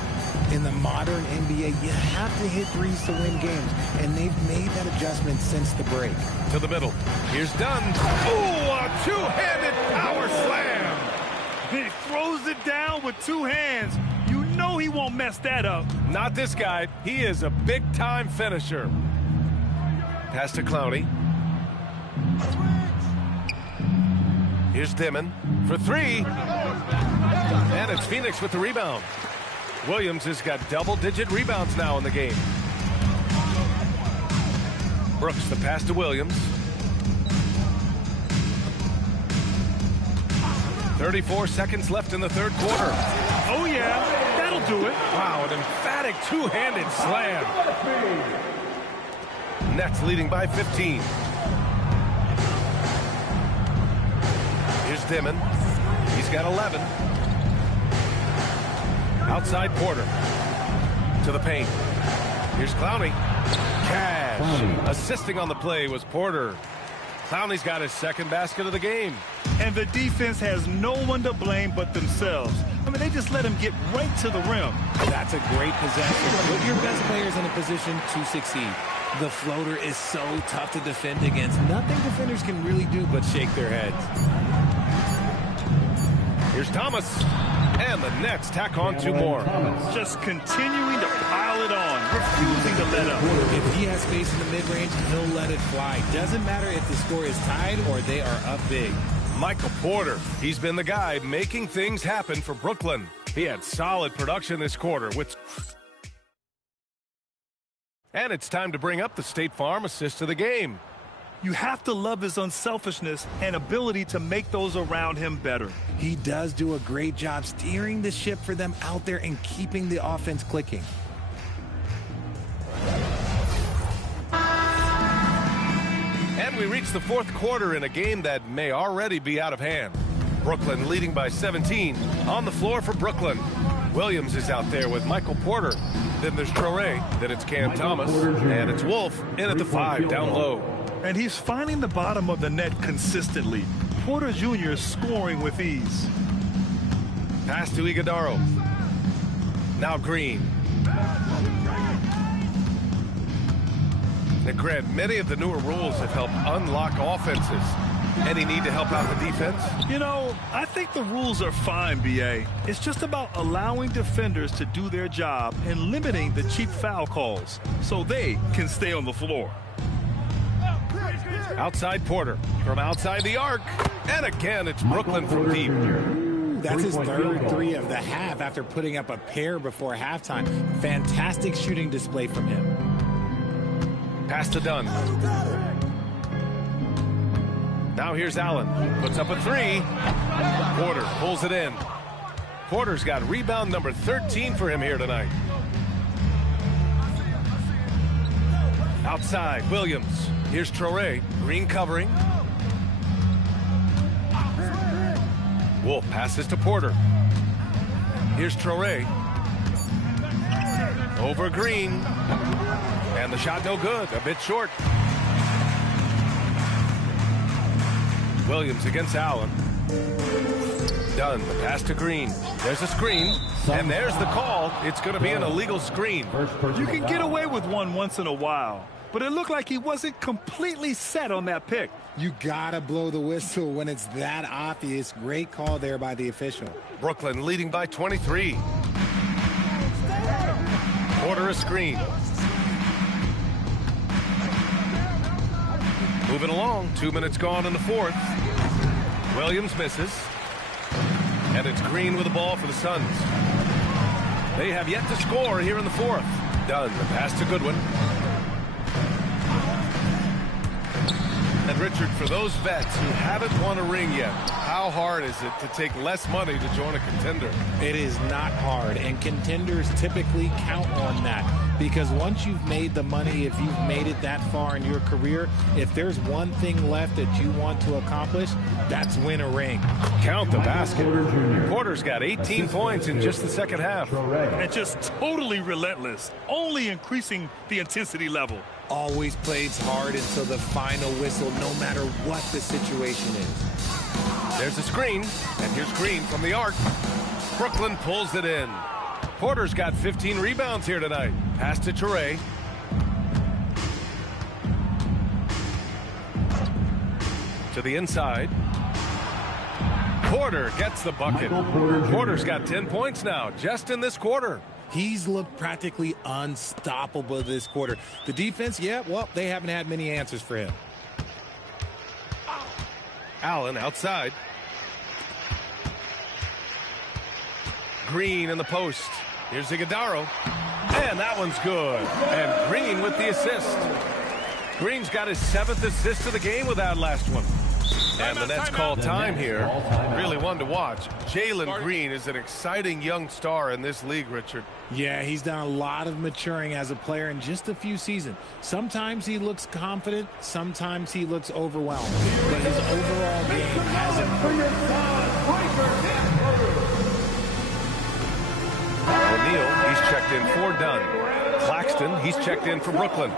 In the modern NBA, you have to hit threes to win games, and they've made that adjustment since the break. To the middle. Here's Dunn. Ooh, a two-handed power slam. He throws it down with 2 hands. You know he won't mess that up. Not this guy. He is a big-time finisher. Pass to Clowney. Here's Dimon for 3. And it's Phoenix with the rebound. Williams has got double-digit rebounds now in the game. Brooks, the pass to Williams. 34 seconds left in the third quarter. Oh, yeah, that'll do it. Wow, an emphatic two-handed slam. Nets leading by 15. Here's Dimon. He's got 11. Outside Porter. To the paint. Here's Clowney. Cash. Assisting on the play was Porter. Clowney's got his second basket of the game. And the defense has no one to blame but themselves. I mean, they just let him get right to the rim. That's a great possession. Put your best players in a position to succeed. The floater is so tough to defend against. Nothing defenders can really do but shake their heads. Here's Thomas. And the Nets tack on 2 more. Just continuing to pile it on, refusing to let up. If he has space in the mid-range, he'll let it fly. Doesn't matter if the score is tied or they are up big. Michael Porter. He's been the guy making things happen for Brooklyn. He had solid production this quarter. And it's time to bring up the State Farm assist of the game. You have to love his unselfishness and ability to make those around him better. He does do a great job steering the ship for them out there and keeping the offense clicking. And we reach the fourth quarter in a game that may already be out of hand. Brooklyn leading by 17. On the floor for Brooklyn. Williams is out there with Michael Porter. Then there's Traoré. Then it's Cam Thomas. And it's Wolf in at the 5 down low. And he's finding the bottom of the net consistently. Porter Jr. is scoring with ease. Pass to Iguodaro. Now Green. And Grant, many of the newer rules have helped unlock offenses. Any need to help out the defense? You know, I think the rules are fine, B.A. It's just about allowing defenders to do their job and limiting the cheap foul calls so they can stay on the floor. Outside Porter from outside the arc. And again, it's Brooklyn from deep. That's his third 3 of the half after putting up a pair before halftime. Fantastic shooting display from him. Pass to Dunn. Now here's Allen. Puts up a 3. Porter pulls it in. Porter's got rebound number 13 for him here tonight. Outside, Williams. Here's Traoré. Green covering. Wolf passes to Porter. Here's Traoré. Over Green. And the shot no good. A bit short. Williams against Allen. Dunn, the pass to Green. There's a screen, and there's the call. It's going to be an illegal screen. You can get away with one once in a while, but it looked like he wasn't completely set on that pick. You gotta blow the whistle when it's that obvious. Great call there by the official. Brooklyn leading by 23. Porter a screen. Moving along, 2 minutes gone in the fourth. Williams misses. And it's Green with the ball for the Suns. They have yet to score here in the fourth. Dunn, the pass to Goodwin. And Richard, for those vets who haven't won a ring yet, how hard is it to take less money to join a contender? It is not hard, and contenders typically count on that. Because once you've made the money, if you've made it that far in your career, if there's one thing left that you want to accomplish, that's win a ring. Count the basket. Porter's got 18 points in just the second half. And just totally relentless, only increasing the intensity level. Always plays hard until the final whistle, no matter what the situation is. There's a screen, and here's Green from the arc. Brooklyn pulls it in. Porter's got 15 rebounds here tonight. Pass to Toure. To the inside. Porter gets the bucket. Porter's got 10 points now, just in this quarter. He's looked practically unstoppable this quarter. The defense, yeah, well, they haven't had many answers for him. Allen outside. Green in the post. Here's Iguodaro. And that one's good. And Green with the assist. Green's got his 7th assist of the game with that last one. And the Nets call time here. Really one to watch. Jalen Green is an exciting young star in this league, Richard. Yeah, he's done a lot of maturing as a player in just a few seasons. Sometimes he looks confident, sometimes he looks overwhelmed. But his overall game has improved. O'Neal, he's checked in for Dunn. Claxton, he's checked in for Brooklyn.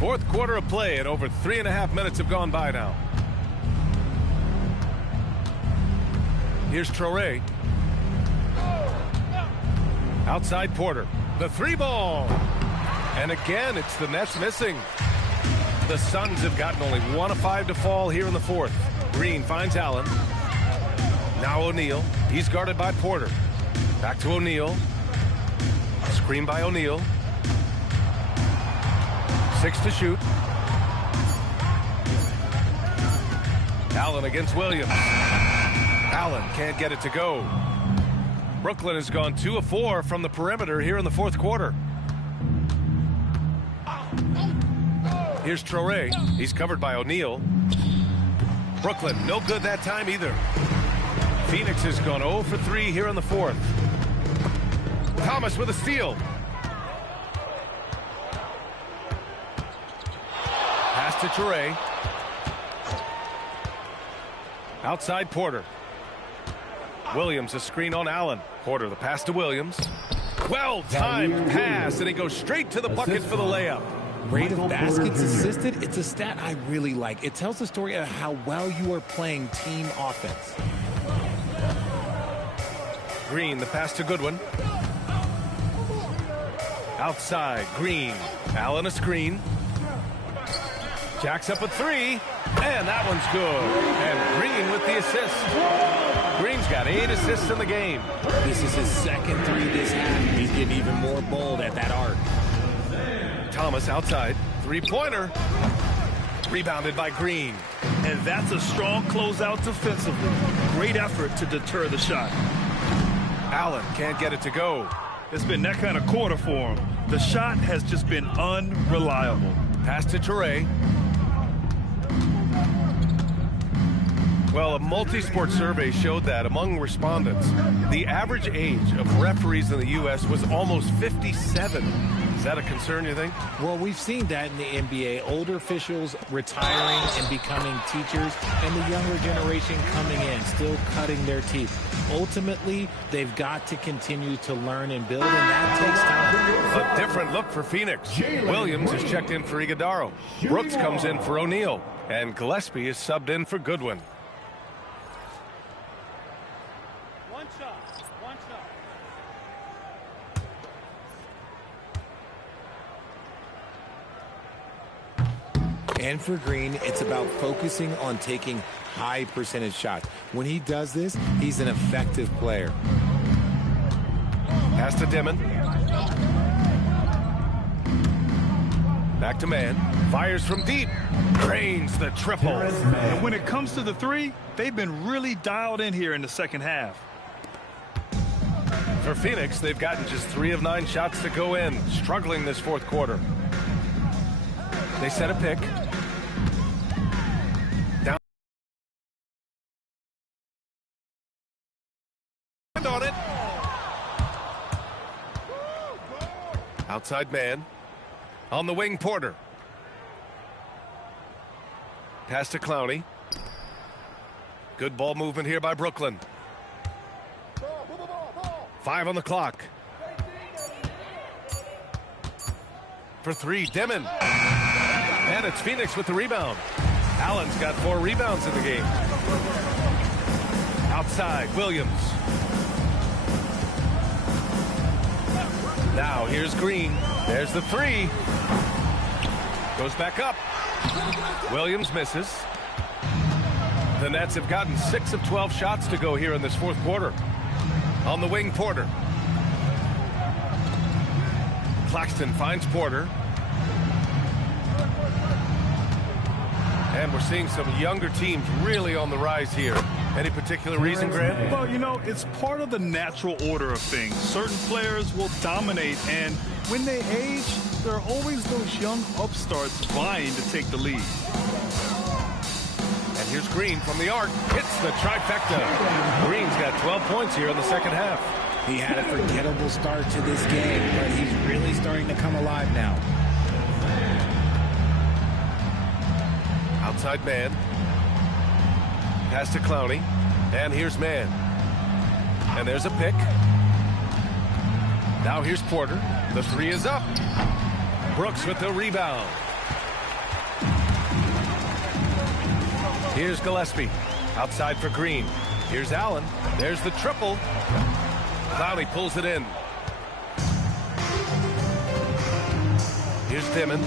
Fourth quarter of play, and over 3.5 minutes have gone by now. Here's Traore. Outside Porter. The 3-ball. And again, it's the Nets missing. The Suns have gotten only 1 of 5 to fall here in the fourth. Green finds Allen. Now O'Neal. He's guarded by Porter. Back to O'Neal. Screen by O'Neal. 6 to shoot. Allen against Williams. Allen can't get it to go. Brooklyn has gone 2 of 4 from the perimeter here in the fourth quarter. Here's Traore. He's covered by O'Neal. Brooklyn, no good that time either. Phoenix has gone 0 for 3 here in the fourth. Thomas with a steal. Pass to Traore. Outside Porter. Williams, a screen on Allen. Porter, the pass to Williams. Well-timed pass, and he goes straight to the bucket for the layup. Rate of baskets assisted, it's a stat I really like. It tells the story of how well you are playing team offense. Green, the pass to Goodwin. Outside, Green. Allen a screen. Jacks up a 3, and that one's good. And Green with the assist. Green's got 8 assists in the game. This is his second 3 this half. He's getting even more bold at that arc. Thomas outside. 3-pointer. Rebounded by Green. And that's a strong closeout defensively. Great effort to deter the shot. Allen can't get it to go. It's been that kind of quarter for him. The shot has just been unreliable. Pass to Toure. Well, a multi-sport survey showed that among respondents, the average age of referees in the U.S. was almost 57. Is that a concern, you think? Well, we've seen that in the NBA. Older officials retiring and becoming teachers, and the younger generation coming in, still cutting their teeth. Ultimately, they've got to continue to learn and build, and that takes time. A different look for Phoenix. Williams is checked in for Iguodaro. Brooks comes in for O'Neal. And Gillespie is subbed in for Goodwin. One shot. And for Green, it's about focusing on taking high percentage shots. When he does this, he's an effective player. Pass to Dimon. Back to man. Fires from deep. Drains the triple. And when it comes to the three, they've been really dialed in here in the second half. For Phoenix, they've gotten just 3 of 9 shots to go in. Struggling this fourth quarter. They set a pick. Down on it. Outside man. On the wing, Porter. Pass to Clowney. Good ball movement here by Brooklyn. 5 on the clock. For 3, Dimon. And it's Phoenix with the rebound. Allen's got 4 rebounds in the game. Outside, Williams. Now here's Green. There's the 3. Goes back up. Williams misses. The Nets have gotten 6 of 12 shots to go here in this fourth quarter. On the wing, Porter. Claxton finds Porter. And we're seeing some younger teams really on the rise here. Any particular reason, Grant? Well, you know, it's part of the natural order of things. Certain players will dominate, and when they age, there are always those young upstarts vying to take the lead. And here's Green from the arc. Hits the trifecta. Green's got 12 points here in the second half. He had a forgettable start to this game, but he's really starting to come alive now. Outside man. Pass to Clowney. And here's man. And there's a pick. Now here's Porter. The 3 is up. Brooks with the rebound. Here's Gillespie. Outside for Green. Here's Allen. There's the triple. Clowney pulls it in. Here's Dimon.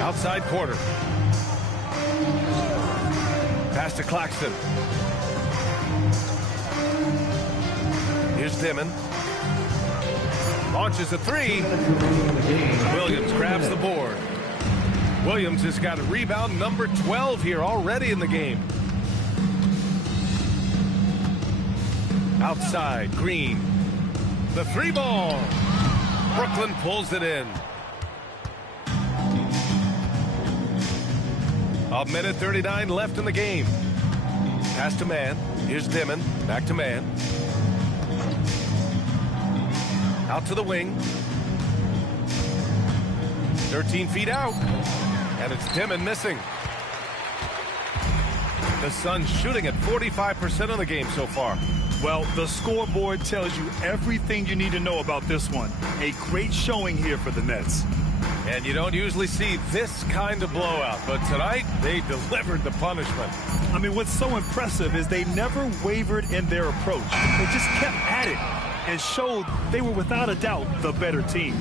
Outside Porter. Pass to Claxton. Here's Dimon. Launches a 3. Williams grabs the board. Williams has got a rebound number 12 here already in the game. Outside, Green. The 3 ball. Brooklyn pulls it in. A minute 39 left in the game. Pass to man. Here's Dimon. Back to man. Out to the wing. 13 feet out. And it's Dimon missing. The Suns shooting at 45% of the game so far. Well, the scoreboard tells you everything you need to know about this one. A great showing here for the Nets. And you don't usually see this kind of blowout, but tonight they delivered the punishment. I mean, what's so impressive is they never wavered in their approach. They just kept at it and showed they were without a doubt the better team.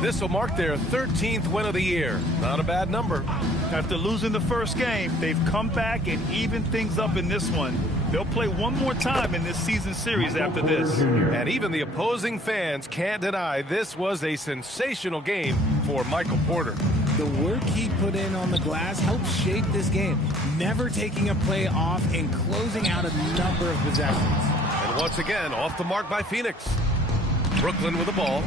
This will mark their 13th win of the year. Not a bad number. After losing the first game, they've come back and evened things up in this one. They'll play one more time in this season series after this. And even the opposing fans can't deny this was a sensational game for Michael Porter. The work he put in on the glass helped shape this game, never taking a play off and closing out a number of possessions. And once again, off the mark by Phoenix. Brooklyn with the ball.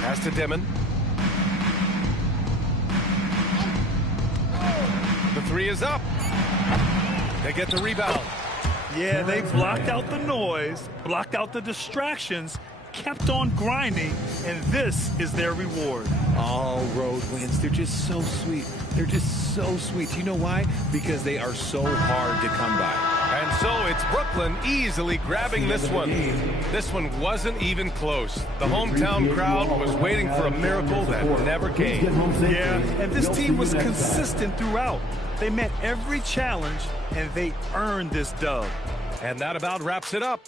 Pass to Dimon. The 3 is up. They get the rebound. Yeah, they blocked out the noise, blocked out the distractions, kept on grinding, and this is their reward. All road wins. They're just so sweet. They're just so sweet. You know why? Because they are so hard to come by. And so it's Brooklyn easily grabbing this one. This one wasn't even close. The hometown crowd was waiting for a miracle that never came. Yeah, and this team was consistent throughout. They met every challenge, and they earned this dub. And that about wraps it up.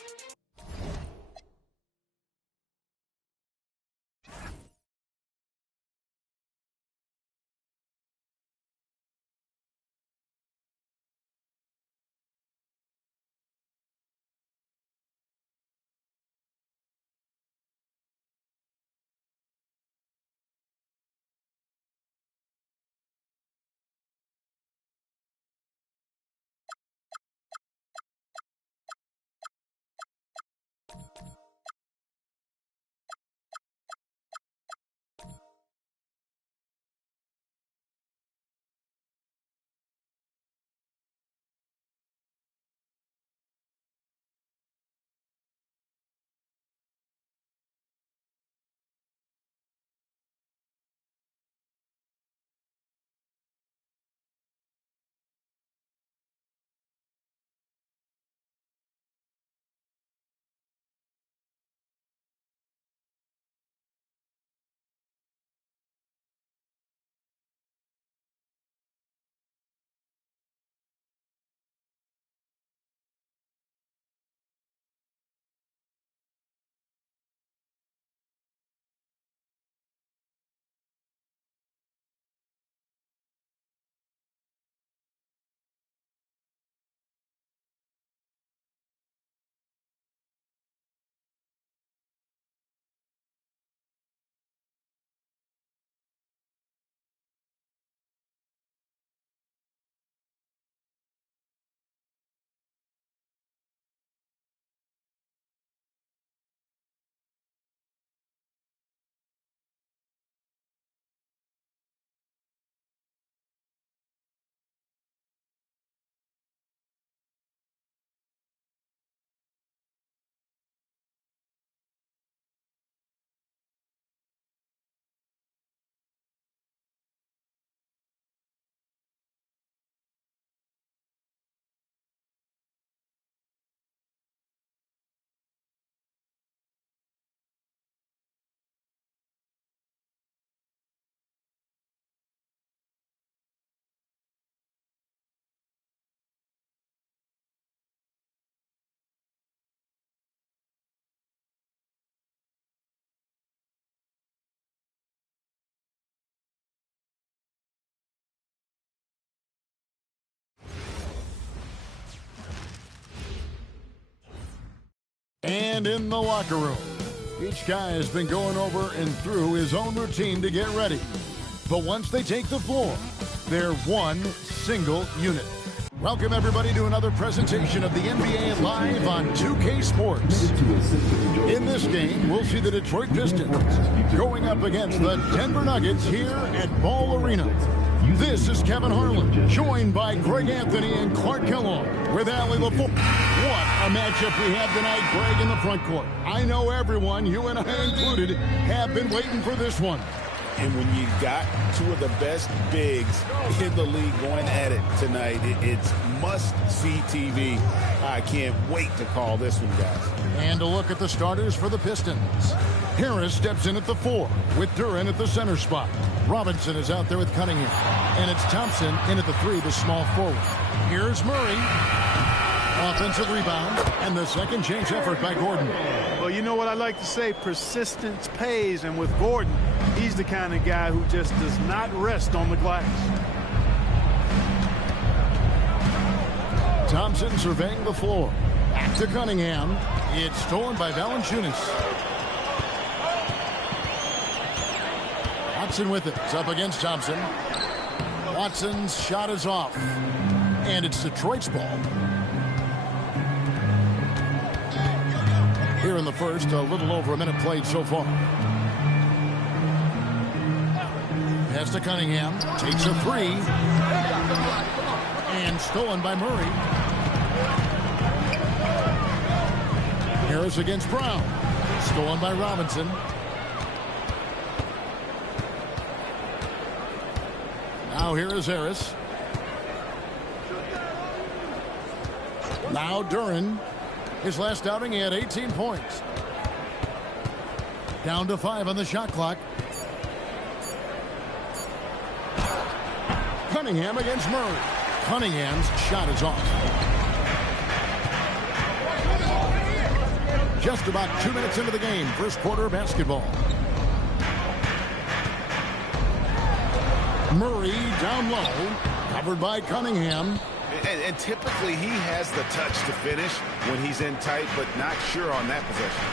And in the locker room, each guy has been going over and through his own routine to get ready. But once they take the floor, they're one single unit. Welcome, everybody, to another presentation of the NBA Live on 2K Sports. In this game, we'll see the Detroit Pistons going up against the Denver Nuggets here at Ball Arena. This is Kevin Harlan, joined by Greg Anthony and Clark Kellogg with Allie LaFour. What a matchup we have tonight, Greg, in the front court. I know everyone, you and I included, have been waiting for this one. And when you got two of the best bigs in the league going at it tonight, it's must-see TV. I can't wait to call this one, guys. And a look at the starters for the Pistons. Harris steps in at the 4 with Duran at the center spot. Robinson is out there with Cunningham. And it's Thompson in at the 3, the small forward. Here's Murray. Offensive rebound, and the second chance effort by Gordon. Well, you know what I like to say, persistence pays, and with Gordon, he's the kind of guy who just does not rest on the glass. Thompson surveying the floor. Back to Cunningham. It's stolen by Valanciunas. Watson with it. It's up against Thompson. Watson's shot is off. And it's Detroit's ball. Here in the first, a little over a minute played so far. Pass to Cunningham. Takes a 3. And stolen by Murray. Harris against Brown. Stolen by Robinson. Now here is Harris. Now Duran. His last outing, he had 18 points. Down to 5 on the shot clock. Cunningham against Murray. Cunningham's shot is off. Just about 2 minutes into the game, first quarter of basketball. Murray down low, covered by Cunningham. And typically he has the touch to finish when he's in tight, but not sure on that possession.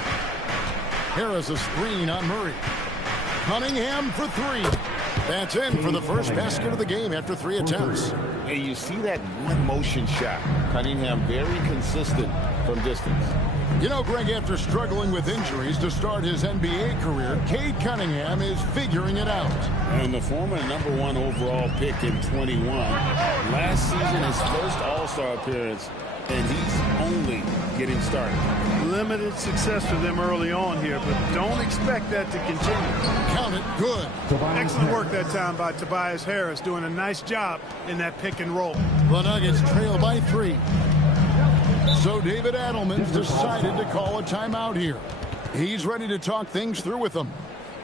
Harris a screen on Murray. Cunningham for 3. That's in for the first basket of the game after 3 attempts. And you see that one motion shot. Cunningham very consistent from distance. You know, Greg, after struggling with injuries to start his NBA career, Cade Cunningham is figuring it out. And the former #1 overall pick in 21. Last season, his first All-Star appearance, and he's only getting started. Limited success for them early on here, but don't expect that to continue. Count it, good. Excellent work that time by Tobias Harris, doing a nice job in that pick and roll. The Nuggets trail by 3. So David Adelman's decided to call a timeout here. He's ready to talk things through with them.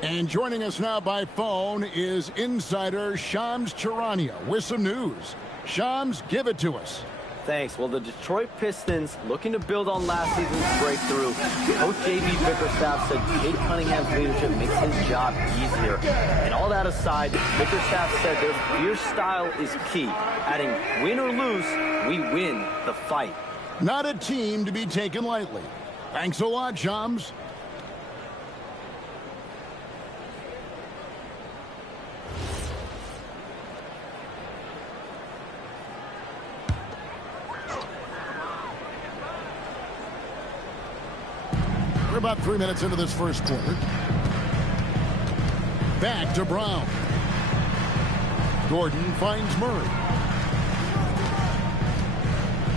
And joining us now by phone is insider Shams Charania with some news. Shams, give it to us. Thanks. Well, the Detroit Pistons, looking to build on last season's breakthrough. Coach J.B. Bickerstaff said Cade Cunningham's leadership makes his job easier. And all that aside, Bickerstaff said their fierce style is key. Adding win or lose, we win the fight. Not a team to be taken lightly. Thanks a lot, Shams. We're about 3 minutes into this first quarter. Back to Brown. Gordon finds Murray.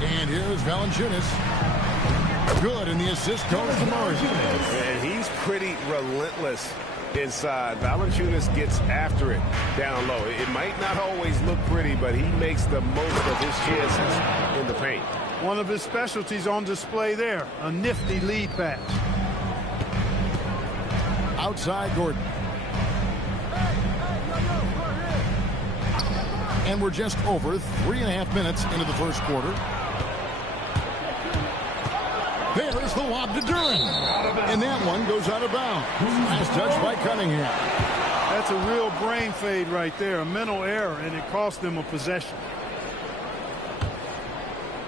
And here's Valanciunas. Good, and the assist goes to Murray. And he's pretty relentless inside. Valanciunas gets after it down low. It might not always look pretty, but he makes the most of his chances in the paint. One of his specialties on display there, a nifty lead pass. Outside Gordon. And we're just over 3.5 minutes into the first quarter. There's the lob to Duran. And that one goes out of bounds. Last touch by Cunningham. That's a real brain fade right there, a mental error, and it cost them a possession.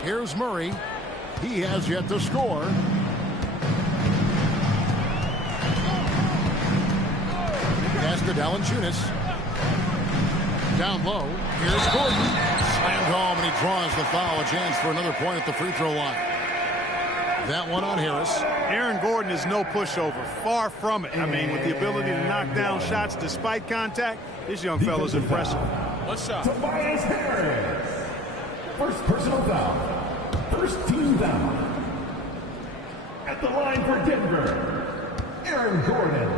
Here's Murray. He has yet to score. Pass to Valanciunas. Down low. Here's Gordon. Slammed home, and he draws the foul. A chance for another point at the free throw line. That one on Harris. Aaron Gordon is no pushover. Far from it. I mean, with the ability to knock down shots despite contact, this young fella's impressive. What's up? Tobias Harris. First personal foul. First team foul. At the line for Denver, Aaron Gordon.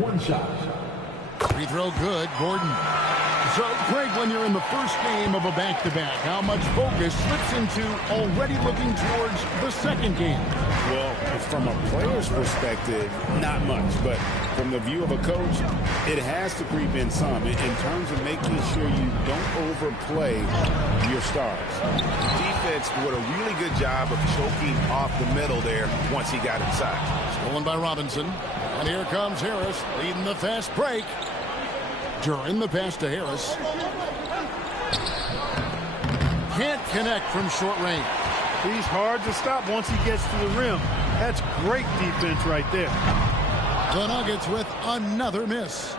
One shot. Free throw good. Gordon. So, Greg, when you're in the first game of a back-to-back, how much focus slips into already looking towards the second game? Well, from a player's perspective, not much. But from the view of a coach, it has to creep in some in terms of making sure you don't overplay your stars. Defense did a really good job of choking off the middle there once he got inside. Stolen by Robinson. And here comes Harris leading the fast break. During the pass to Harris. Can't connect from short range. He's hard to stop once he gets to the rim. That's great defense right there. The Nuggets with another miss.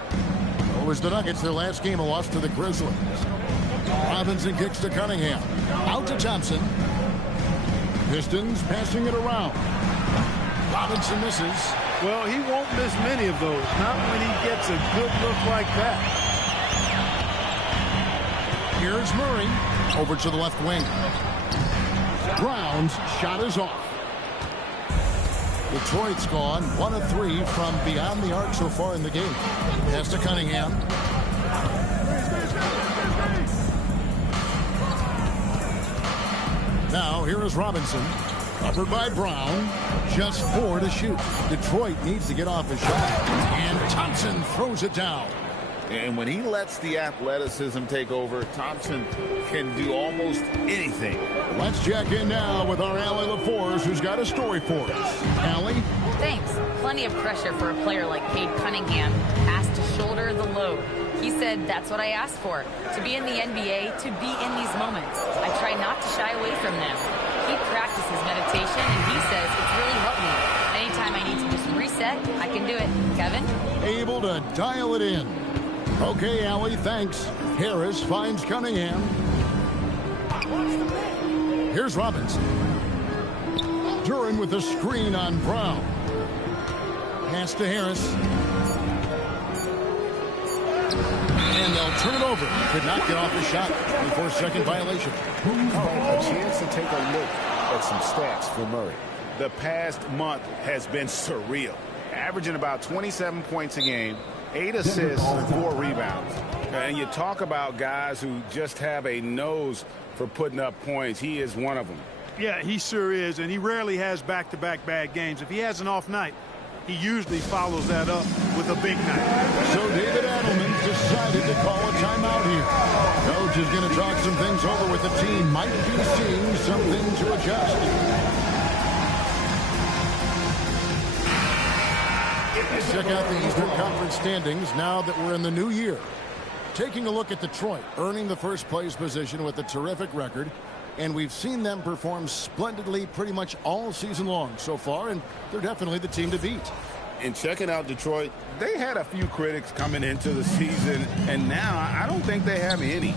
It was the Nuggets, their last game, a loss to the Grizzlies. Robinson kicks to Cunningham. Out to Thompson. Pistons passing it around. Robinson misses. Well, he won't miss many of those. Not when he gets a good look like that. Here's Murray. Over to the left wing. Brown's shot is off. Detroit's gone 1 of 3 from beyond the arc so far in the game. Pass to Cunningham. Now here is Robinson. Covered by Brown. Just 4 to shoot. Detroit needs to get off a shot. And Thompson throws it down. And when he lets the athleticism take over, Thompson can do almost anything. Let's check in now with our Allie LaForce, who's got a story for us. Allie? Thanks. Plenty of pressure for a player like Cade Cunningham, asked to shoulder the load. He said, that's what I asked for, to be in the NBA, to be in these moments. I try not to shy away from them. He practices meditation, and he says it's really helped me. Anytime I need to just reset, I can do it. Kevin? Able to dial it in. Okay, Allie, thanks. Harris finds Cunningham. Here's Robinson. Duran with the screen on Brown. Pass to Harris. And they'll turn it over. Could not get off the shot. 24-second violation. A chance to take a look at some stats for Murray. The past month has been surreal. Averaging about 27 points a game, 8 assists, and 4 rebounds. And you talk about guys who just have a nose for putting up points. He is one of them. Yeah, he sure is, and he rarely has back-to-back bad games. If he has an off night, he usually follows that up with a big night. So David Adelman decided to call a timeout here. Coach is going to talk some things over with the team. Might be seeing something to adjust. Let's check out the Eastern Conference standings now that we're in the new year. Taking a look at Detroit, earning the first place position with a terrific record. And we've seen them perform splendidly pretty much all season long so far, and they're definitely the team to beat. And checking out Detroit, they had a few critics coming into the season, and now I don't think they have any.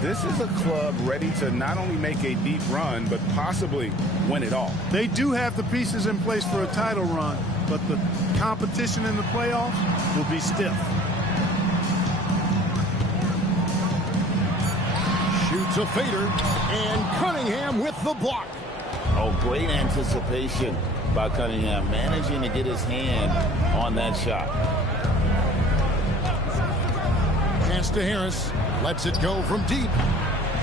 This is a club ready to not only make a deep run, but possibly win it all. They do have the pieces in place for a title run, but the competition in the playoffs will be stiff. Shoots a fader, and Cunningham with the block. Oh, great anticipation by Cunningham, managing to get his hand on that shot. Pass to Harris, lets it go from deep.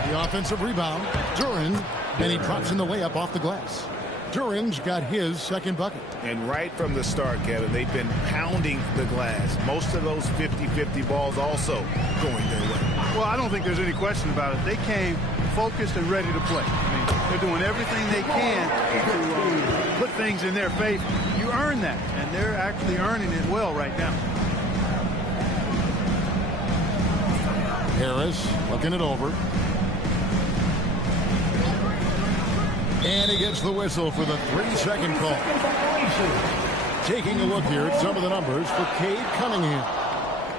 The offensive rebound, Duran, and he drops in the layup off the glass. Duran's got his second bucket. And right from the start, Kevin, they've been pounding the glass. Most of those 50-50 balls also going their way. Well, I don't think there's any question about it. They came focused and ready to play. I mean, they're doing everything they can to put things in their favor. You earn that, and they're actually earning it well right now. Harris looking it over. And he gets the whistle for the 3-second call. Taking a look here at some of the numbers for Cade Cunningham.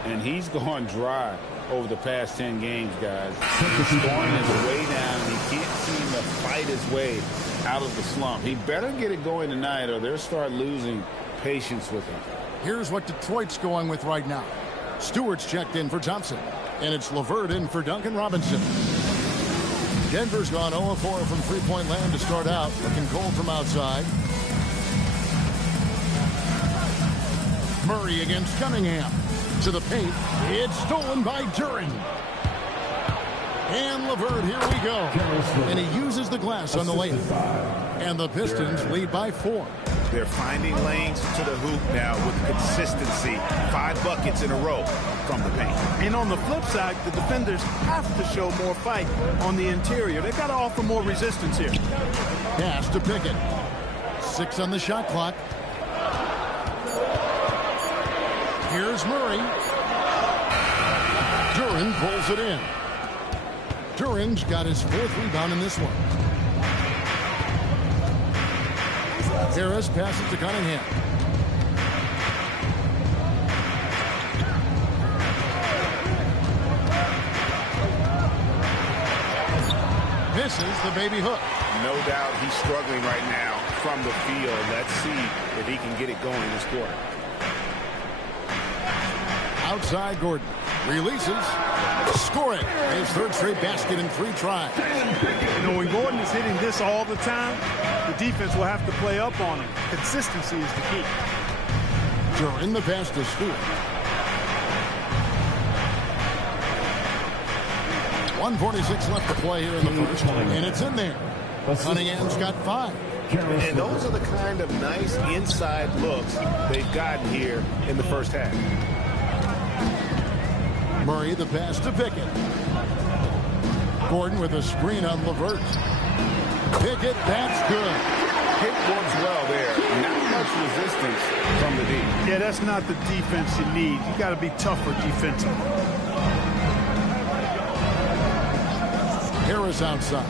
And he's gone dry over the past 10 games, guys. Scoring is way down. He can't seem to fight his way out of the slump. He better get it going tonight or they'll start losing patience with him. Here's what Detroit's going with right now. Stewart's checked in for Thompson. And it's LeVert in for Duncan Robinson. Denver's gone 0-4 from three-point land to start out. Looking cold from outside. Murray against Cunningham. To the paint. It's stolen by Duran. And LeVert, here we go. And he uses the glass on the layup. And the Pistons lead by 4. They're finding lanes to the hoop now with consistency. 5 buckets in a row from the paint. And on the flip side, the defenders have to show more fight on the interior. They've got to offer more resistance here. Pass to Pickett. 6 on the shot clock. Here's Murray. Duran pulls it in. Duran's got his 4th rebound in this one. Harris passes to Cunningham. Misses the baby hook. No doubt he's struggling right now from the field. Let's see if he can get it going this quarter. Outside Gordon. Releases. Score it. His third straight basket in 3 tries. You know, when Gordon is hitting this all the time, the defense will have to play up on him. Consistency is the key. During the pass to Stewart. 1:46 left to play here in the first, and it's in there. Cunningham's got 5. And those are the kind of nice inside looks they've gotten here in the first half. Murray the pass to Pickett. Gordon with a screen on LeVert. Pickett, that's good. Pick works well there. Not much resistance from the D. Yeah, that's not the defense you need. You got to be tougher defensively. Harris outside.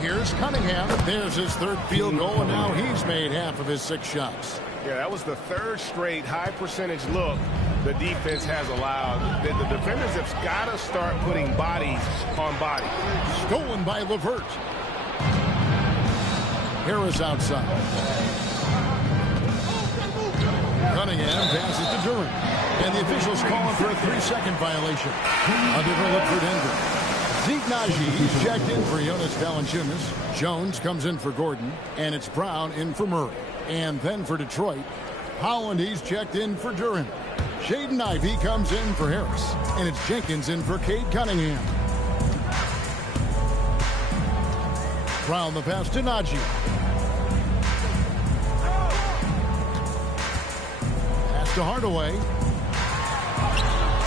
Here's Cunningham. There's his third field goal, and now he's made half of his 6 shots. Yeah, that was the third straight high percentage look the defense has allowed. The defenders have got to start putting bodies on bodies. Stolen by LeVert. Harris outside. Cunningham passes to Durant. And the officials calling for a 3-second violation. A different look for Denver. Zeke Naji, he's checked in for Jonas Valanciunas. Jones comes in for Gordon. And it's Brown in for Murray. And then for Detroit, Holland, he's checked in for Durant. Shaden Ivey comes in for Harris. And it's Jenkins in for Cade Cunningham. Brown the pass to Naji. Pass to Hardaway.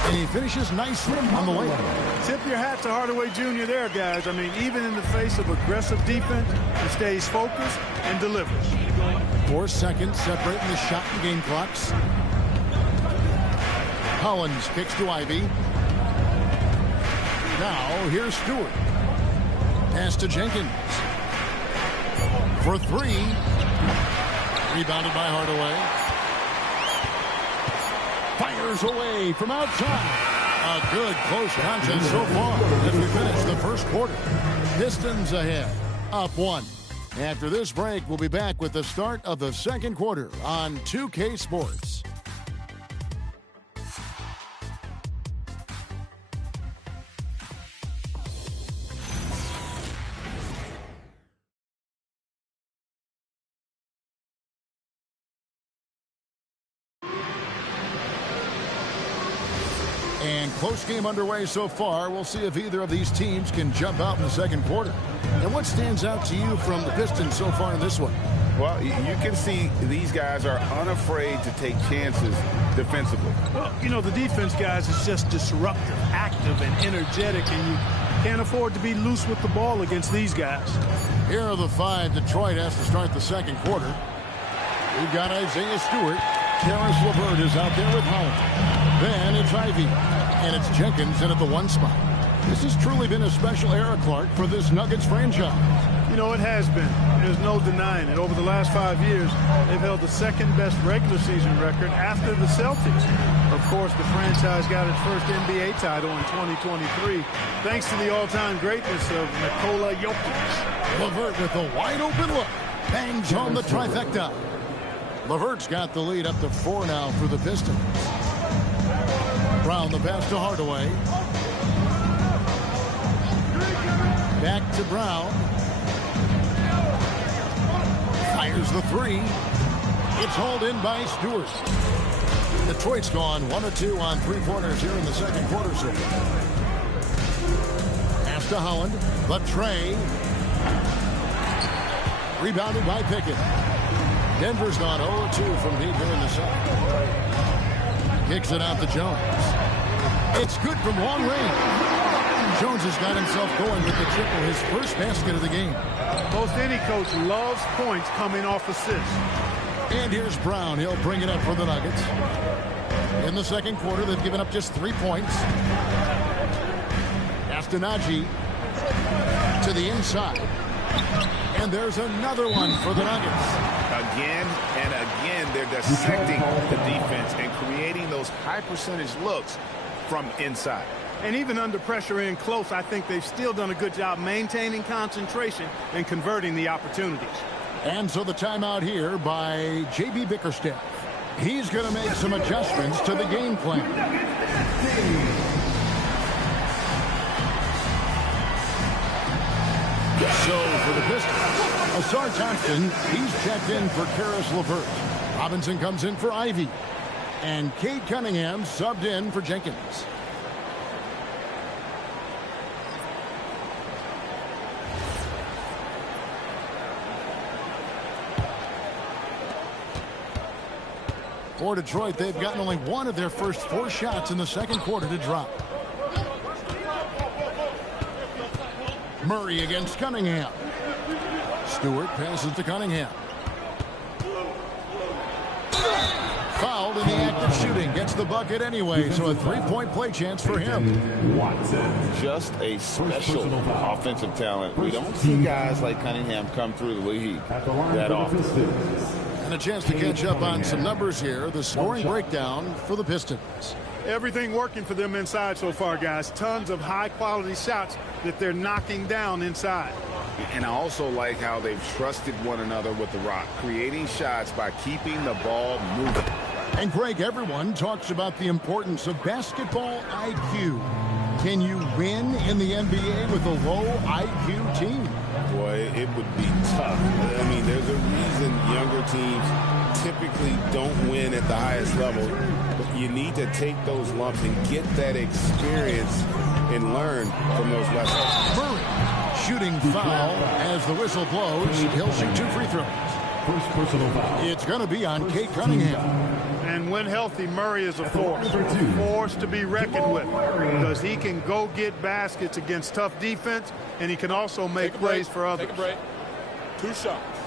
And he finishes nicely on the layup. Tip your hat to Hardaway Jr. there, guys. I mean, even in the face of aggressive defense, he stays focused and delivers. 4 seconds separating the shot and game clocks. Collins kicks to Ivy. Now, here's Stewart. Pass to Jenkins. For 3. Rebounded by Hardaway. Fires away from outside. A good close contest so far as we finish the first quarter. Pistons ahead, up 1. After this break, we'll be back with the start of the second quarter on 2K Sports. And close game underway so far. We'll see if either of these teams can jump out in the second quarter. And what stands out to you from the Pistons so far in this one? Well, you can see these guys are unafraid to take chances defensively. Well, you know, the defense, guys, is just disruptive, active, and energetic, and you can't afford to be loose with the ball against these guys. Here are the 5 Detroit has to start the second quarter. We've got Isaiah Stewart. Karis LeVert is out there with Holland. Then it's Ivy. And it's Jenkins in at the 1 spot. This has truly been a special era, Clark, for this Nuggets franchise. You know, it has been. There's no denying it. Over the last 5 years, they've held the second-best regular season record after the Celtics. Of course, the franchise got its first NBA title in 2023, thanks to the all-time greatness of Nikola Jokic. LeVert with a wide-open look. Bangs home the trifecta. LeVert's got the lead up to 4 now for the Pistons. Brown the pass to Hardaway. Back to Brown. Fires the 3. It's hauled in by Stewart. Detroit's gone 1 of 2 on 3-pointers here in the second quarter so far. Pass to Holland. The tray. Rebounded by Pickett. Denver's gone 0-2 from deep here in the second. Kicks it out to Jones. It's good from long range. Jones has got himself going with the triple, his first basket of the game. Most any coach loves points coming off assists. And here's Brown. He'll bring it up for the Nuggets. In the second quarter, they've given up just 3 points. Naji to the inside. And there's another one for the Nuggets. Again and again, they're dissecting the defense and creating those high percentage looks from inside. And even under pressure in close, I think they've still done a good job maintaining concentration and converting the opportunities. And so the timeout here by J.B. Bickerstaff. He's going to make some adjustments to the game plan. So for the Pistons, Asar Thompson, he's checked in for Karis LeVert. Robinson comes in for Ivy. And Cade Cunningham subbed in for Jenkins. For Detroit, they've gotten only one of their first 4 shots in the second quarter to drop. Murray against Cunningham. Stewart passes to Cunningham. Fouled in the act of shooting. Gets the bucket anyway, so a 3-point play chance for him. Just a special offensive talent. We don't see guys like Cunningham come through the league that often. And a chance to catch up on some numbers here. The scoring breakdown for the Pistons. Everything working for them inside so far, guys. Tons of high-quality shots that they're knocking down inside. And I also like how they've trusted one another with the rock, creating shots by keeping the ball moving. And Greg, everyone talks about the importance of basketball IQ. Can you win in the NBA with a low IQ team? Boy, it would be tough. I mean, there's a reason younger teams typically don't win at the highest level. But you need to take those lumps and get that experience and learn from those lessons. Murray, shooting foul as the whistle blows. He'll shoot 2 free throws. First personal foul. It's going to be on Cade Cunningham. And when healthy, Murray is a force to be reckoned with, because he can go get baskets against tough defense, and he can also make plays for others. Take a break. 2 shots.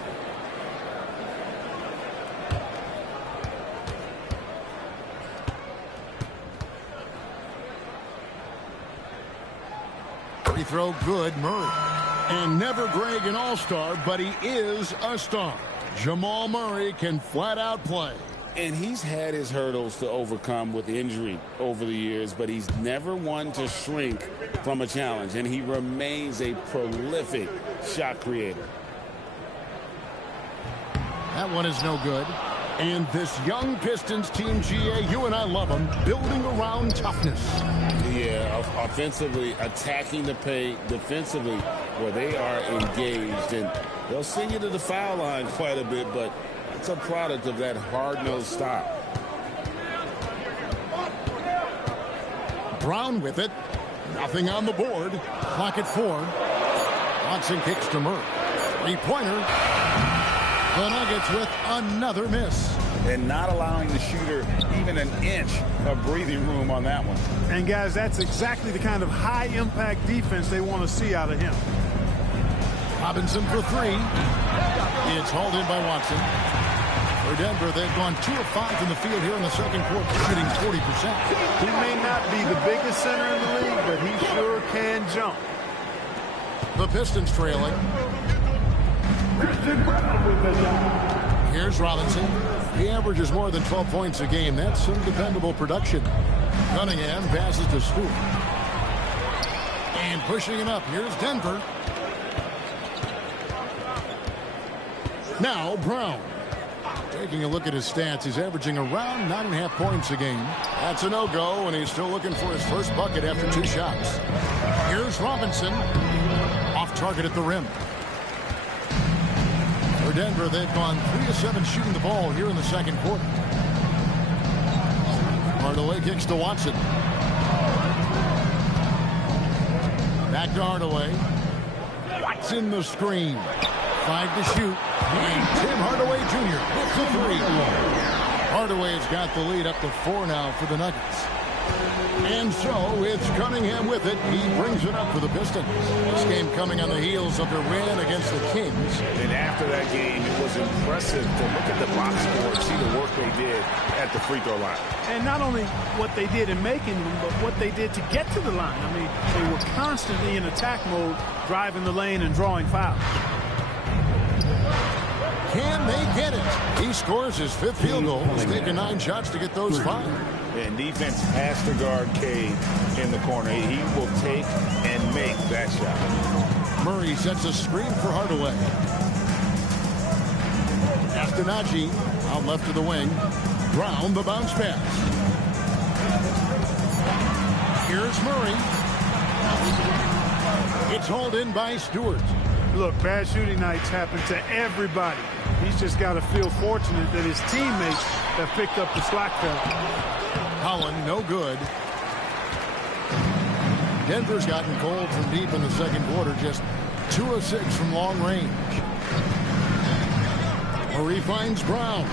Free throw good, Murray. And never Greg an all-star, but he is a star. Jamal Murray can flat out play. And he's had his hurdles to overcome with injury over the years, but he's never one to shrink from a challenge, and he remains a prolific shot creator. That one is no good. And this young Pistons team, GA, you and I love them, building around toughness. Yeah, offensively, attacking the paint, defensively, where they are engaged. And they'll send you to the foul line quite a bit, but it's a product of that hard-nosed stop. Brown with it. Nothing on the board. Clock at 4. Watson kicks to Murray. 3-pointer. The Nuggets with another miss. And not allowing the shooter even an inch of breathing room on that one. And, guys, that's exactly the kind of high-impact defense they want to see out of him. Robinson for 3. It's hauled in by Watson. For Denver, they've gone 2 of 5 in the field here in the second quarter, shooting 40%. He may not be the biggest center in the league, but he sure can jump. The Pistons trailing. Here's Robinson. He averages more than 12 points a game. That's some dependable production. Cunningham passes to Stewart. And pushing it up. Here's Denver. Now Brown. Taking a look at his stats, he's averaging around 9.5 points a game. That's a no-go, and he's still looking for his first bucket after 2 shots. Here's Robinson. Off target at the rim. For Denver, they've gone 3 of 7 shooting the ball here in the second quarter. Hardaway kicks to Watson. Back to Hardaway. Watson the screen. 5 to shoot. And Tim Hardaway Jr. with the 3. Hardaway's got the lead up to 4 now for the Nuggets. And so it's Cunningham with it. He brings it up for the Pistons. This game coming on the heels of their win against the Kings. And after that game, it was impressive to look at the box score and see the work they did at the free throw line. And not only what they did in making them, but what they did to get to the line. I mean, they were constantly in attack mode, driving the lane and drawing fouls. Can they get it? He scores his 5th field goal. He's taken 9 shots to get those 5. And defense has to guard Cade in the corner. He will take and make that shot. Murray sets a screen for Hardaway. Astonaghi out left to the wing. Brown the bounce pass. Here's Murray. It's hauled in by Stewart. Look, bad shooting nights happen to everybody. He's just got to feel fortunate that his teammates have picked up the slack for him. Holland, no good. Denver's gotten cold from deep in the second quarter, just 2 of 6 from long range. Murray finds Brown.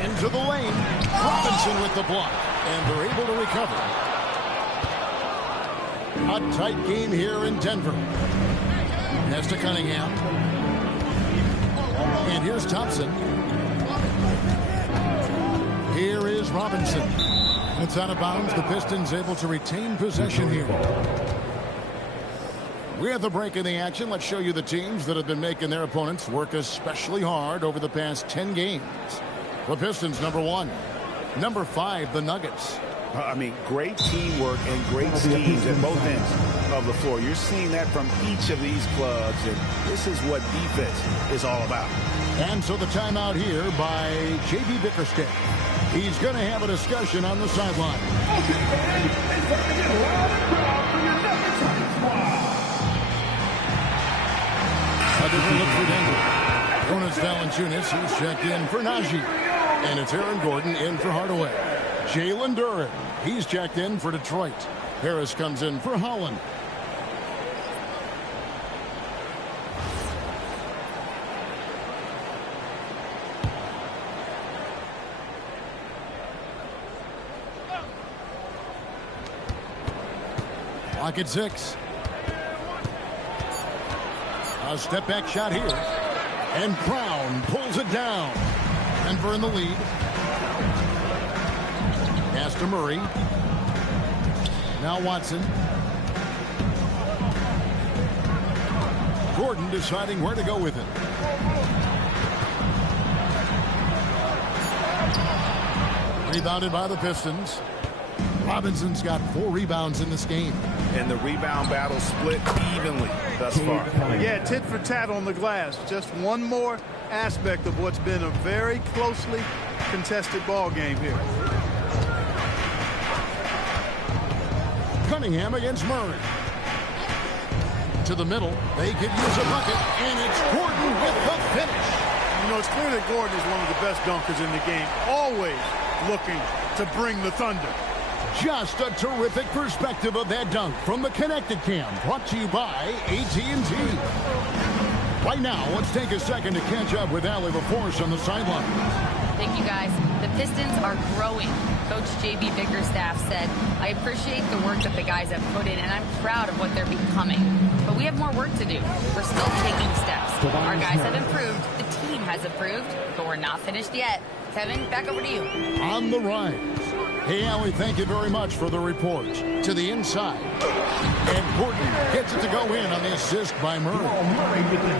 Into the lane. Robinson with the block, and they're able to recover. A tight game here in Denver. Pass to Cunningham. And here's Thompson. Here is Robinson. It's out of bounds. The Pistons able to retain possession here. We have the break in the action. Let's show you the teams that have been making their opponents work especially hard over the past 10 games. The Pistons, number 1. Number 5, the Nuggets. I mean, great teamwork and great schemes at both ends of the floor. You're seeing that from each of these clubs, and this is what defense is all about. And so the timeout here by J.B. Bickerstaff. He's going to have a discussion on the sideline. A different look for Denver. Jonas Valanciunas, he's checked in for Najee. And it's Aaron Gordon in for Hardaway. Jalen Duren, he's checked in for Detroit. Harris comes in for Holland. Clock at 6. A step back shot here. And Brown pulls it down. Denver in the lead. Pass to Murray. Now Watson. Gordon deciding where to go with it. Rebounded by the Pistons. Robinson's got 4 rebounds in this game. And the rebound battle split evenly thus far. Yeah, tit for tat on the glass. Just one more aspect of what's been a very closely contested ball game here. Cunningham against Murray. To the middle. They could use a bucket. And it's Gordon with the finish. You know, it's clear that Gordon is one of the best dunkers in the game. Always looking to bring the thunder. Just a terrific perspective of that dunk from the Connected Cam, brought to you by AT&T. Right now, let's take a second to catch up with Allie LaForce on the sideline. Thank you, guys. The Pistons are growing. Coach J.B. Bickerstaff said, I appreciate the work that the guys have put in, and I'm proud of what they're becoming. But we have more work to do. We're still taking steps. Our guys have improved. The team has improved, but we're not finished yet. Kevin, back over to you. On the rise. Hey, Allie, thank you very much for the report. To the inside. And Gordon gets it to go in on the assist by Murray.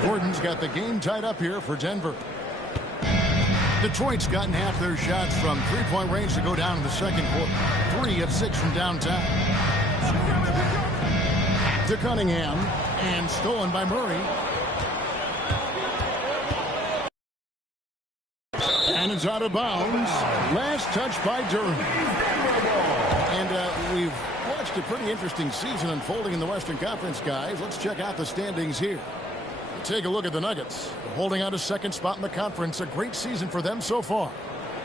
Gordon's got the game tied up here for Denver. Detroit's gotten half their shots from three-point range to go down in the second quarter. 3 of 6 from downtown. To Cunningham. And stolen by Murray. And it's out of bounds. Last touch by Duren. And we've watched a pretty interesting season unfolding in the Western Conference, guys. Let's check out the standings here. Take a look at the Nuggets. They're holding out a second spot in the conference. A great season for them so far.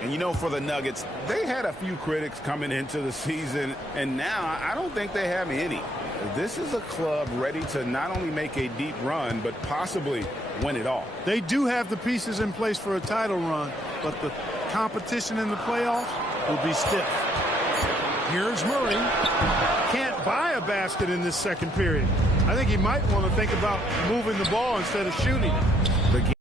And you know, for the Nuggets, they had a few critics coming into the season, and now I don't think they have any. This is a club ready to not only make a deep run, but possibly win it all. They do have the pieces in place for a title run, but the competition in the playoffs will be stiff. Here's Murray. Can't buy a basket in this second period. I think he might want to think about moving the ball instead of shooting it. The game,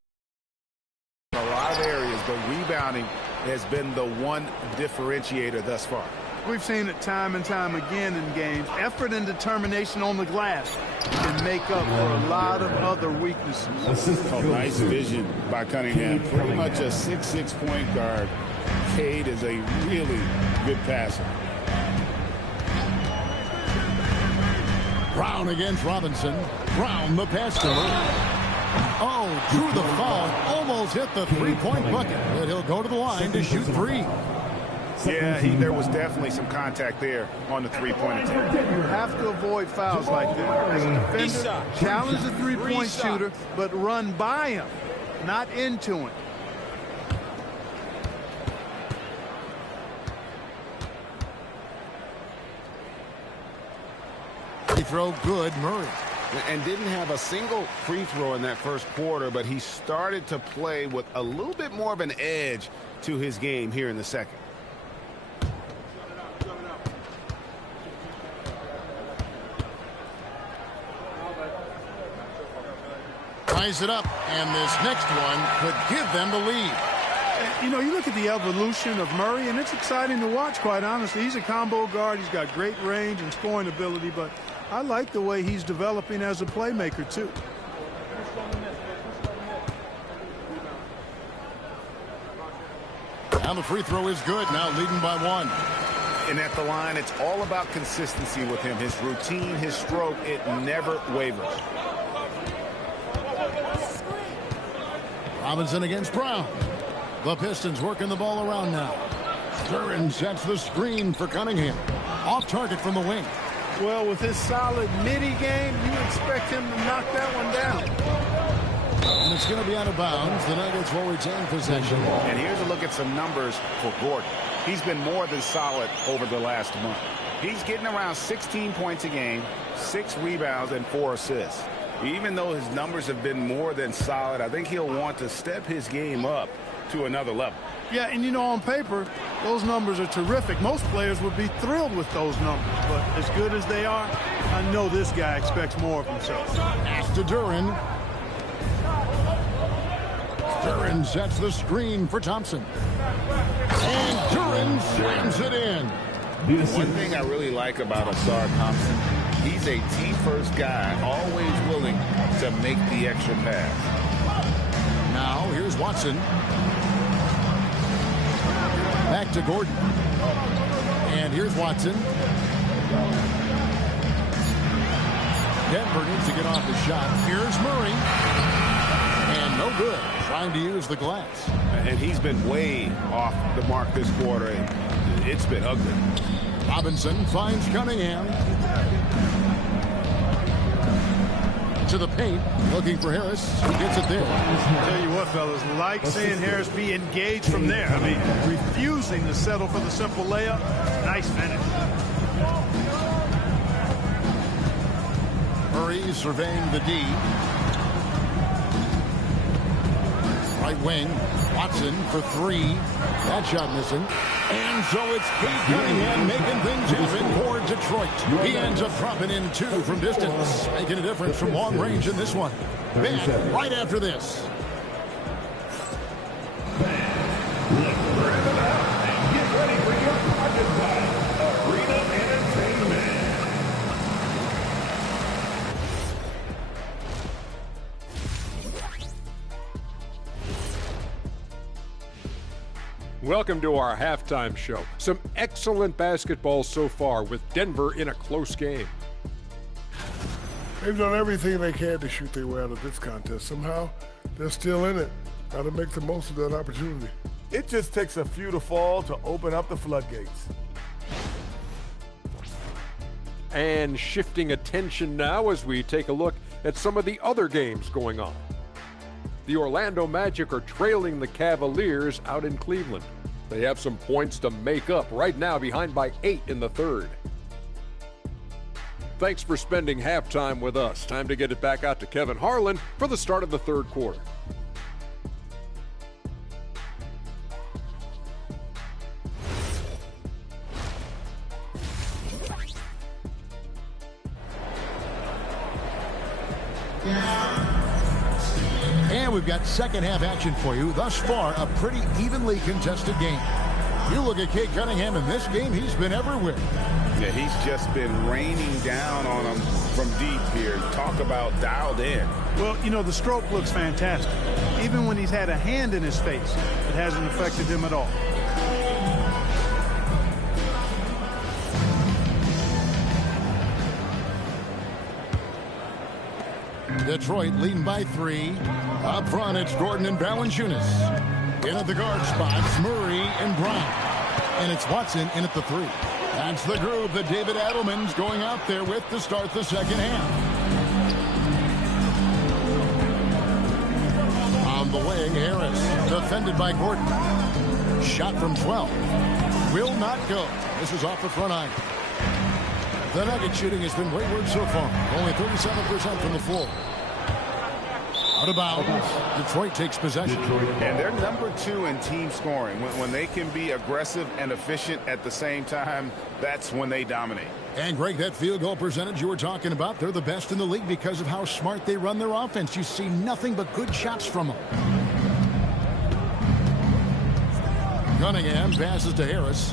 in a lot of areas, the rebounding has been the one differentiator thus far. We've seen it time and time again in games. Effort and determination on the glass can make up for a lot of other weaknesses. Oh, nice vision by Cunningham. Pretty much a 6'6" point guard. Cade is a really good passer. Brown against Robinson. Brown, the pass to him. Oh, drew the foul. Almost hit the three-point bucket. But he'll go to the line to shoot 3. Yeah, there was definitely some contact there on the three-point attempt. You have to avoid fouls like that. As a defender, challenge the three-point shooter, but run by him, not into him. Free throw good, Murray. And didn't have a single free throw in that first quarter, but he started to play with a little bit more of an edge to his game here in the second. Ties it up, and this next one could give them the lead. You know, you look at the evolution of Murray, and it's exciting to watch, quite honestly. He's a combo guard. He's got great range and scoring ability, but I like the way he's developing as a playmaker, too. Now the free throw is good, now leading by one. And at the line, it's all about consistency with him. His routine, his stroke, it never wavers. Robinson against Brown. The Pistons working the ball around now. Duren sets the screen for Cunningham. Off target from the wing. Well, with his solid midi game, you expect him to knock that one down. And it's going to be out of bounds. The Nuggets will retain possession. And here's a look at some numbers for Gordon. He's been more than solid over the last month. He's getting around 16 points a game, 6 rebounds, and 4 assists. Even though his numbers have been more than solid, I think he'll want to step his game up to another level. Yeah, and you know, on paper, those numbers are terrific. Most players would be thrilled with those numbers, but as good as they are, I know this guy expects more of himself. Pass to Duren. Duren sets the screen for Thompson. And Duren slams it in. One thing I really like about Asar Thompson, he's a team-first guy, always willing to make the extra pass. Now, here's Watson. Back to Gordon. And here's Watson. Denver needs to get off the shot. Here's Murray. And no good. Trying to use the glass. And he's been way off the mark this quarter. It's been ugly. Robinson finds Cunningham. To the paint, looking for Harris. He gets it there. I'll tell you what, fellas, like seeing Harris be engaged from there. I mean, refusing to settle for the simple layup. Nice finish. Murray surveying the D. Right wing, Watson for 3. That shot missing. And so it's Cade Cunningham making things happen for Detroit. He ends up dropping in 2 from distance, making a difference from long range in this one. Back right after this. Get ready for your pocket by Arena Entertainment. Welcome to our halftime show. Some excellent basketball so far with Denver in a close game. They've done everything they can to shoot their way out of this contest. Somehow, they're still in it. Got to make the most of that opportunity. It just takes a few to fall to open up the floodgates. And shifting attention now as we take a look at some of the other games going on. The Orlando Magic are trailing the Cavaliers out in Cleveland. They have some points to make up right now, behind by 8 in the third. Thanks for spending halftime with us. Time to get it back out to Kevin Harlan for the start of the third quarter. And we've got second half action for you. Thus far, a pretty evenly contested game. You look at Cade Cunningham in this game, he's been everywhere. Yeah, he's just been raining down on him from deep here. Talk about dialed in. Well, you know, the stroke looks fantastic. Even when he's had a hand in his face, it hasn't affected him at all. Detroit leading by 3. Up front, it's Gordon and Valanciunas. In at the guard spots, Murray and Brown. And it's Watson in at the 3. That's the group that David Adelman's going out there with to start the second half. On the wing, Harris, defended by Gordon. Shot from 12. Will not go. This is off the front iron. The Nugget shooting has been wayward so far. Only 37% from the floor. Out of bounds. Detroit takes possession. And they're number 2 in team scoring. When they can be aggressive and efficient at the same time, that's when they dominate. And Greg, that field goal percentage you were talking about, they're the best in the league because of how smart they run their offense. You see nothing but good shots from them. Cunningham passes to Harris.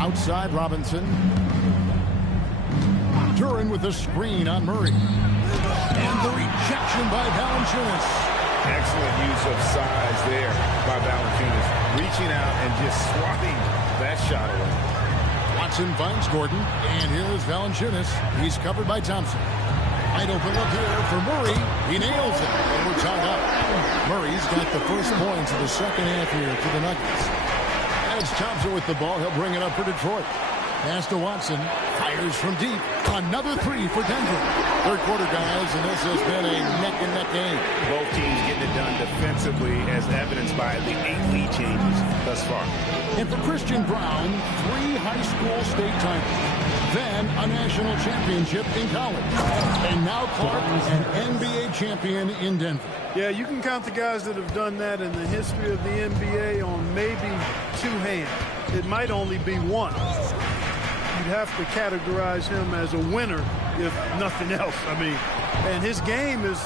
Outside Robinson. Duran with a screen on Murray. And the rejection by Valanciunas. Excellent use of size there by Valanciunas. Reaching out and just swatting that shot away. Watson finds Gordon. And here's Valanciunas. He's covered by Thompson. Wide open look here for Murray. He nails it. And we're tied up. Murray's got the first points of the second half here for the Nuggets. As Thompson with the ball, he'll bring it up for Detroit. Pass to Watson. Fires from deep. Another 3 for Denver. Third quarter, guys, and this has been a neck-and-neck game. Both teams getting it done defensively as evidenced by the 8 lead changes thus far. And for Christian Brown, 3 high school state titles. Then a national championship in college. And now Clark, an NBA champion in Denver. Yeah, you can count the guys that have done that in the history of the NBA on maybe 2 hands. It might only be 1. You'd have to categorize him as a winner, if nothing else. I mean, and his game is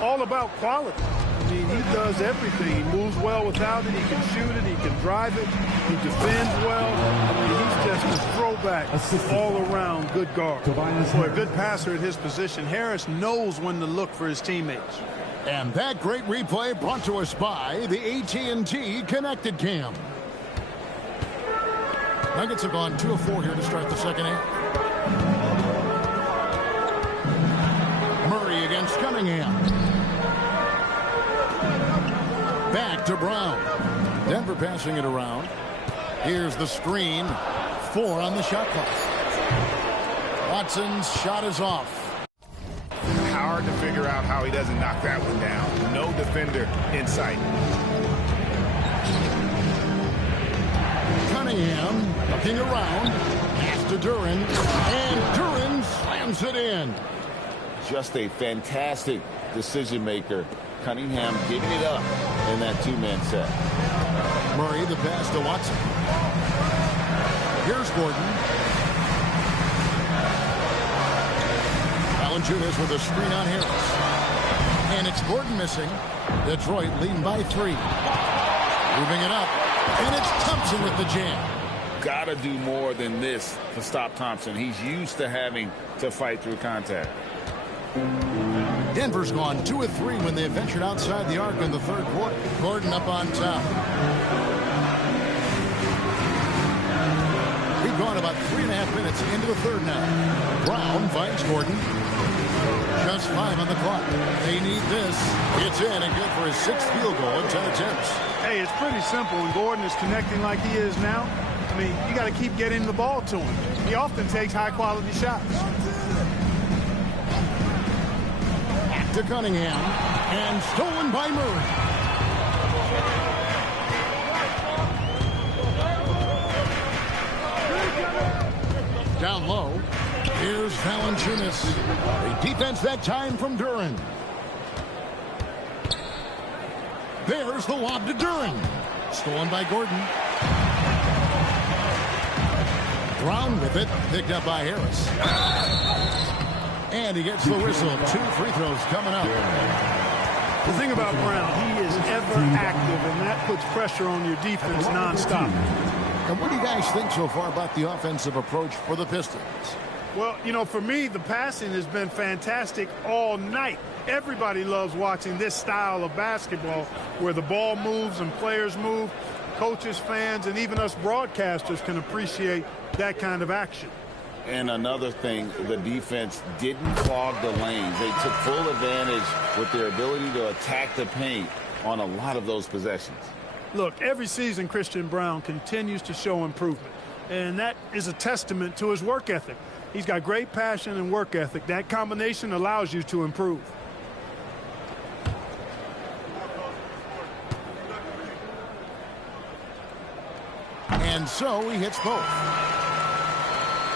all about quality. I mean, he does everything. He moves well without it. He can shoot it. He can drive it. He defends well. I mean, he's just a throwback all-around good guard. For a good passer at his position, Harris knows when to look for his teammates. And that great replay brought to us by the AT&T Connected Cam. Nuggets have gone 2 of 4 here to start the second half. Murray against Cunningham. Back to Brown. Denver passing it around. Here's the screen. 4 on the shot clock. Watson's shot is off. Hard to figure out how he doesn't knock that one down. No defender in sight. Cunningham looking around. Pass to Duran. And Duran slams it in. Just a fantastic decision maker. Cunningham giving it up in that 2-man set. Murray, the pass to Watson. Here's Gordon. Valanciunas with a screen on Harris. And it's Gordon missing. Detroit leading by 3. Moving it up. And it's Thompson with the jam. Gotta do more than this to stop Thompson. He's used to having to fight through contact. Denver's gone 2 of 3 when they ventured outside the arc in the third quarter. Gordon up on top. We've gone about 3.5 minutes into the third now. Brown finds Gordon. Just 5 on the clock. They need this. It's in and good for his 6th field goal in 10 attempts. Hey, it's pretty simple. When Gordon is connecting like he is now, I mean, you got to keep getting the ball to him. He often takes high-quality shots. Back to Cunningham. And stolen by Murray. Down low. Here's Valanciunas. A defense that time from Duran. There's the lob to Duran. Stolen by Gordon. Brown with it. Picked up by Harris. And he gets the whistle. 2 free throws coming up. The thing about Brown, he is ever active, and that puts pressure on your defense nonstop. And what do you guys think so far about the offensive approach for the Pistons? Well, you know, for me, the passing has been fantastic all night. Everybody loves watching this style of basketball where the ball moves and players move. Coaches, fans, and even us broadcasters can appreciate that kind of action. And another thing, the defense didn't clog the lanes. They took full advantage with their ability to attack the paint on a lot of those possessions. Look, every season Christian Braun continues to show improvement, and that is a testament to his work ethic. He's got great passion and work ethic. That combination allows you to improve. And so he hits both.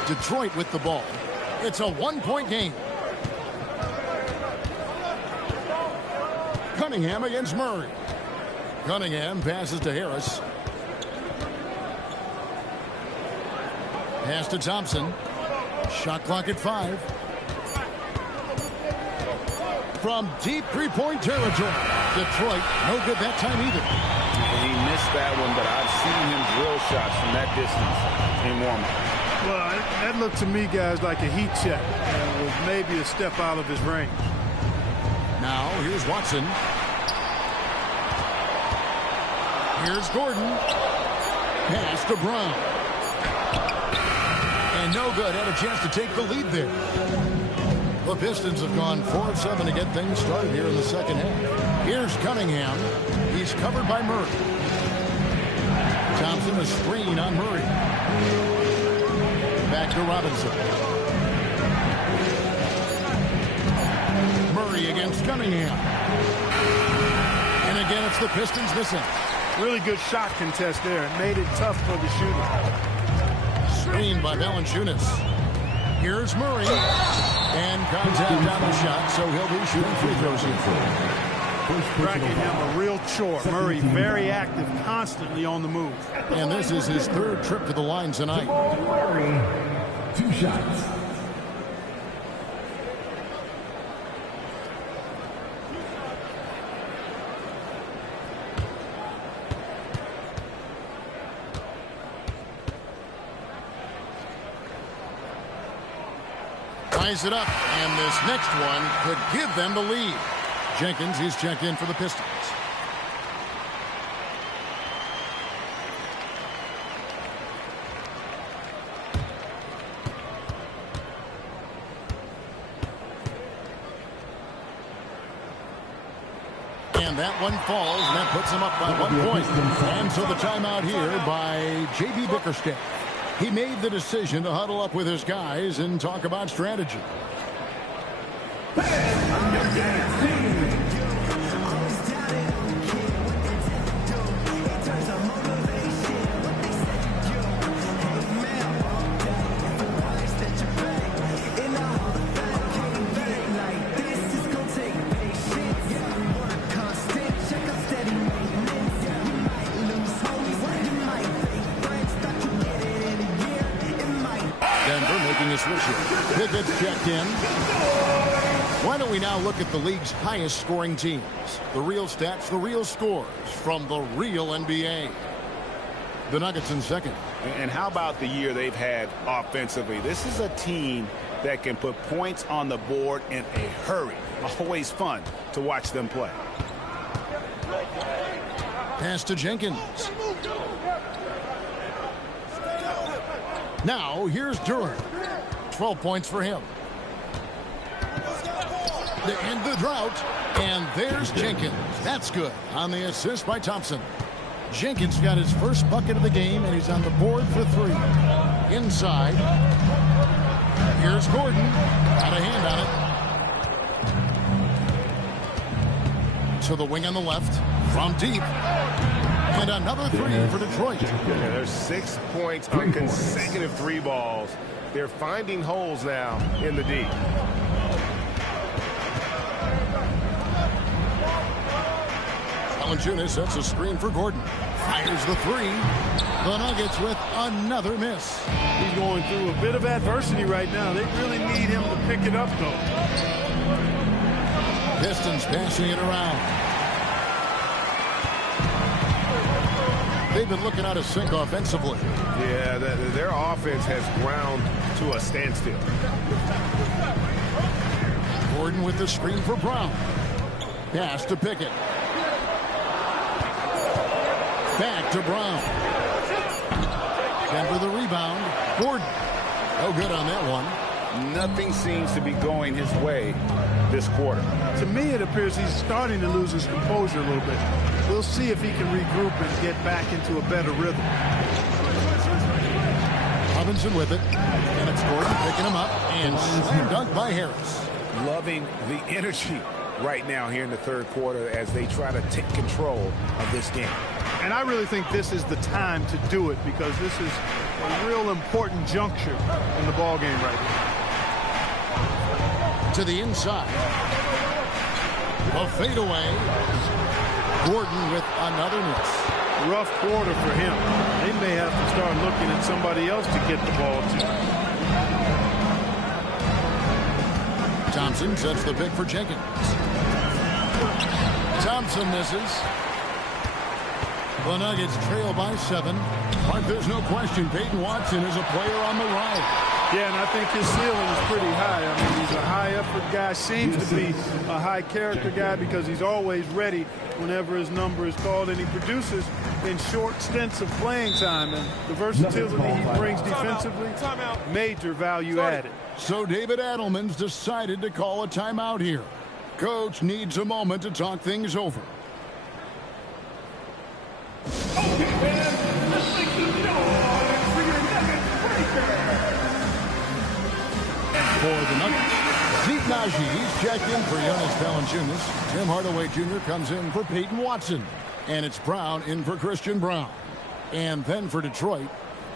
Detroit with the ball. It's a one-point game. Cunningham against Murray. Cunningham passes to Harris. Pass to Thompson. Shot clock at 5. From deep three-point territory. Detroit, no good that time either. He missed that one, but I've seen him drill shots from that distance in warm-up. Well, that looked to me, guys, like a heat check. With maybe a step out of his range. Now, here's Watson. Here's Gordon. Pass to Brown. And no good. Had a chance to take the lead there. The Pistons have gone 4 of 7 to get things started here in the second half. Here's Cunningham. He's covered by Murray. Thompson, a screen on Murray. Back to Robinson. Murray against Cunningham. And again, it's the Pistons missing. Really good shot contest there. It made it tough for the shooter. Screened by Valanciunas. Here's Murray. And contact on the shot, so he'll be shooting free throws here. Cracking him a real chore. Murray very active, constantly on the move. And this is his 3rd trip to the line tonight. Murray, 2 shots. Ties it up, and this next one could give them the lead. Jenkins, he's checked in for the Pistons. And that one falls, and that puts him up by 1 point. And so the timeout here by J.B. Bickerstaff. He made the decision to huddle up with his guys and talk about strategy. Pickett's checked in. Why don't we now look at the league's highest scoring teams? The real stats, the real scores from the real NBA. The Nuggets in second. And how about the year they've had offensively? This is a team that can put points on the board in a hurry. Always fun to watch them play. Pass to Jenkins. Now here's Durant. 12 points for him. To end the drought. And there's Jenkins. That's good on the assist by Thompson. Jenkins got his first bucket of the game, and he's on the board for 3. Inside. Here's Gordon. Got a hand on it. To the wing on the left. From deep. And another 3 for Detroit. Yeah, there's 6 points on consecutive 3 balls. They're finding holes now in the D. Valanciunas sets a screen for Gordon. Fires the 3. The Nuggets with another miss. He's going through a bit of adversity right now. They really need him to pick it up, though. Pistons passing it around. They've been looking out of sync offensively. Yeah, their offense has ground to a standstill. Gordon with the screen for Brown. Pass to Pickett. Back to Brown. Denver the rebound. Gordon. No good on that one. Nothing seems to be going his way. this quarter. To me, it appears he's starting to lose his composure a little bit. We'll see if he can regroup and get back into a better rhythm. Robinson with it, and it's Gordon picking him up, and slam dunk by Harris. Loving the energy right now here in the third quarter as they try to take control of this game. And I really think this is the time to do it because this is a real important juncture in the ball game right now. To the inside. A fadeaway. Gordon with another miss. Rough quarter for him. They may have to start looking at somebody else to get the ball to. Thompson sets the pick for Jenkins. Thompson misses. The Nuggets trail by 7. Mark, there's no question Peyton Watson is a player on the rise. Yeah, and I think his ceiling is pretty high. I mean, he's a high-effort guy, seems to be a high-character guy because he's always ready whenever his number is called, and he produces in short stints of playing time. And the versatility he brings defensively, major value added. So David Adelman's decided to call a timeout here. Coach needs a moment to talk things over. Okay, fans, let's make some noise for your Nuggets breaker. For the Nuggets, Zeke Najee's checked in for Jonas Valanciunas. Tim Hardaway Jr. comes in for Peyton Watson. And it's Brown in for Christian Brown. And then for Detroit,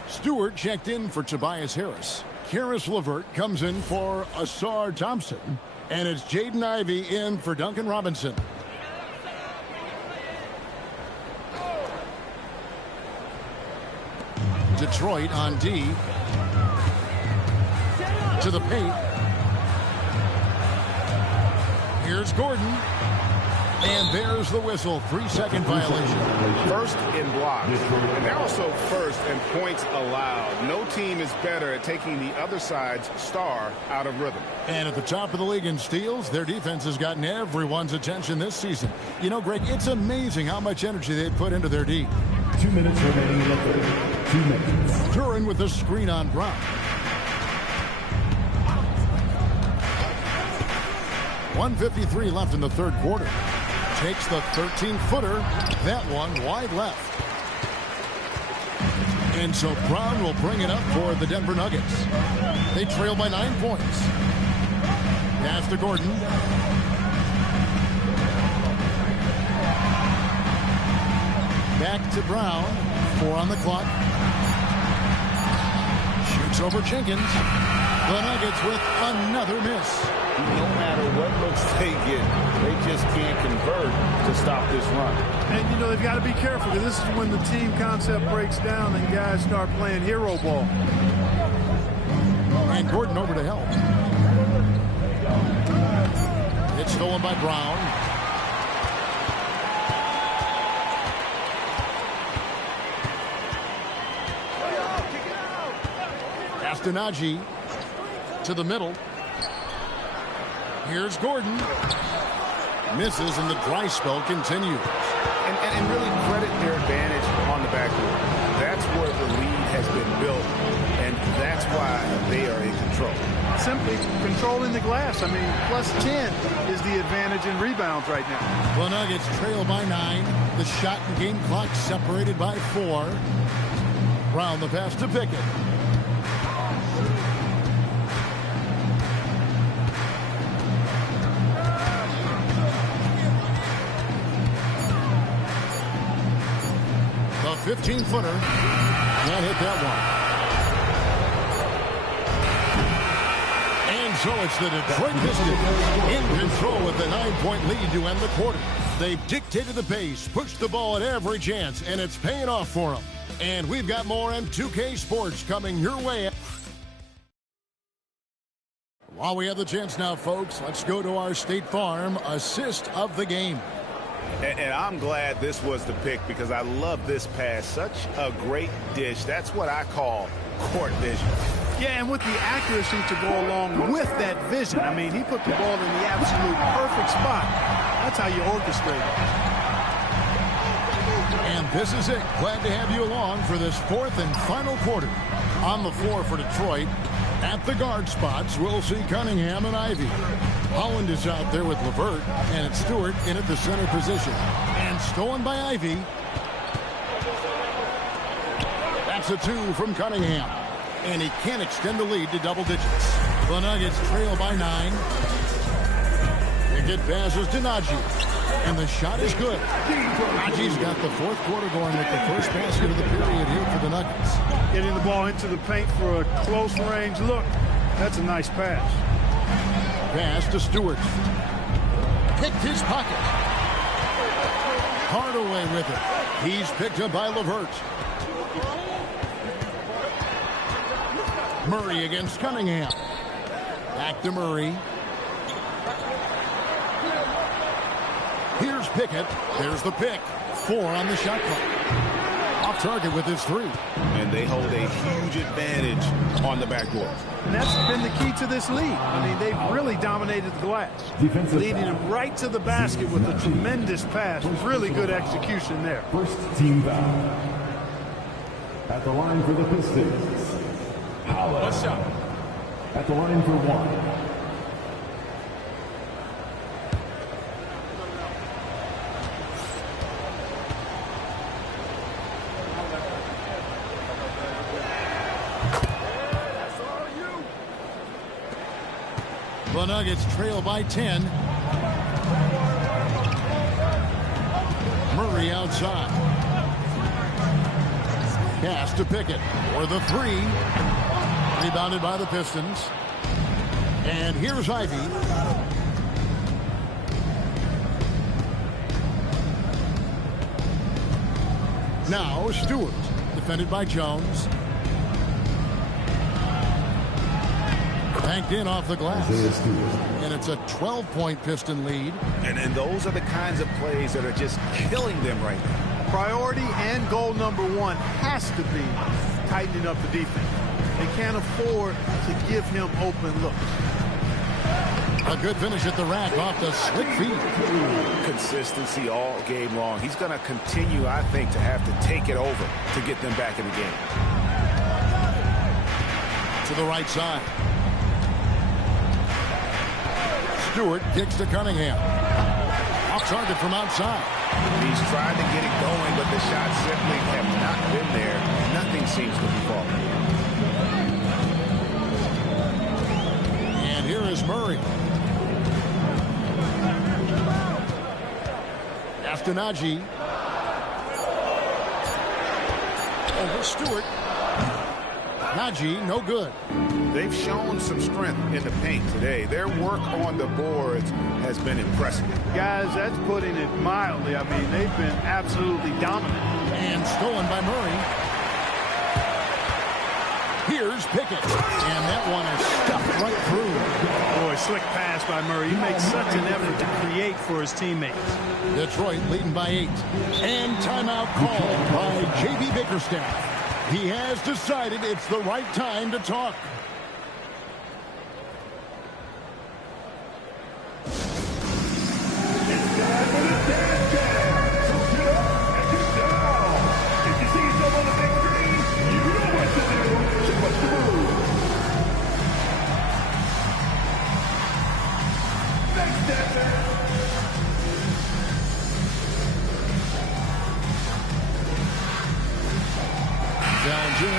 Stewart checked in for Tobias Harris. Karis LeVert comes in for Asar Thompson. And it's Jaden Ivey in for Duncan Robinson. Detroit on D. To the paint. Here's Gordon. And there's the whistle. 3-second violation. First in blocks. And they're also first in points allowed. No team is better at taking the other side's star out of rhythm. And at the top of the league in steals, their defense has gotten everyone's attention this season. You know, Greg, it's amazing how much energy they put into their D. 2 minutes remaining in the third. 2 minutes. Duran with the screen on Brown. .153 left in the third quarter. Takes the 13-footer. That one wide left. And so Brown will bring it up for the Denver Nuggets. They trail by 9 points. Pass to Gordon. Back to Brown. 4 on the clock. Shoots over Jenkins. The Nuggets with another miss. No matter what looks they get, they just can't convert to stop this run. And, you know, they've got to be careful because this is when the team concept breaks down and guys start playing hero ball. And Gordon over to help. It's stolen by Brown. Pass to Najee. To the middle. Here's Gordon. Misses, and the dry spell continues. And really credit their advantage on the backcourt. That's where the lead has been built, and that's why they are in control. Simply controlling the glass. I mean, plus 10 is the advantage in rebounds right now. The Nuggets trail by 9. The shot and game clock separated by 4. Brown the pass to Pickett. The 15-footer. Can't hit that one. And so it's the Detroit Pistons in control with the 9-point lead to end the quarter. They've dictated the pace, pushed the ball at every chance, and it's paying off for them. And we've got more M2K Sports coming your way. While we have the chance now, folks, let's go to our State Farm assist of the game. And I'm glad this was the pick because I love this pass. Such a great dish. That's what I call court vision. Yeah, and with the accuracy to go along with that vision. I mean, he put the ball in the absolute perfect spot. That's how you orchestrate it. And this is it. Glad to have you along for this fourth and final quarter. On the floor for Detroit, at the guard spots, we'll see Cunningham and Ivey. Holland is out there with LeVert, and it's Stewart in at the center position. And stolen by Ivy. That's a 2 from Cunningham. And he can't extend the lead to double digits. The Nuggets trail by 9. They get passes to Najee. And the shot is good. Najee's got the fourth quarter going with the first basket of the period here for the Nuggets. Getting the ball into the paint for a close range look. That's a nice pass. Pass to Stewart. Picked his pocket. Hardaway with it. He's picked up by LeVert. Murray against Cunningham. Back to Murray. Here's Pickett. There's the pick. 4 on the shot clock. Off target with his 3. And they hold a huge advantage on the backboard. And that's been the key to this league. I mean, they've really dominated the glass. Leading them right to the basket with a tremendous pass. Really good execution there. First team foul. At the line for the Pistons. Holland. What's up? At the line for 1. The Nuggets trail by 10. Murray outside. Pass to Pickett for the 3. Rebounded by the Pistons. And here's Ivy. Now Stewart, defended by Jones. Banked in off the glass. And it's a 12-point Piston lead. And those are the kinds of plays that are just killing them right now. Priority and goal number 1 has to be tightening up the defense. They can't afford to give him open looks. A good finish at the rack off the slick feed. Consistency all game long. He's going to continue, I think, to have to take it over to get them back in the game. To the right side. Stewart kicks to Cunningham. Off target from outside. He's tried to get it going, but the shots simply have not been there. Nothing seems to be falling. And here is Murray. After Najee. Over Stewart. Najee, no good. They've shown some strength in the paint today. Their work on the boards has been impressive. Guys, that's putting it mildly. I mean, they've been absolutely dominant. And stolen by Murray. Here's Pickett. And that one is stuffed right through. Boy, slick pass by Murray. He makes such an effort to create for his teammates. Detroit leading by 8. And timeout called by J.B. Bickerstaff. He has decided it's the right time to talk.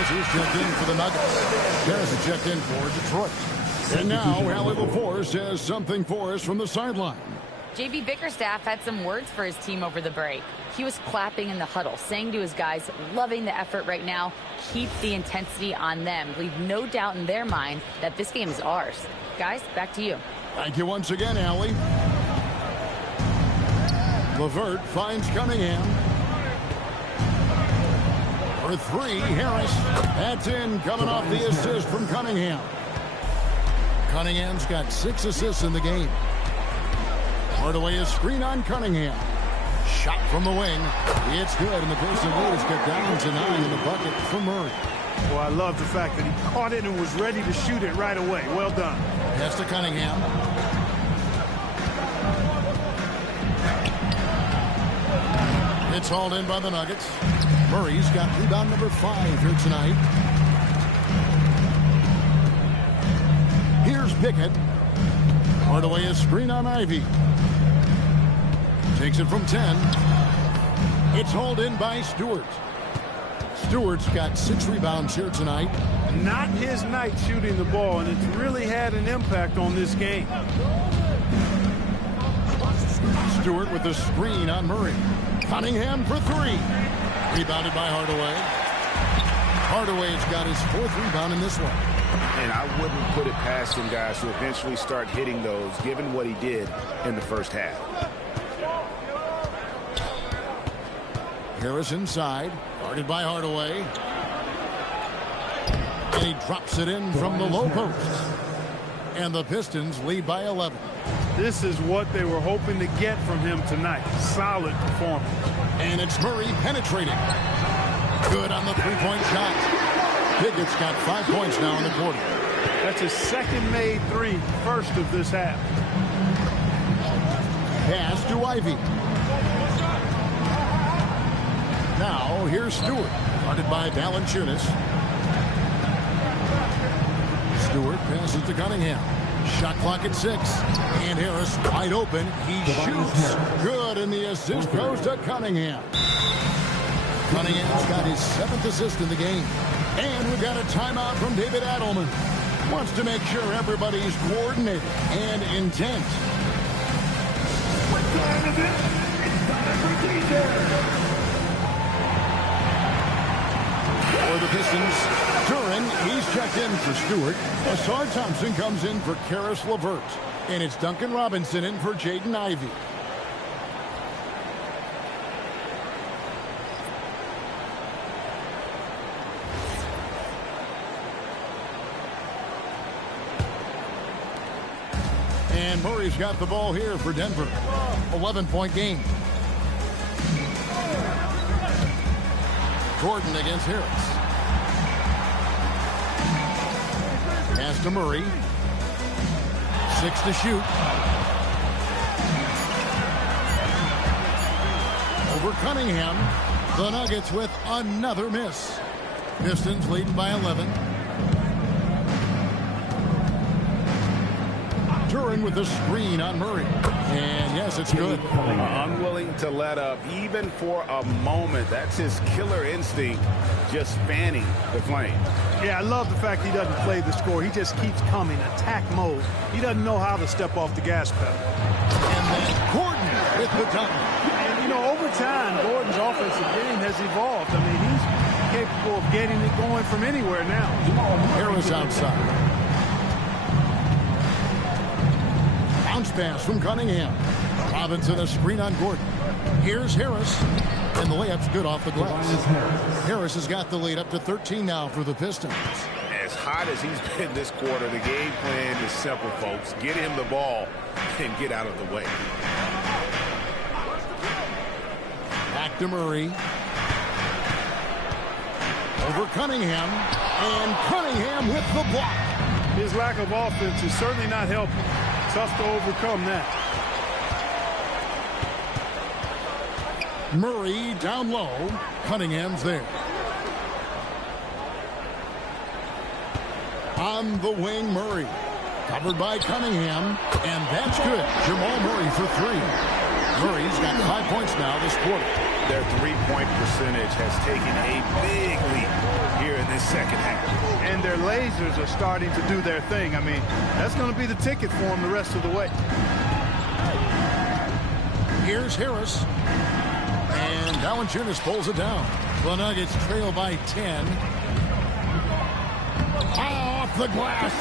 Who's checked in for the Nuggets. Harris is checked in for Detroit. And now, Allie LaForce has something for us from the sideline. J.B. Bickerstaff had some words for his team over the break. He was clapping in the huddle, saying to his guys, loving the effort right now, keep the intensity on them. Leave no doubt in their mind that this game is ours. Guys, back to you. Thank you once again, Allie. LeVert finds Cunningham. For 3, Harris. That's in, coming off the assist from Cunningham. Cunningham's got 6 assists in the game. Hardaway is screen on Cunningham. Shot from the wing. It's good, and the Pistons lead is cut down to 9 in the bucket for Murray. Well, I love the fact that he caught it and was ready to shoot it right away. Well done. Pass to Cunningham. It's hauled in by the Nuggets. Murray's got rebound number 5 here tonight. Here's Pickett. Hardaway is screen on Ivy. Takes it from 10. It's hauled in by Stewart. Stewart's got 6 rebounds here tonight. Not his night shooting the ball, and it's really had an impact on this game. Stewart with the screen on Murray. Cunningham for 3. Rebounded by Hardaway. Hardaway's got his 4th rebound in this one. And I wouldn't put it past him, guys, to eventually start hitting those, given what he did in the first half. Harris inside, guarded by Hardaway. And he drops it in from the low post. And the Pistons lead by 11. This is what they were hoping to get from him tonight. Solid performance. And it's Murray penetrating. Good on the three-point shot. Pickett's got 5 points now in the quarter. That's his second made 3, first of this half. Pass to Ivy. Now here's Stewart, guarded by Valanciunas. Stewart passes to Cunningham. Shot clock at 6. And Harris wide open. He shoots. Good, and the assist goes to Cunningham. Cunningham's got his 7th assist in the game. And we've got a timeout from David Adelman. Wants to make sure everybody's coordinated and intent. What time is it? It's time for teacher. For the Pistons, Duran, he's checked in for Stewart. Asar Thompson comes in for Karis LeVert. And it's Duncan Robinson in for Jaden Ivey. And Murray's got the ball here for Denver. 11-point game. Gordon against Harris. Pass to Murray. 6 to shoot. Over Cunningham. The Nuggets with another miss. Pistons leading by 11. Duran with the screen on Murray. And yes, it's good. Unwilling to let up even for a moment. That's his killer instinct, just fanning the flame. Yeah, I love the fact he doesn't play the score. He just keeps coming, attack mode. He doesn't know how to step off the gas pedal. And then Gordon with the dunk. And, you know, over time, Gordon's offensive game has evolved. I mean, he's capable of getting it going from anywhere now. Harris outside. Bounce pass from Cunningham. Robinson a screen on Gordon. Here's Harris. And the layup's good off the glass. Harris has got the lead up to 13 now for the Pistons. As hot as he's been this quarter, the game plan is simple, folks. Get him the ball and get out of the way. Back to Murray. Over Cunningham. And Cunningham with the block. His lack of offense is certainly not helping. Tough to overcome that. Murray down low. Cunningham's there. On the wing, Murray. Covered by Cunningham. And that's good. Jamal Murray for 3. Murray's got 5 points now this quarter. Their three-point percentage has taken a big leap here in this second half. And their lasers are starting to do their thing. I mean, that's going to be the ticket for them the rest of the way. Here's Harris. And Valanciunas pulls it down. The Nuggets trail by 10. Off the glass.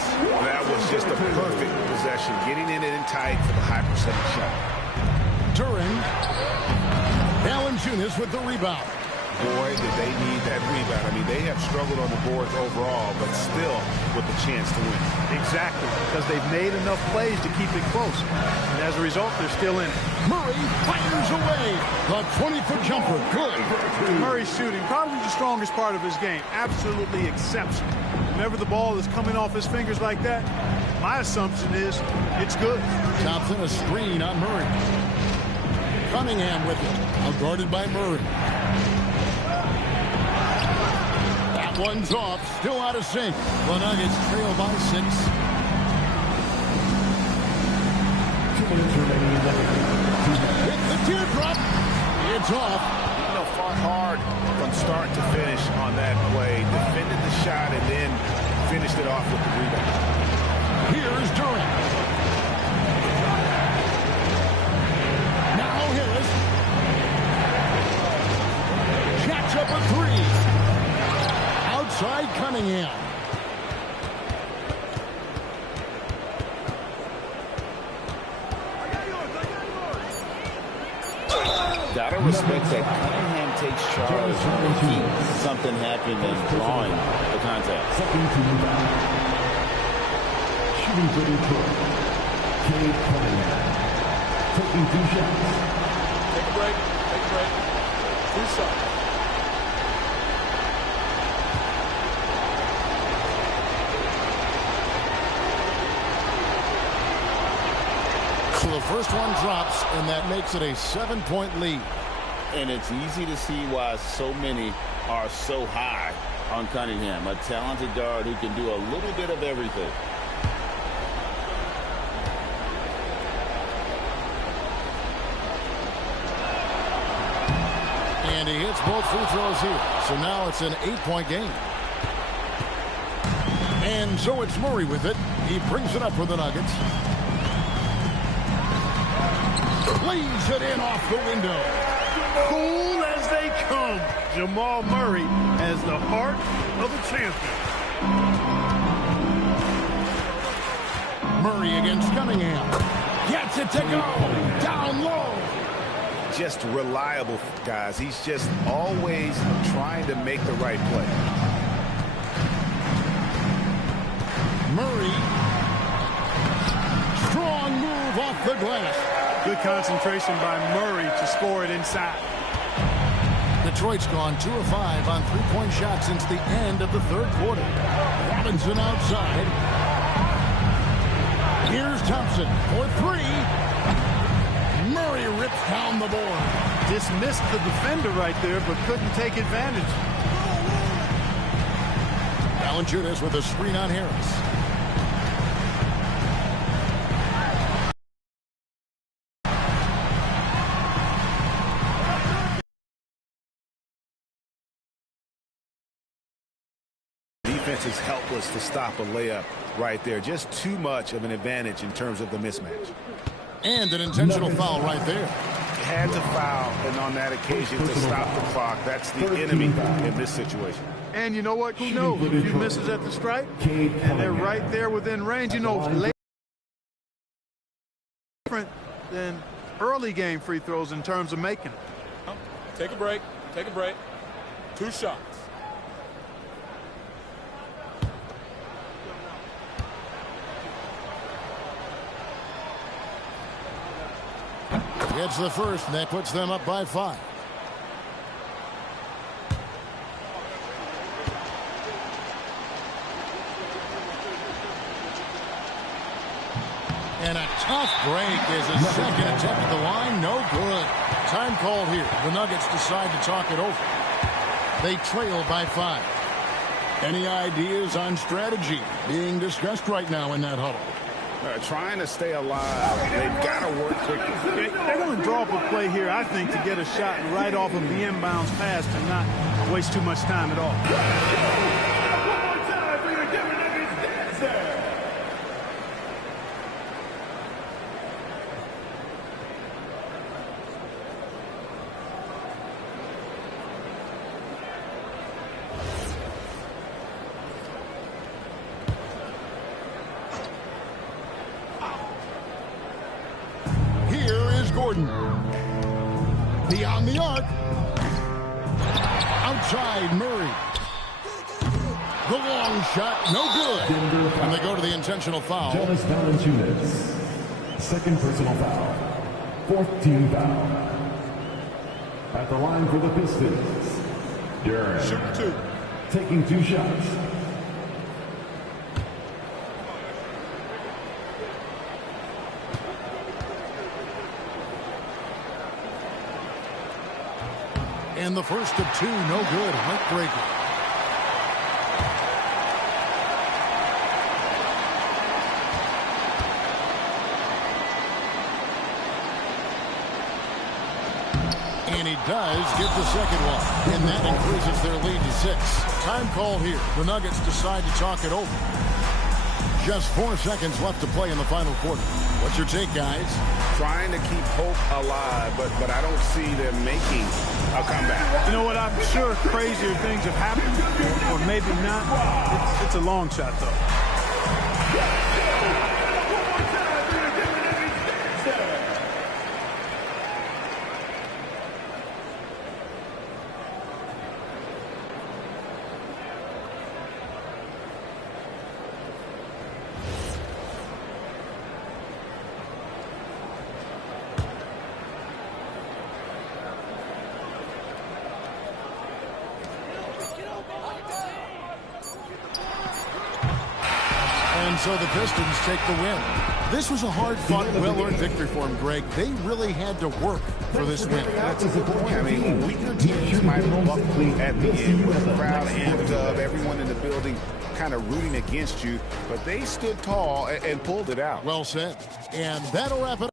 That was just a perfect possession. Getting in it in tight for the high percentage shot. Duran. Valanciunas with the rebound. Boy, did they need that rebound. I mean, they have struggled on the boards overall, but still with a chance to win. Exactly, because they've made enough plays to keep it close. And as a result, they're still in it. Murray fires away. The 20-foot jumper. Good. Murray's shooting, probably the strongest part of his game. Absolutely exceptional. Whenever the ball is coming off his fingers like that, my assumption is it's good. Thompson a screen on Murray. Cunningham with it. Now guarded by Murray. That one's off. Still out of sync. The Nuggets trail by 6. it's off. You know, fought hard from start to finish on that play. Defended the shot and then finished it off with the rebound. Here's Durant. Now Harris. Jacks up a three. Outside Cunningham. Gotta respect that Cunningham takes charge and keeps something happening and drawing the contact. Shooting for Detroit, Cade Cunningham. Taking 2 shots. Take a break. Take a break. 2 shots. So the first one drops, and that makes it a 7-point lead. And it's easy to see why so many are so high on Cunningham, a talented guard who can do a little bit of everything. And he hits both free throws here. So now it's an 8-point game. And so it's Murray with it. He brings it up for the Nuggets. Lays it in off the window. Cool as they come. Jamal Murray has the heart of a champion. Murray against Cunningham. Gets it to go. Down low. Just reliable, guys. He's just always trying to make the right play. Murray. Strong move off the glass. Good concentration by Murray to score it inside. Detroit's gone 2 of 5 on 3-point shots since the end of the third quarter. Robinson outside. Here's Thompson for 3. Murray rips down the board. Dismissed the defender right there, but couldn't take advantage. Valanciunas with a screen on Harris. Defense is helpless to stop a layup right there. Just too much of an advantage in terms of the mismatch. And an intentional foul right there. Had to foul, and on that occasion to stop the clock. That's the enemy in this situation. And you know what? Who knows? If he misses at the stripe, and they're right there within range, you know, different than early game free throws in terms of making it. Take a break. Take a break. 2 shots. Gets the first, and that puts them up by 5. And a tough break is a second attempt at the line. No good. Time called here. The Nuggets decide to talk it over. They trail by 5. Any ideas on strategy being discussed right now in that huddle? Trying to stay alive. They've got to work quickly. They're going to draw up a play here, I think, to get a shot right off of the inbounds pass and not waste too much time at all. One more time for your Denver Nuggets dancer. Gordon. Beyond the arc. Outside Murray. The long shot, no good. And they go to the intentional foul. Jonas Valanciunas. Second personal foul. 4th team foul. At the line for the Pistons. Durant. Shooting 2. Taking 2 shots. And the first of 2, no good. Heartbreaker. And he does get the second one. And that increases their lead to 6. Time call here. The Nuggets decide to talk it over. Just 4 seconds left to play in the final quarter. What's your take, guys? Trying to keep hope alive, but I don't see them making a comeback. You know what? I'm sure crazier things have happened, or maybe not. It's a long shot, though. And so the Pistons take the win. This was a hard-fought, well-earned victory for them, Greg. They really had to work for this win. That's a good point. I mean, weaker teams might have buckled at the end with the crowd amped up, everyone in the building kind of rooting against you, but they stood tall and pulled it out. Well said. And that'll wrap it up.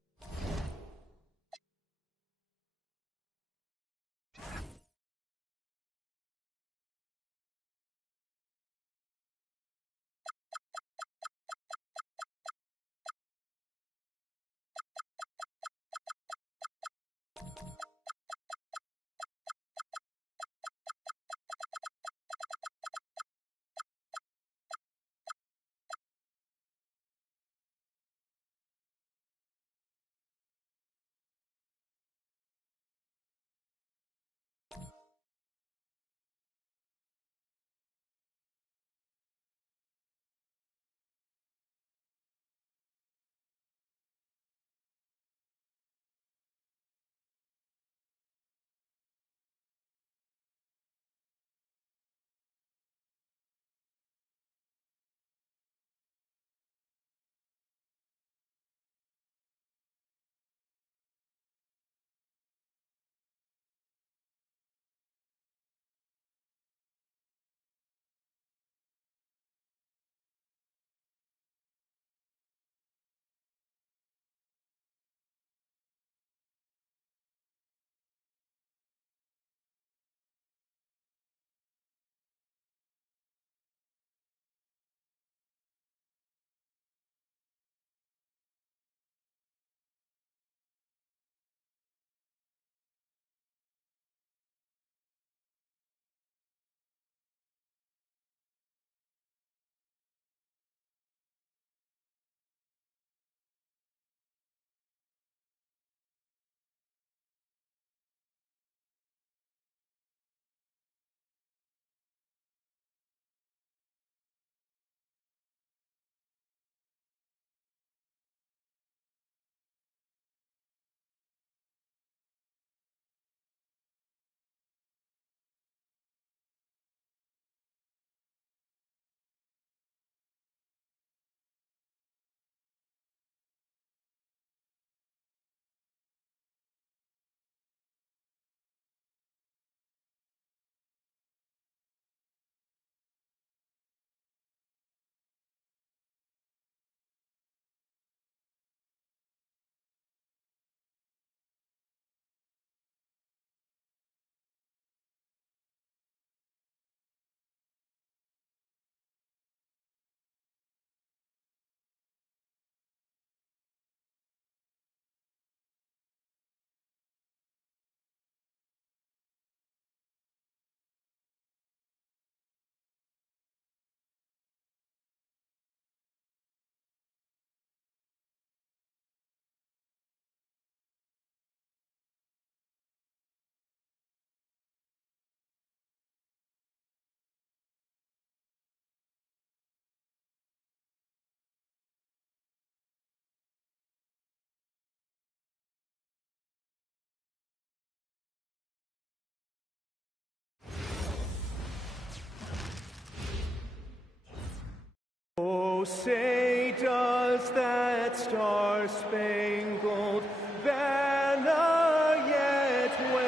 Oh, say does that star-spangled banner yet wave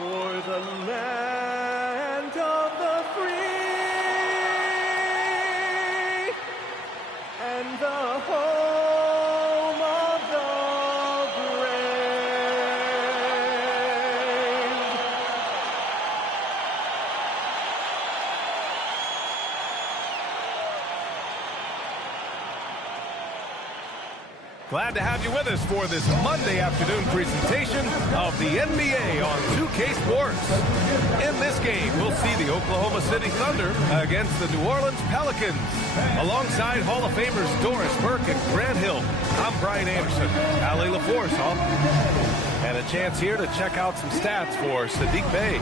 o'er the land of the free and the home of the Glad to have you with us for this Monday afternoon presentation of the NBA on 2K Sports. In this game, we'll see the Oklahoma City Thunder against the New Orleans Pelicans. Alongside Hall of Famers Doris Burke and Grant Hill, I'm Brian Anderson. Ali LaForce, and a chance here to check out some stats for Sadiq Bey.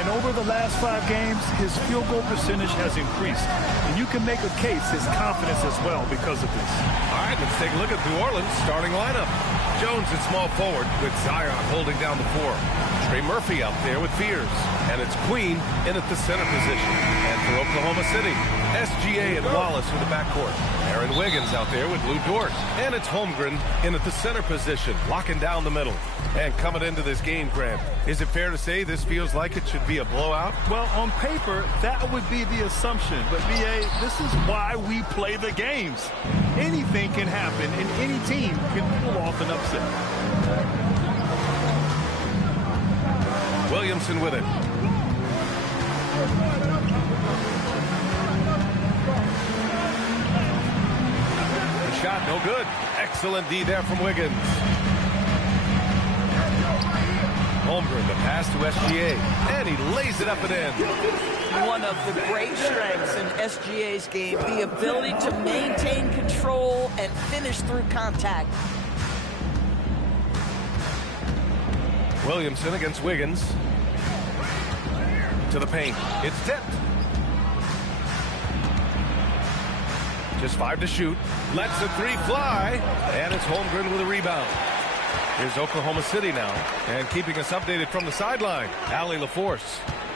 And over the last 5 games, his field goal percentage has increased. And you can make a case his confidence as well because of this. All right, let's take a look at New Orleans starting lineup. Jones at small forward with Zion holding down the 4. Trey Murphy out there with Fears. And it's Queen in at the center position. And for Oklahoma City, SGA and Wallace with the backcourt. Aaron Wiggins out there with Lou Dort. And it's Holmgren in at the center position, locking down the middle. And coming into this game, Grant, is it fair to say this feels like it should be a blowout? Well, on paper, that would be the assumption. But, B.A., this is why we play the games. Anything can happen, and any team can pull off an upset. Williamson with it. The shot, no good. Excellent D there from Wiggins. Holmgren, the pass to SGA, and he lays it up and in. One of the great strengths in SGA's game, the ability to maintain control and finish through contact. Williamson against Wiggins. To the paint. It's tipped. Just 5 to shoot. Lets the 3 fly, and it's Holmgren with a rebound. Here's Oklahoma City now, and keeping us updated from the sideline, Ali LaForce.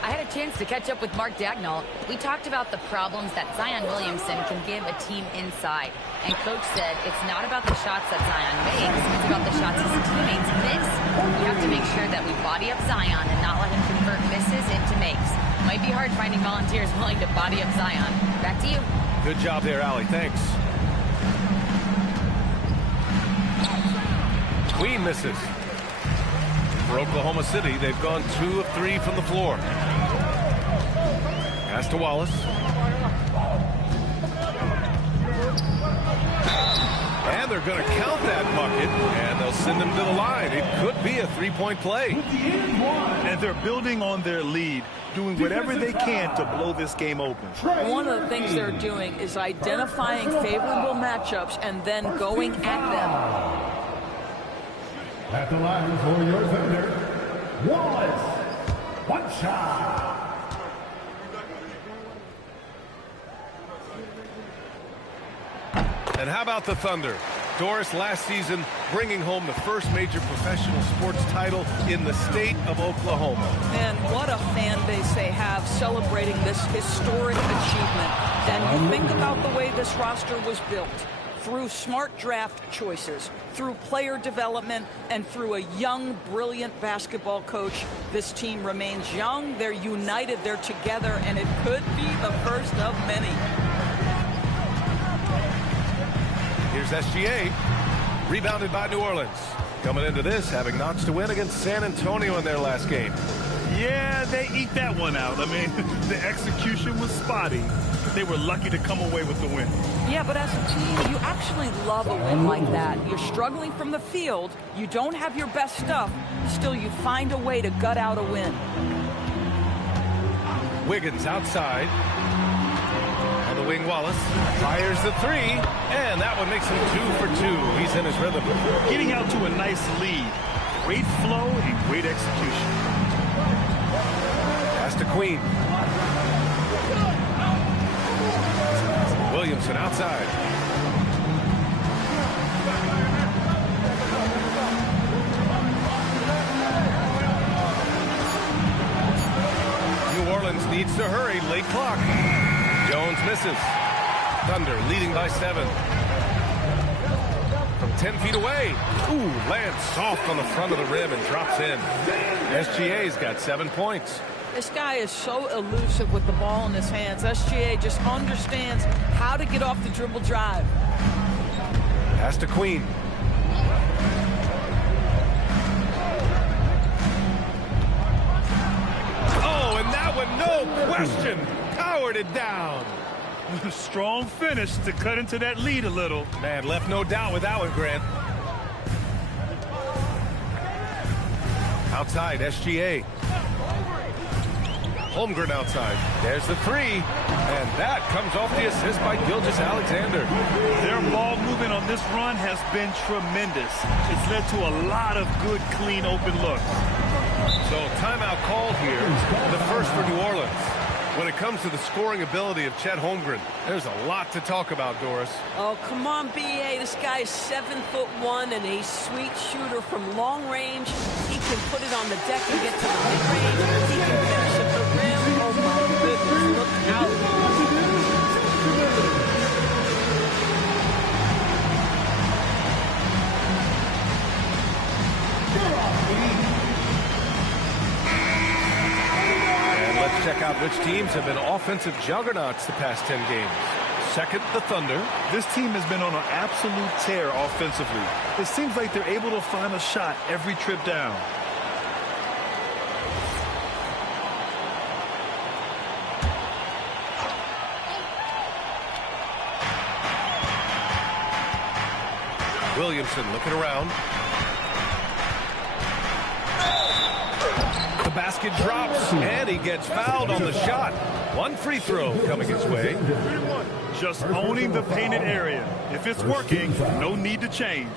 I had a chance to catch up with Mark Dagnall. We talked about the problems that Zion Williamson can give a team inside. And Coach said it's not about the shots that Zion makes, it's about the shots his teammates miss. We have to make sure that we body up Zion and not let him convert misses into makes. Might be hard finding volunteers willing to body up Zion. Back to you. Good job there, Ali. Thanks. Queen misses. For Oklahoma City, they've gone 2 of 3 from the floor. Pass to Wallace. And they're going to count that bucket, and they'll send him to the line. It could be a 3-point play. And they're building on their lead, doing whatever they can to blow this game open. One of the things they're doing is identifying favorable matchups and then going at them. At the line for your Thunder, Wallace. One shot. And how about the Thunder? Doris last season bringing home the first major professional sports title in the state of Oklahoma. And what a fan base they have celebrating this historic achievement. And you think about the way this roster was built. Through smart draft choices, through player development, and through a young, brilliant basketball coach, this team remains young, they're united, they're together, and it could be the first of many. Here's SGA, rebounded by New Orleans. Coming into this, having notched a win against San Antonio in their last game. Yeah, they eke that one out. I mean, the execution was spotty. They were lucky to come away with the win. Yeah, but as a team, you actually love a win like that. You're struggling from the field. You don't have your best stuff. Still, you find a way to gut out a win. Wiggins outside. On the wing, Wallace fires the 3, and that one makes him 2 for 2. He's in his rhythm. Getting out to a nice lead. Great flow and great execution. Pass to Queen. Williamson outside. New Orleans needs to hurry. Late clock. Jones misses. Thunder leading by 7. From 10 feet away. Ooh, lands soft on the front of the rim and drops in. SGA's got 7 points. This guy is so elusive with the ball in his hands. SGA just understands how to get off the dribble drive. Pass to Queen. Oh, and that one, no question, powered it down. Strong finish to cut into that lead a little. Man, left no doubt with that one, Grant. Outside, SGA. Holmgren outside. There's the three. And that comes off the assist by Gilgeous-Alexander. Their ball movement on this run has been tremendous. It's led to a lot of good, clean, open looks. So timeout called here. The first for New Orleans. When it comes to the scoring ability of Chet Holmgren, there's a lot to talk about, Doris. Oh, come on, B.A. This guy is 7'1" and a sweet shooter from long range. He can put it on the deck and get to the mid-range. He can finish at the rim. Oh, my goodness, look out. Let's check out which teams have been offensive juggernauts the past 10 games. Second, the Thunder. This team has been on an absolute tear offensively. It seems like they're able to find a shot every trip down. Williamson looking around. The basket drops, and he gets fouled on the shot. One free throw coming his way. Just owning the painted area. If it's working, no need to change.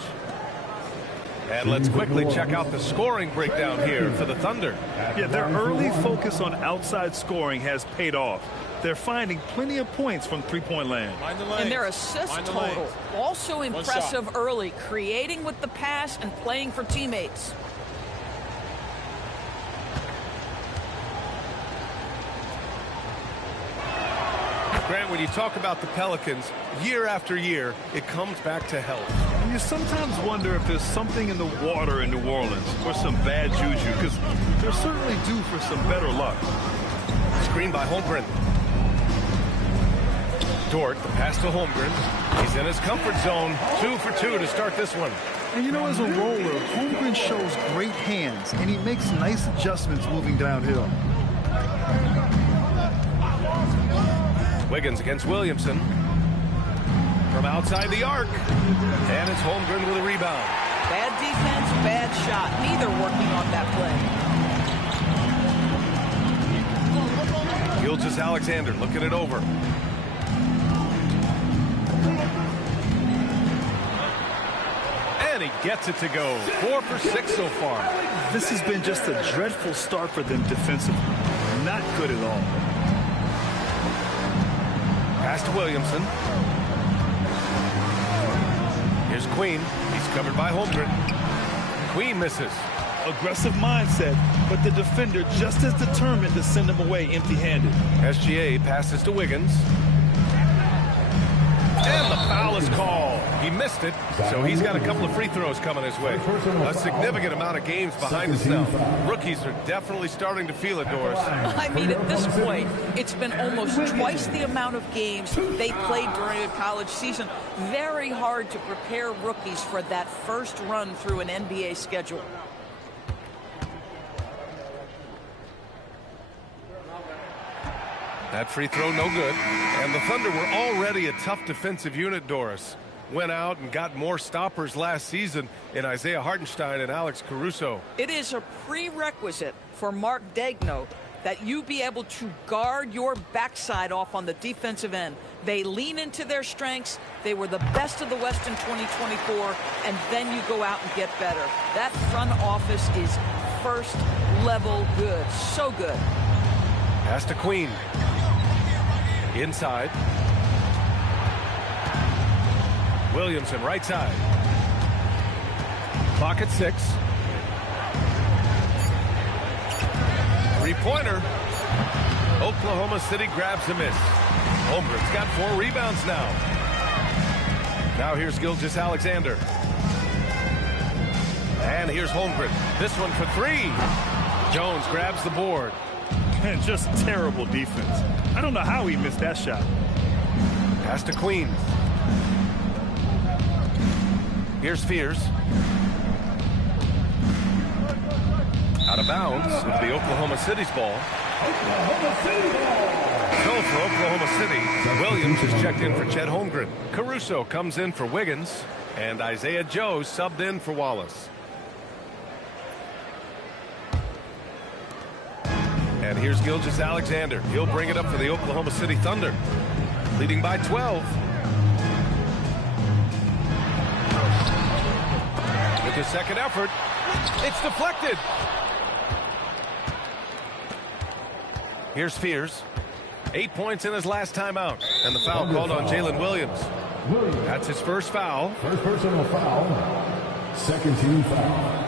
And let's quickly check out the scoring breakdown here for the Thunder. Yeah, their early focus on outside scoring has paid off. They're finding plenty of points from three-point land. And their assist total, also impressive early, creating with the pass and playing for teammates. Grant, when you talk about the Pelicans, year after year, it comes back to health. And you sometimes wonder if there's something in the water in New Orleans or some bad juju, because they're certainly due for some better luck. Screen by Holmgren. Dort, the pass to Holmgren. He's in his comfort zone. 2 for 2 to start this one. And you know, as a roller, Holmgren shows great hands, and he makes nice adjustments moving downhill. Wiggins against Williamson. From outside the arc. And it's Holmgren with a rebound. Bad defense, bad shot. Neither working on that play. Gilgeous-Alexander looking it over. And he gets it to go. 4 for 6 so far. This has been just a dreadful start for them defensively. Not good at all. Pass to Williamson. Here's Queen. He's covered by Holmgren. Queen misses. Aggressive mindset, but the defender just as determined to send him away empty-handed. SGA passes to Wiggins. And the foul is called. He missed it, so he's got a couple of free throws coming his way. A significant amount of games behind us now. Rookies are definitely starting to feel it, Doris. I mean, at this point, it's been almost twice the amount of games they played during a college season. Very hard to prepare rookies for that first run through an NBA schedule. That free throw no good. And the Thunder were already a tough defensive unit, Doris. Went out and got more stoppers last season in Isaiah Hartenstein and Alex Caruso. It is a prerequisite for Mark Daigneault that you be able to guard your backside off on the defensive end. They lean into their strengths. They were the best of the West in 2024, and then you go out and get better. That front office is first level good. So good. Pass to Queen. Inside. Williamson, right side. Clock at 6. Three-pointer. Oklahoma City grabs a miss. Holmgren's got 4 rebounds now. Now here's Gilgeous-Alexander. And here's Holmgren. This one for 3. Jones grabs the board. And just terrible defense. I don't know how he missed that shot. Pass to Queen. Here's Fears. Out of bounds. It'll be Oklahoma City's ball. So for Oklahoma City, Williams is checked in for Chet Holmgren. Caruso comes in for Wiggins. And Isaiah Joe subbed in for Wallace. And here's Gilgeous-Alexander. He'll bring it up for the Oklahoma City Thunder, leading by 12. With his second effort, it's deflected. Here's Spears. 8 points in his last timeout. And the foul called on Jalen Williams. That's his first foul. First personal foul. Second team foul.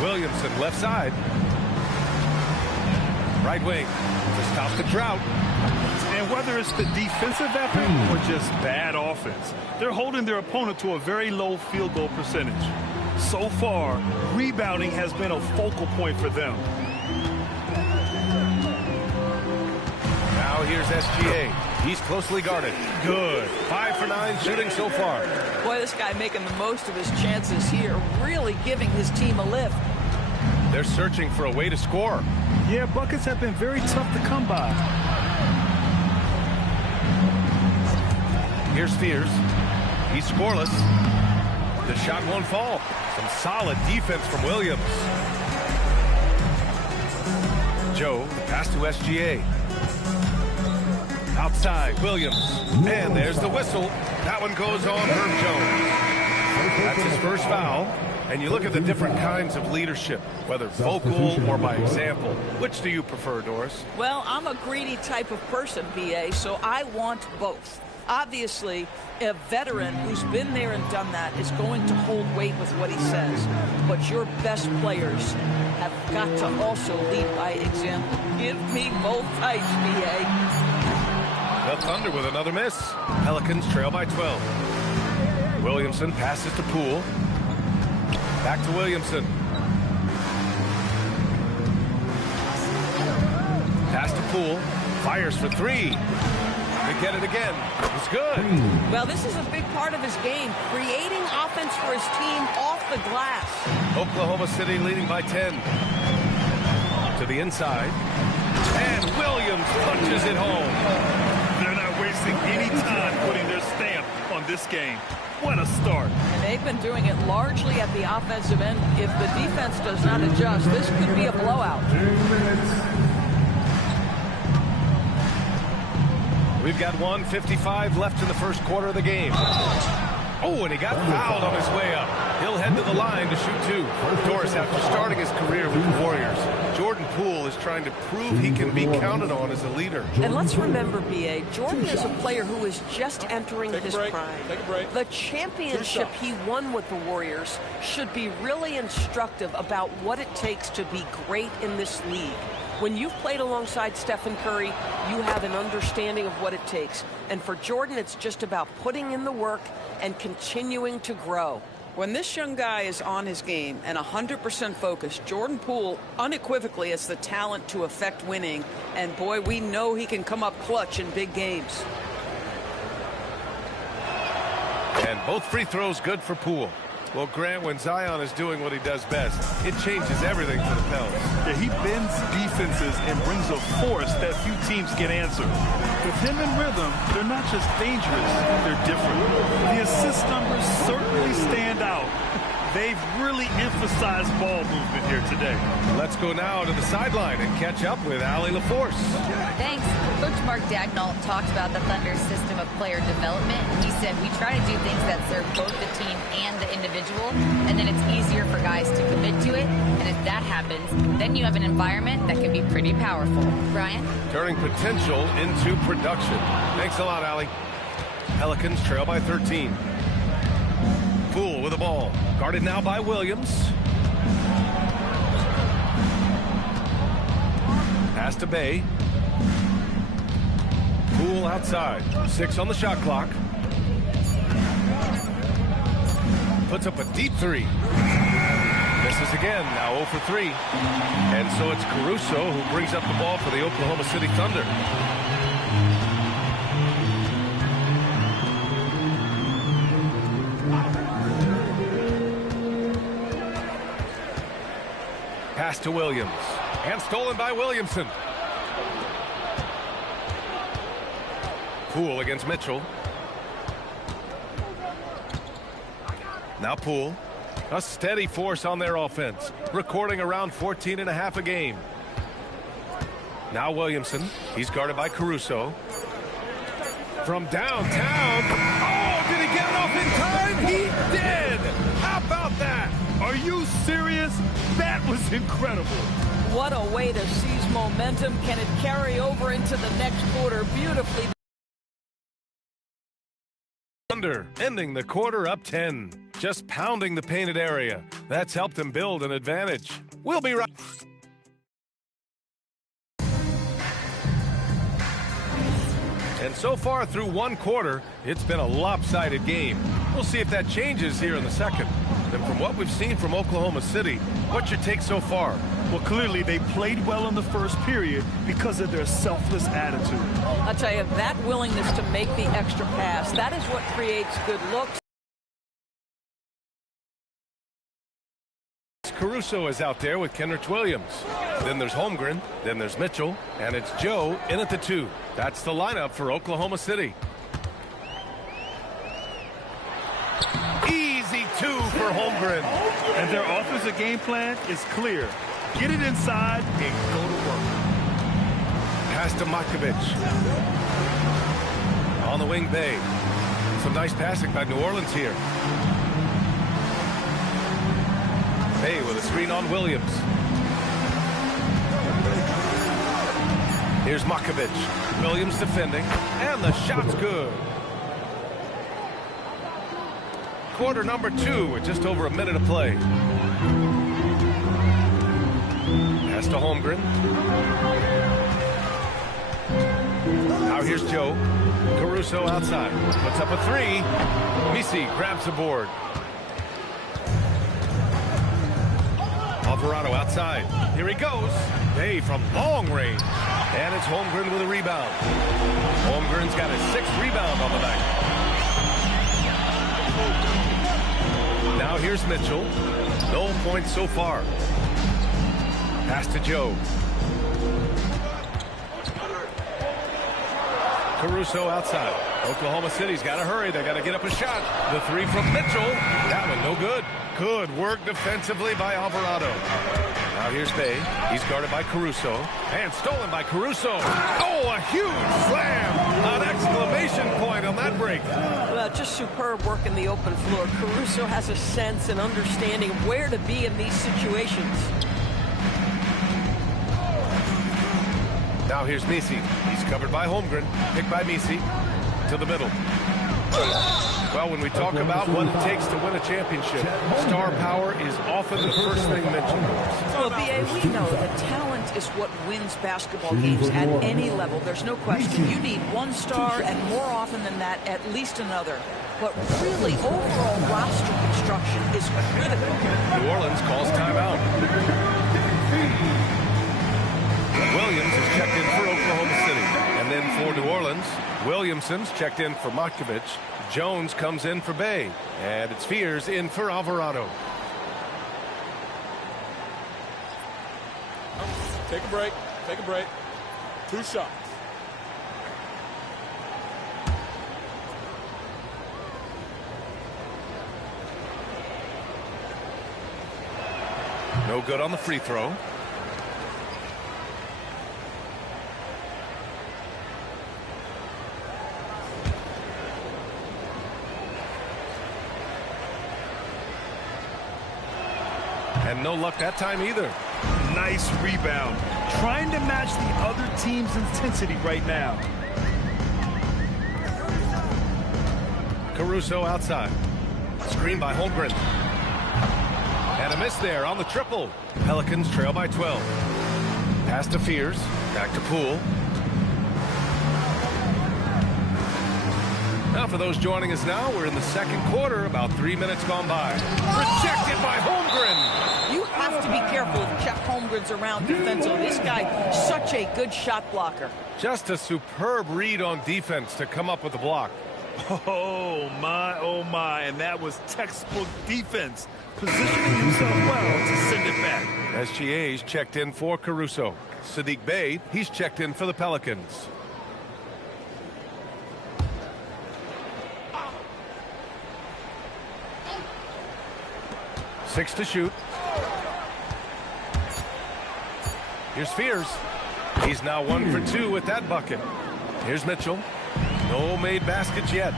Williamson left side. Right wing to stop the drought. And whether it's the defensive effort or just bad offense, they're holding their opponent to a very low field goal percentage. So far, rebounding has been a focal point for them. Now here's SGA. He's closely guarded. Good. 5 for 9 shooting so far. Boy, this guy making the most of his chances here, really giving his team a lift. They're searching for a way to score. Yeah, buckets have been very tough to come by. Here's Spears. He's scoreless. The shot won't fall. Some solid defense from Williams. Joe, pass to SGA. Outside, Williams. And there's the whistle. That one goes on Herb Jones. That's his first foul. And you look at the different kinds of leadership, whether vocal or by example. Which do you prefer, Doris? Well, I'm a greedy type of person, BA, so I want both. Obviously, a veteran who's been there and done that is going to hold weight with what he says. But your best players have got to also lead by example. Give me both types, BA. The Thunder with another miss. Pelicans trail by 12. Williamson passes to Poole. Back to Williamson. Pass to Poole. Fires for 3. They get it again. It's good. Well, this is a big part of his game, creating offense for his team off the glass. Oklahoma City leading by 10. To the inside. And Williams punches it home. They're not wasting any time putting their stamp on this game. What a start. And they've been doing it largely at the offensive end. If the defense does not adjust, this could be a blowout. 2 minutes. We've got 1:55 left in the first quarter of the game. Oh, and he got fouled on his way up. He'll head to the line to shoot 2. Doris, after starting his career with the Warriors, Jordan Poole is trying to prove he can be counted on as a leader. And let's remember, B.A., Jordan is a player who is just entering his prime. The championship he won with the Warriors should be really instructive about what it takes to be great in this league. When you've played alongside Stephen Curry, you have an understanding of what it takes. And for Jordan, it's just about putting in the work and continuing to grow. When this young guy is on his game and 100% focused, Jordan Poole unequivocally has the talent to affect winning. And boy, we know he can come up clutch in big games. And both free throws good for Poole. Well, Grant, when Zion is doing what he does best, it changes everything for the Pels. Yeah, he bends defenses and brings a force that few teams can answer. With him in rhythm, they're not just dangerous, they're different. The assist numbers certainly stand out. They've really emphasized ball movement here today. Let's go now to the sideline and catch up with Allie LaForce. Thanks. Coach Mark Dagnall talked about the Thunder's system of player development. He said, we try to do things that serve both the team and the individual, and then it's easier for guys to commit to it. And if that happens, then you have an environment that can be pretty powerful. Brian? Turning potential into production. Thanks a lot, Allie. Pelicans trail by 13. Poole with the ball. Guarded now by Williams. Pass to Bay. Poole outside. 6 on the shot clock. Puts up a deep 3. Misses again. Now 0 for 3. And so it's Caruso who brings up the ball for the Oklahoma City Thunder. Pass to Williams. And stolen by Williamson. Poole against Mitchell. Now Poole. A steady force on their offense, recording around 14.5 a game. Now Williamson. He's guarded by Caruso. From downtown. Oh, did he get it off in time? He did. How about that? Are you serious? That was incredible. What a way to seize momentum. Can it carry over into the next quarter beautifully? Under, ending the quarter up 10. Just pounding the painted area. That's helped him build an advantage. We'll be right. And so far through one quarter, it's been a lopsided game. We'll see if that changes here in the second. And from what we've seen from Oklahoma City, what's your take so far? Well, clearly they played well in the first period because of their selfless attitude. I'll tell you, that willingness to make the extra pass, that is what creates good looks. Caruso is out there with Kenrich Williams. Then there's Holmgren. Then there's Mitchell. And it's Joe in at the 2. That's the lineup for Oklahoma City. Easy 2 for Holmgren. And their offensive game plan is clear. Get it inside and go to work. Pass to Makovic. On the wing, Bay. Some nice passing by New Orleans here. Bay with a screen on Williams. Here's Makovic. Williams defending. And the shot's good. Quarter number 2 with just over a minute to play. Pass to Holmgren. Now here's Joe. Caruso outside. Puts up a 3. Misi grabs the board. Alvarado outside. Here he goes. Bay from long range. And it's Holmgren with a rebound. Holmgren's got his 6th rebound on the night. Now here's Mitchell. No points so far. Pass to Joe. Caruso outside. Oklahoma City's got to hurry. They got to get up a shot. The 3 from Mitchell. That one no good. Good work defensively by Alvarado. Now here's Bay. He's guarded by Caruso. And stolen by Caruso. Oh, a huge slam. An exclamation point on that break. Well, just superb work in the open floor. Caruso has a sense and understanding of where to be in these situations. Now here's Misi. He's covered by Holmgren. Picked by Misi. To the middle. Well, when we talk about what it takes to win a championship, star power is often the first thing mentioned. Well, B.A., we know that talent is what wins basketball games at any level. There's no question. You need one star, and more often than that, at least another. But really, overall roster construction is critical. New Orleans calls timeout. Williams is checked in for Oklahoma City. And then for New Orleans, Williamson's checked in for Makovic. Jones comes in for Bay. And it's Fears in for Alvarado. Take a break. Take a break. 2 shots. No good on the free throw. And no luck that time either. Nice rebound. Trying to match the other team's intensity right now. Caruso outside. Screen by Holmgren. And a miss there on the triple. Pelicans trail by 12. Pass to Fears. Back to Poole. Now for those joining us now, we're in the second quarter, about 3 minutes gone by. Rejected by Holmgren. You have to be careful if Jeff Holmgren's around defensively. This guy, such a good shot blocker. Just a superb read on defense to come up with the block. Oh my, and that was textbook defense. Positioning himself well to send it back. SGA's checked in for Caruso. Sadiq Bey, he's checked in for the Pelicans. 6 to shoot. Here's Fears. He's now 1 for 2 with that bucket. Here's Mitchell. No made baskets yet.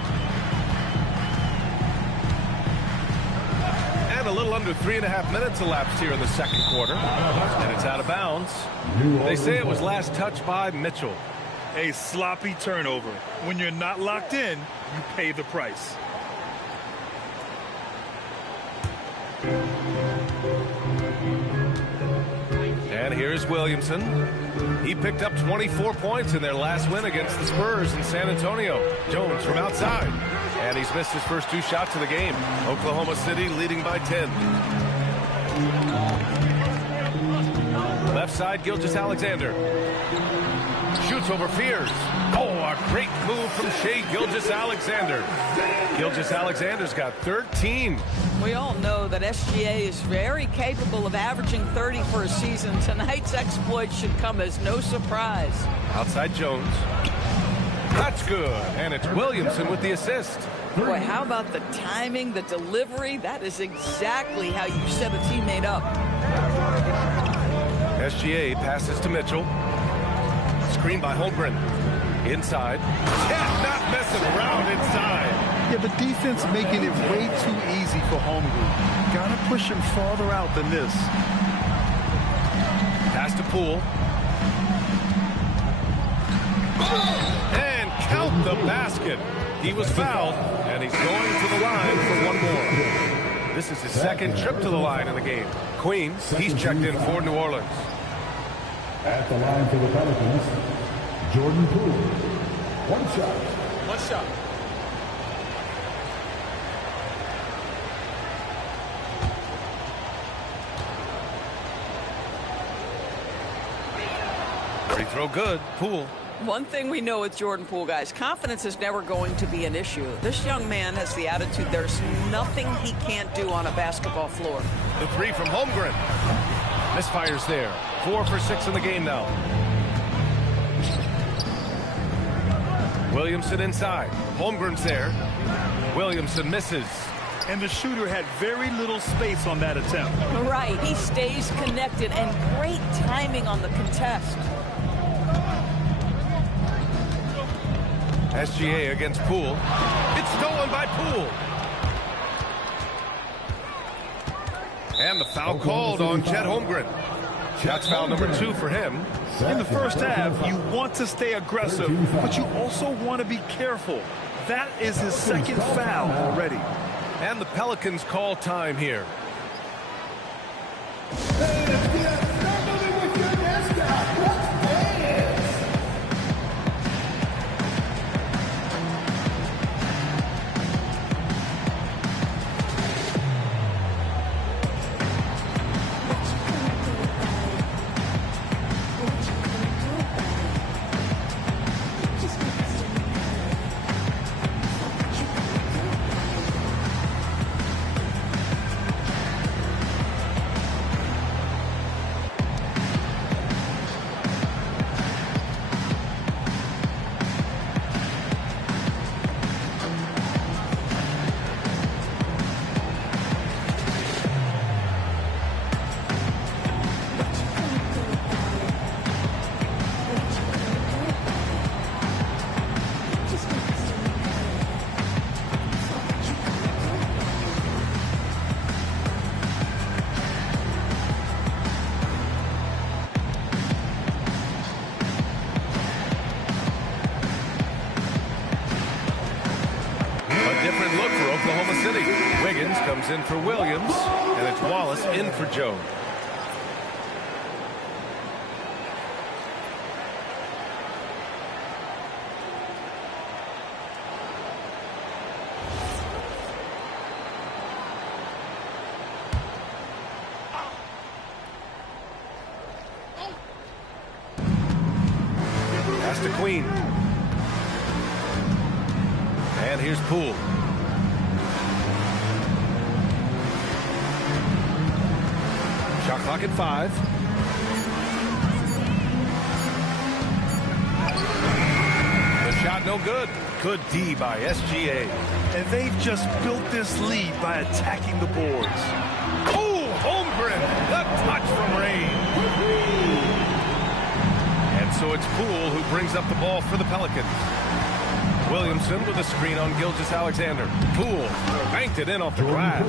And a little under 3.5 minutes elapsed here in the second quarter. And it's out of bounds. They say it was last touched by Mitchell. A sloppy turnover. When you're not locked in, you pay the price. And here's Williamson. He picked up 24 points in their last win against the Spurs in San Antonio. Jones from outside. And he's missed his first 2 shots of the game. Oklahoma City leading by 10. Left side, Gilgeous-Alexander. Shoots over Fears. Oh, a great move from Shai Gilgeous-Alexander. Gilgeous-Alexander's got 13. We all know that SGA is very capable of averaging 30 for a season. Tonight's exploit should come as no surprise. Outside Jones. That's good. And it's Williamson with the assist. Boy, how about the timing, the delivery? That is exactly how you set a teammate up. SGA passes to Mitchell. Screen by Holmgren. Inside. Yeah, not messing around inside. Yeah, the defense making it way too easy for Holmgren. Got to push him farther out than this. Pass to Poole. And count the basket. He was fouled, and he's going to the line for one more. This is his second trip to the line in the game. Queen, he's checked in for New Orleans. At the line for the Pelicans, Jordan Poole. One shot. One shot. Free throw good. Poole. One thing we know with Jordan Poole, guys, confidence is never going to be an issue. This young man has the attitude there's nothing he can't do on a basketball floor. The 3 from Holmgren. Misfires there. 4 for 6 in the game now. Williamson inside. Holmgren's there. Williamson misses. And the shooter had very little space on that attempt. Right. He stays connected and great timing on the contest. SGA against Poole. It's stolen by Poole. And the foul called on Chet Holmgren. That's foul number 2 for him. In the first half, you want to stay aggressive, but you also want to be careful. That is his second foul already. And the Pelicans call time here. In for Williams, and it's Wallace in for Jones. Pass to Queen. And here's Poole. Shot clock at 5. The shot no good. Good D by SGA. And they've just built this lead by attacking the boards. Oh, Holmgren, the touch from Rain. And so it's Poole who brings up the ball for the Pelicans. Williamson with a screen on Gilgeous-Alexander. Poole banked it in off the glass.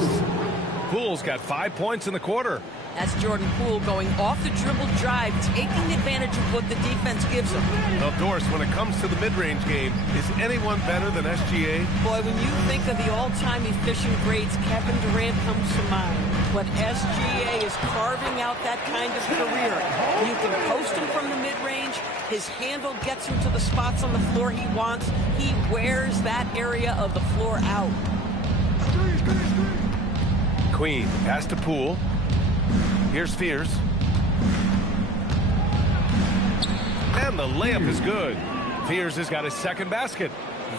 Poole's got 5 points in the quarter. That's Jordan Poole going off the dribble drive, taking advantage of what the defense gives him. Well, Doris, when it comes to the mid-range game, is anyone better than SGA? Boy, when you think of the all-time efficient grades, Kevin Durant comes to mind. But SGA is carving out that kind of career. You can post him from the mid-range. His handle gets him to the spots on the floor he wants. He wears that area of the floor out. Queen, pass to Poole. Here's Fears. And the layup is good. Fears has got his second basket.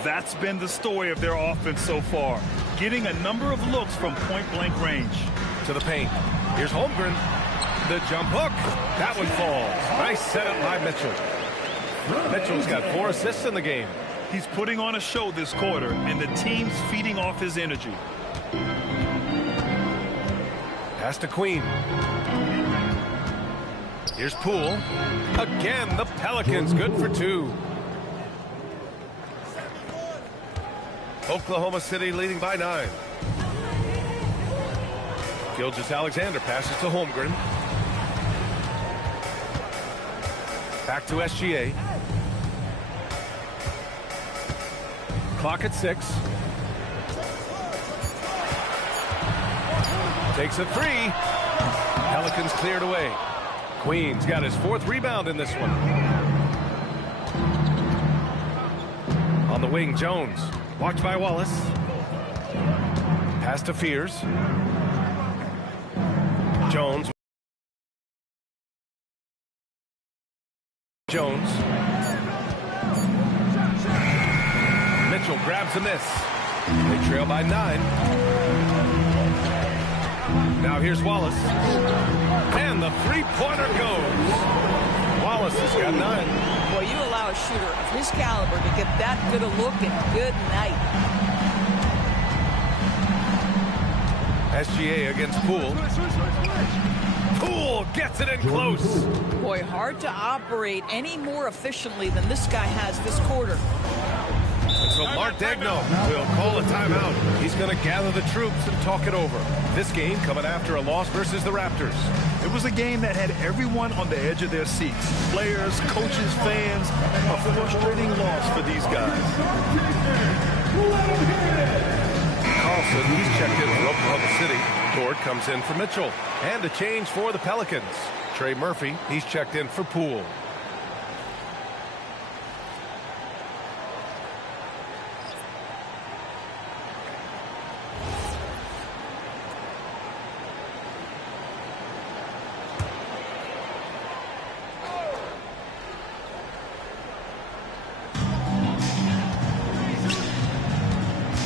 That's been the story of their offense so far. Getting a number of looks from point-blank range. To the paint. Here's Holmgren. The jump hook. That one falls. Nice setup by Mitchell. Mitchell's got 4 assists in the game. He's putting on a show this quarter, and the team's feeding off his energy. Pass to Queen. Here's Poole. Again, the Pelicans good for 2. Oklahoma City leading by 9. Gilgeous-Alexander passes to Holmgren. Back to SGA. Clock at 6. Takes a 3. Pelicans cleared away. Queen's got his 4th rebound in this one. On the wing, Jones. Watched by Wallace. Pass to Fears. Jones. Mitchell grabs a miss. They trail by 9. Now here's Wallace. And the three-pointer goes. Wallace has got 9. Boy, you allow a shooter of his caliber to get that good a look and good night. SGA against Poole. Poole gets it in close. Boy, hard to operate any more efficiently than this guy has this quarter. And so Mark Daigneault will call a timeout. He's going to gather the troops and talk it over. This game coming after a loss versus the Raptors. It was a game that had everyone on the edge of their seats. Players, coaches, fans. A frustrating loss for these guys. Carlson, he's checked in for Oklahoma City. Gord comes in for Mitchell. And a change for the Pelicans. Trey Murphy, he's checked in for Poole.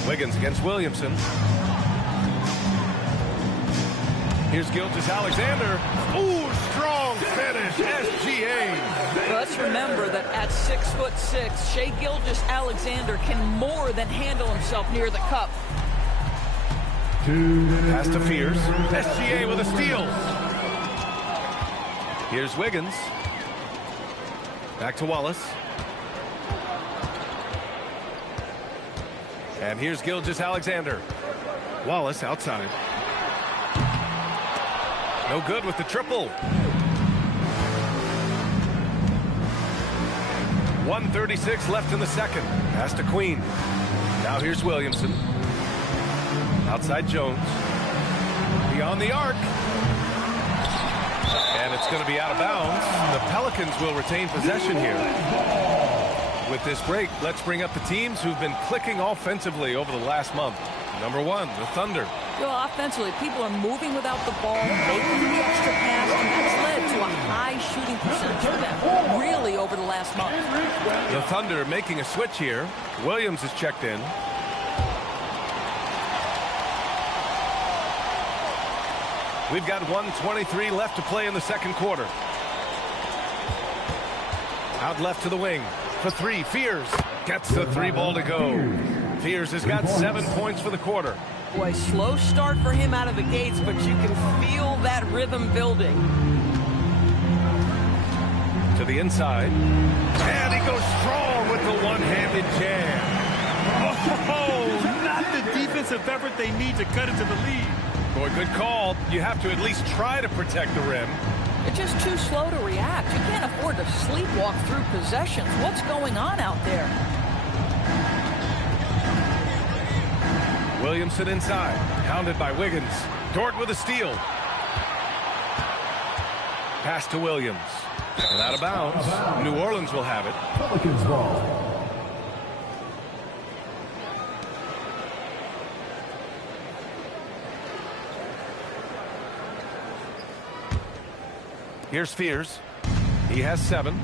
Wiggins against Williamson. Here's Gilgeous-Alexander. Ooh, strong finish, SGA. Well, let's remember that at 6'6", Shai Gilgeous-Alexander can more than handle himself near the cup. Pass to Fears. SGA with a steal. Here's Wiggins. Back to Wallace. And here's Gilgeous-Alexander. Wallace outside. No good with the triple. 1:36 left in the second. Pass to Queen. Now here's Williamson. Outside Jones. Beyond the arc. And it's going to be out of bounds. The Pelicans will retain possession here. With this break, let's bring up the teams who've been clicking offensively over the last month. Number 1, the Thunder. Well, offensively, people are moving without the ball, making the extra pass, and that's led to a high shooting percentage for them, really, over the last month. The Thunder making a switch here. Williams is checked in. We've got 1:23 left to play in the second quarter. Out left to the wing. for three. Fears gets the three ball to go. Fears has got 7 points for the quarter. Boy, slow start for him out of the gates, but you can feel that rhythm building. To the inside. And he goes strong with the one-handed jam. Oh, not the defensive effort they need to cut into the lead. Boy, good call. You have to at least try to protect the rim. It's just too slow to react. You can't afford to sleepwalk through possessions. What's going on out there? Williamson inside. Hounded by Wiggins. Dort with a steal. Pass to Williams. And out of bounds. New Orleans will have it. Pelicans ball. Here's Fears. He has 7.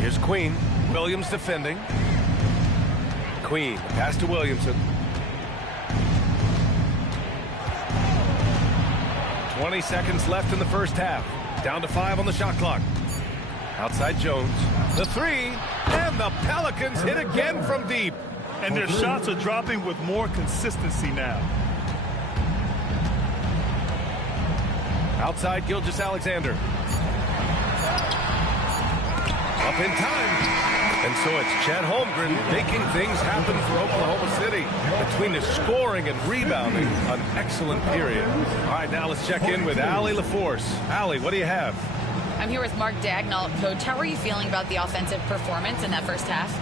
Here's Queen. Williams defending. Queen. Pass to Williamson. 20 seconds left in the first half. Down to 5 on the shot clock. Outside Jones. The three. And the Pelicans hit again from deep. And their shots are dropping with more consistency now. Outside Gilgeous-Alexander. Up in time. And so it's Chet Holmgren making things happen for Oklahoma City. Between the scoring and rebounding, an excellent period. All right, now let's check in with Allie LaForce. Allie, what do you have? I'm here with Mark Dagnall. Coach, how are you feeling about the offensive performance in that first half?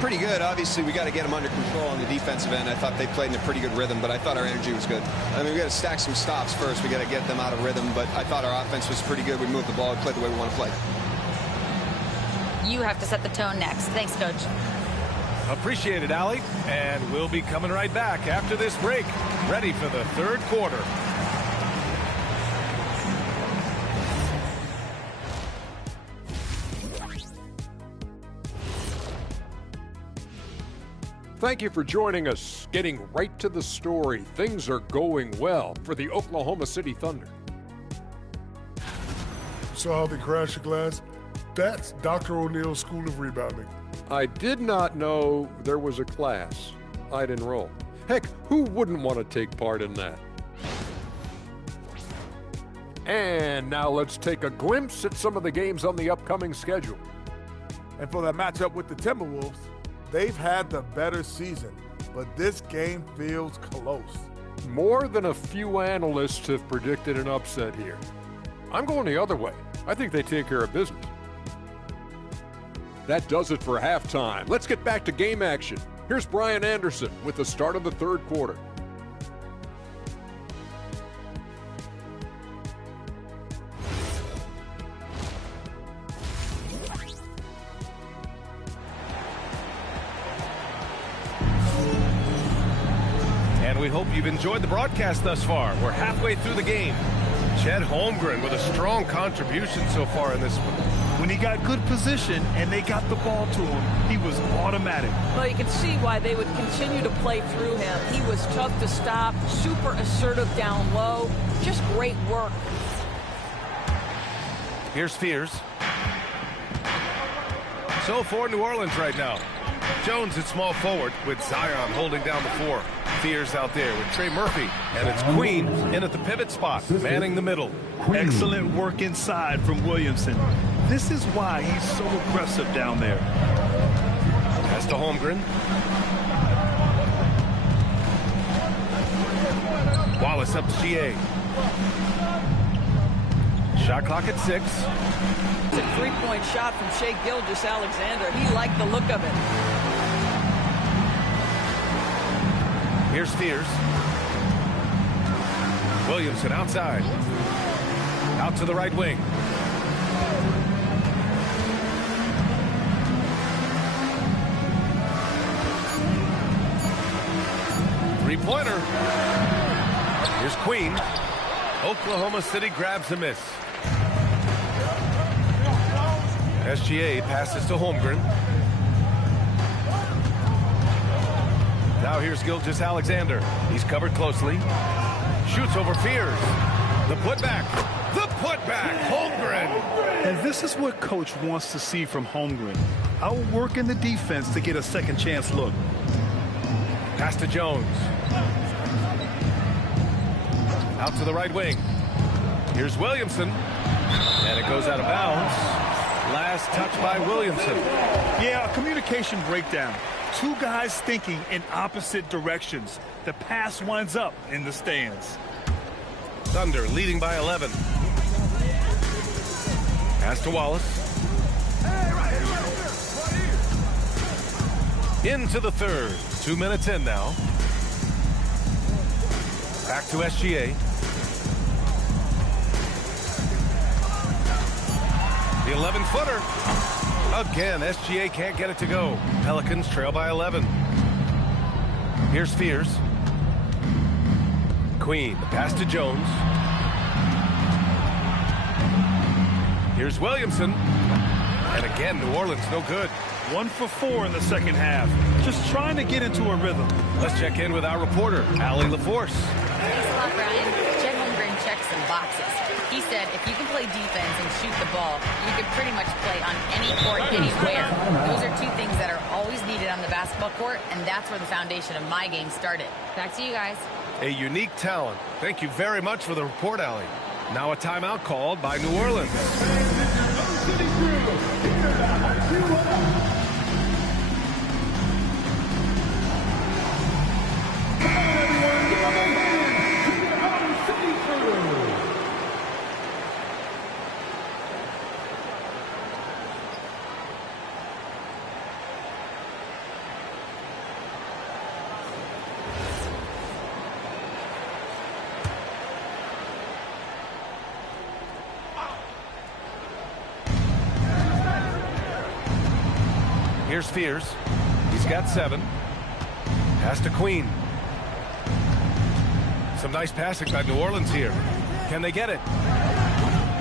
Pretty good. Obviously, we got to get them under control on the defensive end. I thought they played in a pretty good rhythm, but I thought our energy was good. I mean, we got to stack some stops first. We got to get them out of rhythm, but I thought our offense was pretty good. We moved the ball and played the way we want to play. You have to set the tone next. Thanks, Coach. Appreciate it, Allie. And we'll be coming right back after this break. Ready for the third quarter. Thank you for joining us. Getting right to the story. Things are going well for the Oklahoma City Thunder. Saw how they crashed the glass? That's Dr. O'Neill's School of Rebounding. I did not know there was a class. I'd enroll. Heck, who wouldn't want to take part in that? And now let's take a glimpse at some of the games on the upcoming schedule. And for that matchup with the Timberwolves, they've had the better season, but this game feels close. More than a few analysts have predicted an upset here. I'm going the other way. I think they take care of business. That does it for halftime. Let's get back to game action. Here's Brian Anderson with the start of the third quarter. And we hope you've enjoyed the broadcast thus far. We're halfway through the game. Chet Holmgren with a strong contribution so far in this one. When he got good position and they got the ball to him, he was automatic. Well, you can see why they would continue to play through him. He was tough to stop, super assertive down low. Just great work. Here's Fears. So for New Orleans right now. Jones at small forward with Zion holding down the 4. Fears out there with Trey Murphy. And it's Queen in at the pivot spot, manning the middle. Excellent work inside from Williamson. This is why he's so aggressive down there. Pass to Holmgren. Wallace up to GA. Shot clock at 6. It's a three-point shot from Shai Gilgeous-Alexander. He liked the look of it. Here's Fears. Williamson outside. Out to the right wing. Three-pointer. Here's Queen. Oklahoma City grabs a miss. SGA passes to Holmgren. Now here's Gilgeous-Alexander. He's covered closely. Shoots over Fears. The putback. The putback. Holmgren. And this is what Coach wants to see from Holmgren. Outworking the defense to get a second chance look. Pass to Jones. Out to the right wing. Here's Williamson. And it goes out of bounds. Last touch by Williamson. Yeah, a communication breakdown. Two guys thinking in opposite directions. The pass winds up in the stands. Thunder leading by 11. Pass to Wallace. Into the third. 2 minutes in now. Back to SGA. The 11-footer. Again, SGA can't get it to go. Pelicans trail by 11. Here's Fears. Queen, the pass to Jones. Here's Williamson. And again, New Orleans no good. 1 for 4 in the second half. Just trying to get into a rhythm. Let's check in with our reporter, Allie LaForce. Thanks a lot, Brian. Chet Holmgren checks some boxes. He said if you can play defense and shoot the ball, you can pretty much play on any court, anywhere. Those are two things that are always needed on the basketball court, and that's where the foundation of my game started. Back to you guys. A unique talent. Thank you very much for the report, Allie. Now a timeout called by New Orleans. Here's Fears. He's got 7. Pass to Queen. Some nice passing by New Orleans here. Can they get it?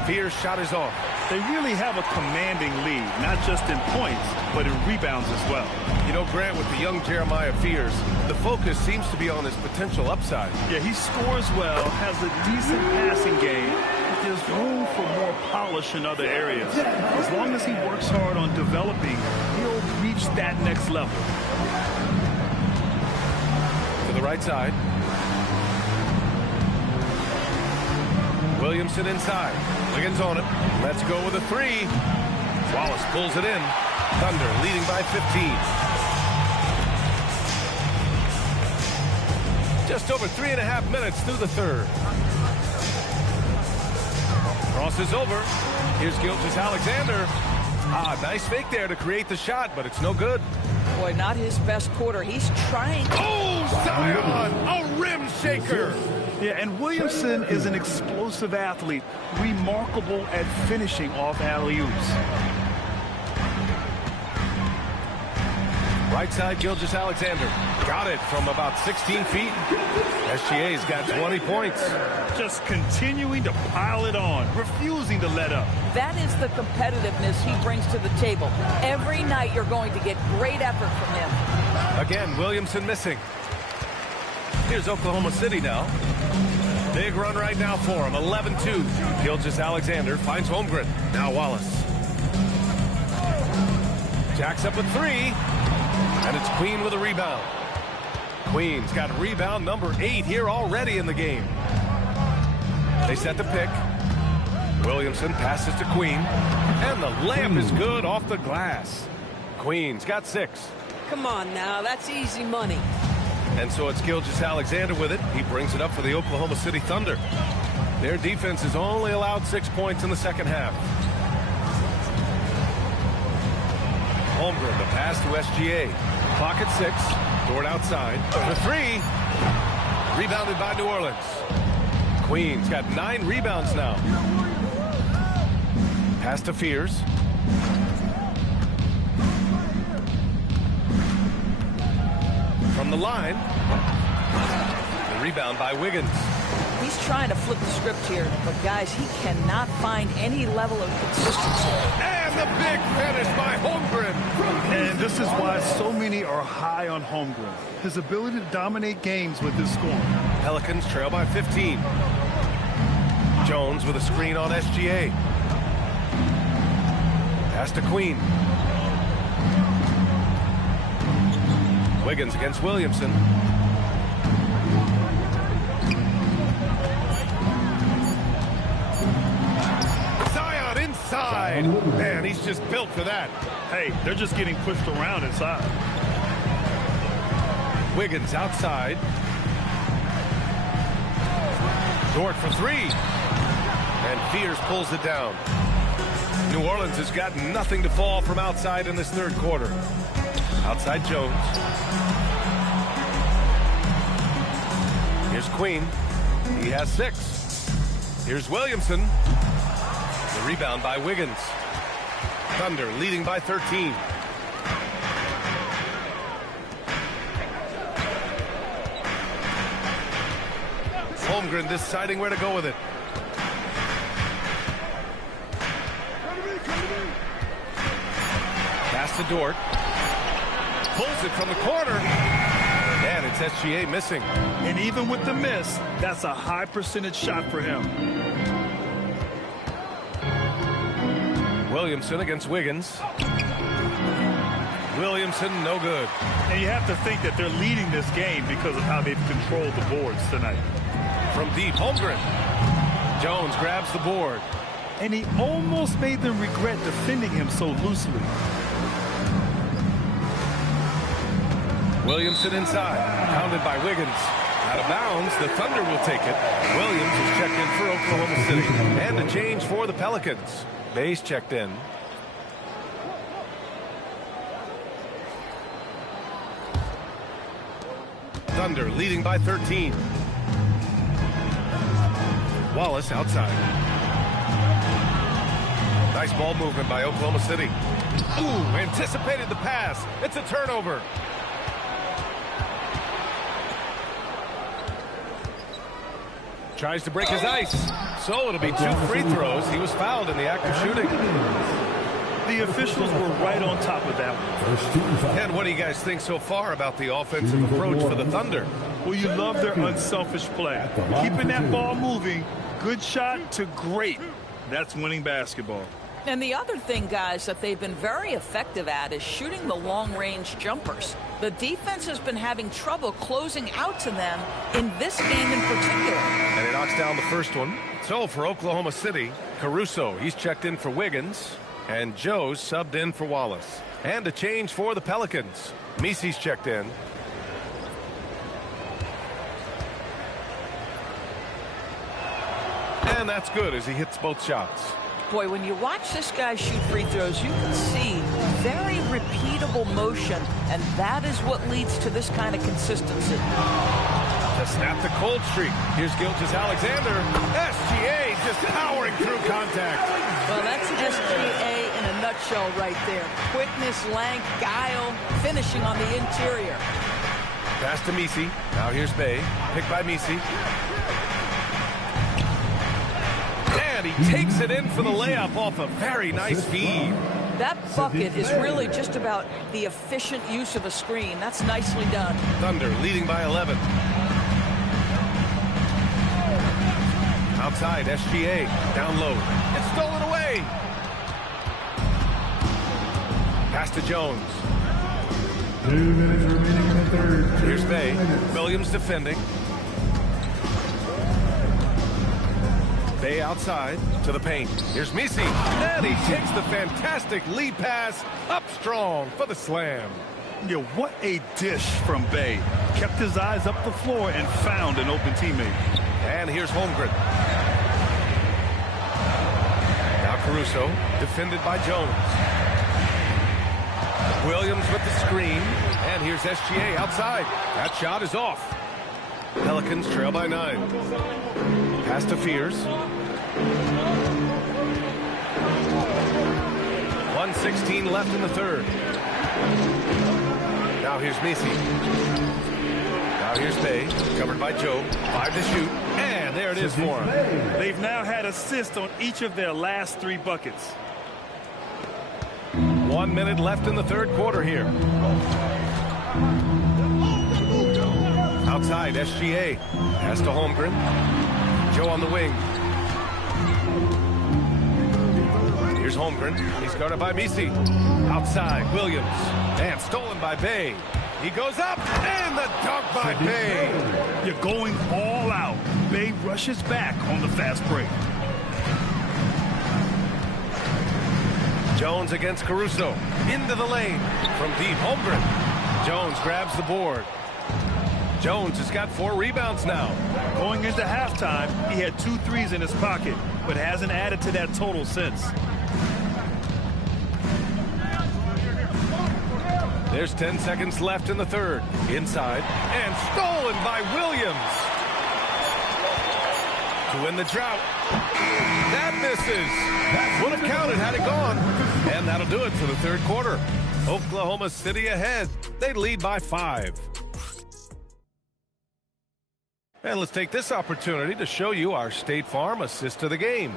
Fears' shot is off. They really have a commanding lead, not just in points, but in rebounds as well. You know, Grant, with the young Jeremiah Fears, the focus seems to be on his potential upside. Yeah, he scores well, has a decent passing game, but there's room for more polish in other areas. As long as he works hard on developing, he'll reach that next level. To the right side. Williamson inside. Wiggins on it. Let's go with a 3. Wallace pulls it in. Thunder leading by 15. Just over 3.5 minutes through the third. Crosses over. Here's Gilgeous-Alexander. Nice fake there to create the shot, but it's no good. Boy, not his best quarter. He's trying. Oh, Zion! A rim shaker! Yeah, and Williamson is an explosive athlete, remarkable at finishing off alley-oops. Right side, Gilgeous-Alexander. Got it from about 16 feet. SGA's got 20 points. Just continuing to pile it on, refusing to let up. That is the competitiveness he brings to the table. Every night you're going to get great effort from him. Again, Williamson missing. Here's Oklahoma City now. Big run right now for him. 11-2. Gilgeous-Alexander finds Holmgren. Now Wallace. Jacks up with 3. And it's Queen with a rebound. Queen's got rebound number 8 here already in the game. They set the pick. Williamson passes to Queen. And the layup is good off the glass. Queen's got 6. Come on now, that's easy money. And so it's Gilgeous-Alexander with it. He brings it up for the Oklahoma City Thunder. Their defense has only allowed 6 points in the second half. Holmgren, the pass to SGA. Clock at 6. Throw it outside. For 3. Rebounded by New Orleans. Queen's got 9 rebounds now. Pass to Fears. From the line. The rebound by Wiggins. He's trying to flip the script here, but guys, he cannot find any level of consistency. And the big finish by Holmgren. And this is why so many are high on Holmgren. His ability to dominate games with his scoring. Pelicans trail by 15. Jones with a screen on SGA. Pass to Queen. Wiggins against Williamson. Zion inside. Man, he's just built for that. Hey, they're just getting pushed around inside. Wiggins outside. Dort for three. And Fears pulls it down. New Orleans has got nothing to fall from outside in this third quarter. Outside Jones. Here's Queen. He has 6. Here's Williamson. The rebound by Wiggins. Thunder leading by 13. Holmgren deciding where to go with it. Pass to Dort. Pulls it from the corner. And it's SGA missing. And even with the miss, that's a high percentage shot for him. Williamson against Wiggins. Williamson, no good. And you have to think that they're leading this game because of how they've controlled the boards tonight. From deep, Holmgren. Jones grabs the board. And he almost made them regret defending him so loosely. Williamson inside. Pounded by Wiggins. Out of bounds. The Thunder will take it. Williams is checked in for Oklahoma City. And a change for the Pelicans. Bay's checked in. Thunder leading by 13. Wallace outside. Nice ball movement by Oklahoma City. Ooh, anticipated the pass. It's a turnover. Tries to break his ice. So it'll be 2 free throws. He was fouled in the act of shooting. The officials were right on top of that one. And what do you guys think so far about the offensive approach for the Thunder? Well, you love their unselfish play. Keeping that ball moving, good shot to great. That's winning basketball. And the other thing, guys, that they've been very effective at is shooting the long-range jumpers. The defense has been having trouble closing out to them in this game in particular. And he knocks down the first one. So for Oklahoma City, Caruso, he's checked in for Wiggins. And Joe's subbed in for Wallace. And a change for the Pelicans. Misi's checked in. And that's good as he hits both shots. Boy, when you watch this guy shoot free throws, you can see very repeatable motion, and that is what leads to this kind of consistency. To snap the cold streak. Here's Gilgeous-Alexander. SGA just powering through contact. Well, that's SGA in a nutshell right there. Quickness, length, guile, finishing on the interior. Pass to Misi. Now here's Bay. Picked by Misi. And he takes it in for the layup off a very nice feed. That bucket is really just about the efficient use of a screen. That's nicely done. Thunder leading by 11. Outside, SGA. Down low. It's stolen away. Pass to Jones. 2 minutes remaining in the third. Here's Bay. Williams defending. Bay outside to the paint. Here's Misi. And he takes the fantastic lead pass up strong for the slam. Yeah, what a dish from Bay. Kept his eyes up the floor and found an open teammate. And here's Holmgren. Now Caruso, defended by Jones. Williams with the screen. And here's SGA outside. That shot is off. Pelicans trail by 9. Pass to Fears. 1:16 left in the third. Now here's Misi. Now here's Bay, covered by Joe. 5 to shoot, and there it is for him. They've now had assists on each of their last 3 buckets. 1 minute left in the third quarter here. Outside, SGA. Pass to Holmgren. Joe on the wing. Here's Holmgren. He's guarded by Misi. Outside, Williams. And stolen by Bay. He goes up, and the dunk by Bay. You're going all out. Bay rushes back on the fast break. Jones against Caruso. Into the lane. From deep, Holmgren. Jones grabs the board. Jones has got 4 rebounds now. Going into halftime, he had 2 threes in his pocket, but hasn't added to that total since. There's 10 seconds left in the third. Inside, and stolen by Williams. To win the drought. That misses. Would have counted had it gone. And that'll do it for the third quarter. Oklahoma City ahead. They lead by 5. And let's take this opportunity to show you our State Farm assist to the game.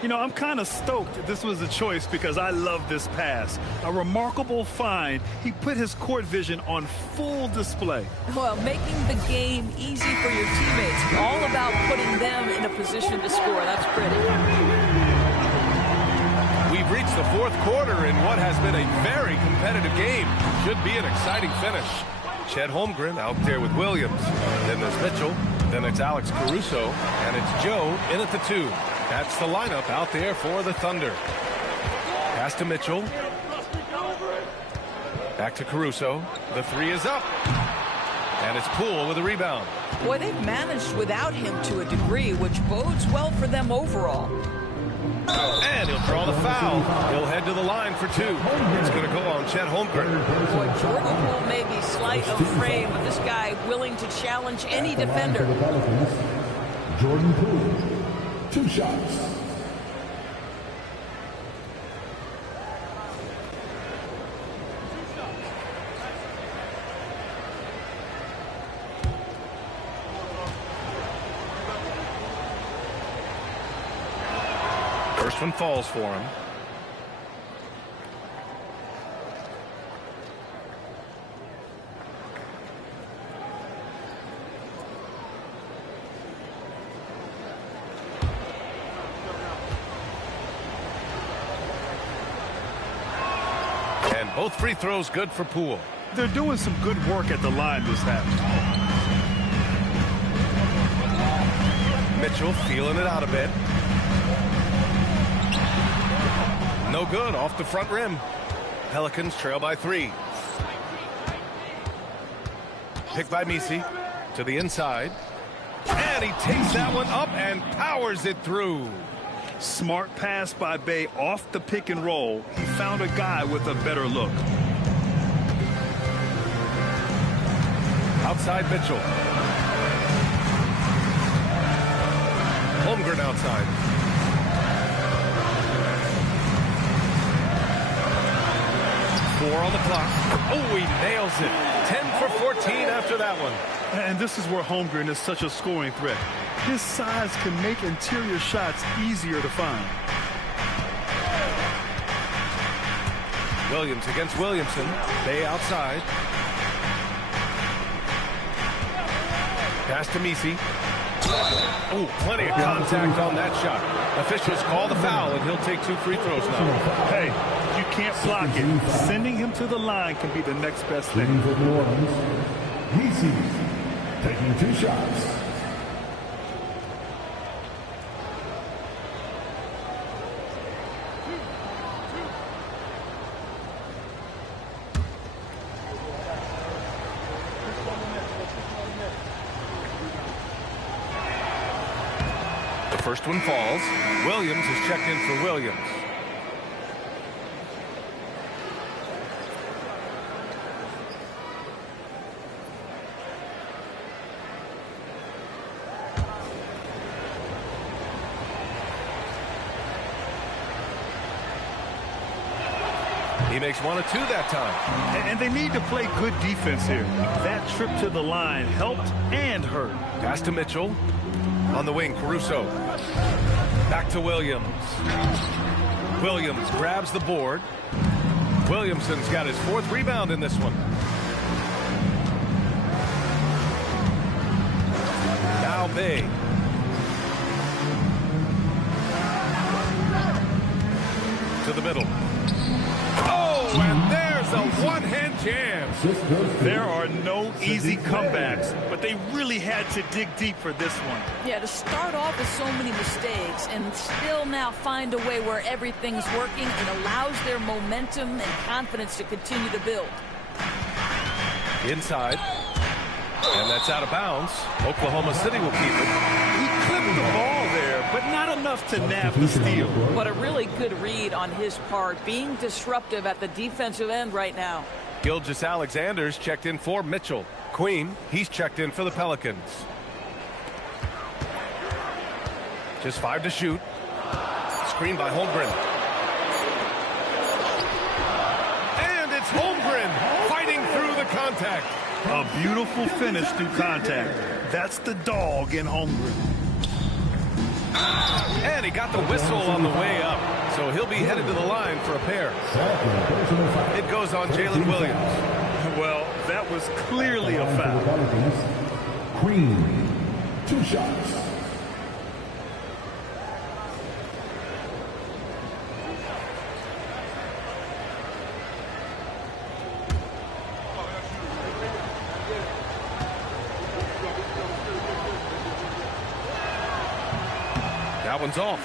You know, I'm kind of stoked this was a choice because I love this pass. A remarkable find. He put his court vision on full display. Well, making the game easy for your teammates. All about putting them in a position to score. That's pretty. We've reached the fourth quarter in what has been a very competitive game. Should be an exciting finish. Chet Holmgren out there with Williams. Then there's Mitchell. Then it's Alex Caruso. And it's Joe in at the 2. That's the lineup out there for the Thunder. Pass to Mitchell. Back to Caruso. The 3 is up. And it's Poole with a rebound. Boy, they've managed without him to a degree, which bodes well for them overall. And he'll draw the foul. He'll head to the line for 2. It's going to go on Chet Holmgren. Boy, Jordan Poole may be slight of frame, but this guy willing to challenge any defender. Jordan Poole, 2 shots. First one falls for him. And both free throws good for Poole. They're doing some good work at the line this half. Mitchell feeling it out a bit. No good off the front rim. Pelicans trail by 3. Picked by Misi to the inside. And he takes that one up and powers it through. Smart pass by Bay off the pick and roll. He found a guy with a better look. Outside Mitchell. Holmgren outside. Four on the clock. Oh, he nails it. 10 for 14 after that one. And this is where Holmgren is such a scoring threat. His size can make interior shots easier to find. Williams against Williamson. Bay outside. Pass to Misi. Oh, plenty of contact on that shot. Officials call the foul, and he'll take 2 free throws now. Hey, you can't block it. Sending him to the line can be the next best thing. Misi taking 2 shots. First one falls. Williams is checked in for Williams. He makes 1 of 2 that time. And they need to play good defense here. That trip to the line helped and hurt. Pass to Mitchell. On the wing, Caruso. Back to Williams. Williams grabs the board. Williamson's got his 4th rebound in this one. Now Bay. the middle. Oh, and there's a one-hand jam. There are no easy comebacks, but they really had to dig deep for this one. Yeah, to start off with so many mistakes and still now find a way where everything's working, it allows their momentum and confidence to continue to build. Inside. And that's out of bounds. Oklahoma City will keep it. He clipped the ball there, but not enough to nab the steal. But a really good read on his part, being disruptive at the defensive end right now. Gilgeous-Alexander's checked in for Mitchell. Queen, he's checked in for the Pelicans. Just 5 to shoot. Screen by Holmgren. And it's Holmgren fighting through the contact. A beautiful finish through contact. That's the dog in Holmgren. And he got the whistle on the way up, so he'll be headed to the line for a pair. It goes on Jalen Williams. Well, that was clearly a foul. Queen, 2 shots. That one's off.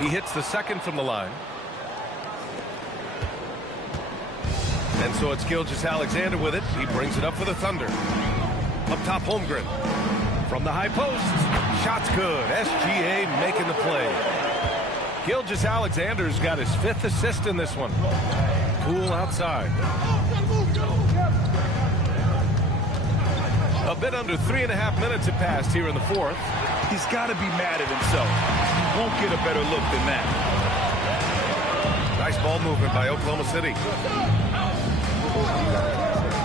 He hits the second from the line. And so it's Gilgeous-Alexander with it. He brings it up for the Thunder. Up top, Holmgren. From the high post. Shot's good. SGA making the play. Gilgeous-Alexander's got his 5th assist in this one. Poole outside. A bit under 3.5 minutes have passed here in the 4th. He's got to be mad at himself. He won't get a better look than that. Nice ball movement by Oklahoma City.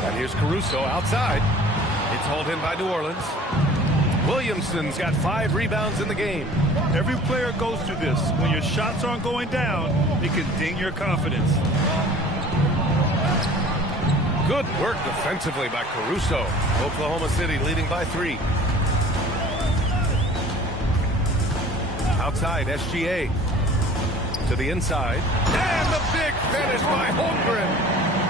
And here's Caruso outside. It's hauled in by New Orleans. Williamson's got 5 rebounds in the game. Every player goes through this. When your shots aren't going down, it can ding your confidence. Good work defensively by Caruso. Oklahoma City leading by 3. Outside, SGA. To the inside. And the big finish by Holmgren.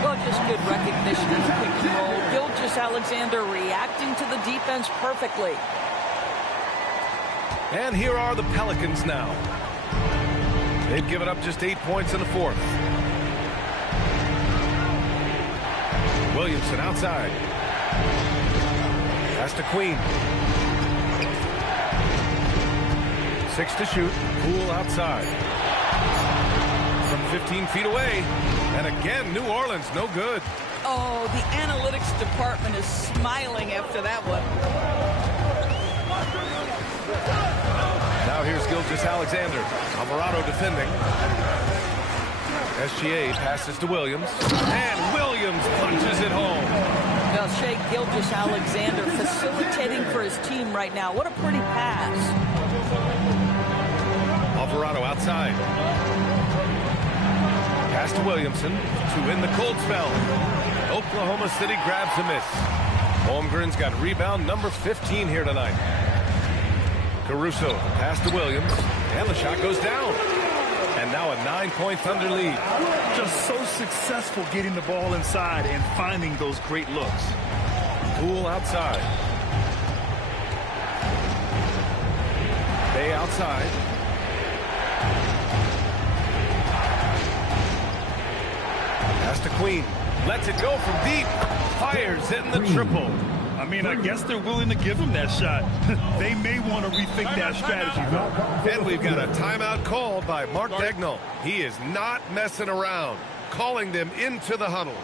Well, just good recognition of the pick and roll. Gilgeous-Alexander reacting to the defense perfectly. And here are the Pelicans now. They've given up just 8 points in the 4th. Williamson outside. Pass to Queen. 6 to shoot. Poole outside. From 15 feet away. And again, New Orleans, no good. Oh, the analytics department is smiling after that one. Now here's Gilgeous-Alexander. Alvarado defending. SGA passes to Williams. And Williams punches it home. Well, Shea Gilgeous-Alexander facilitating for his team right now. What a pretty pass. Alvarado outside. Pass to Williamson to win the cold spell. Oklahoma City grabs a miss. Holmgren's got rebound number 15 here tonight. Caruso pass to Williams, and the shot goes down. And now a 9-point Thunder lead. Just so successful getting the ball inside and finding those great looks. Poole outside. Bay outside. Pass to Queen. Lets it go from deep. Fires it in the triple. I mean, I guess they're willing to give him that shot. They may want to rethink that strategy, though. And we've got a timeout called by Mark Dagnall. He is not messing around, calling them into the huddle.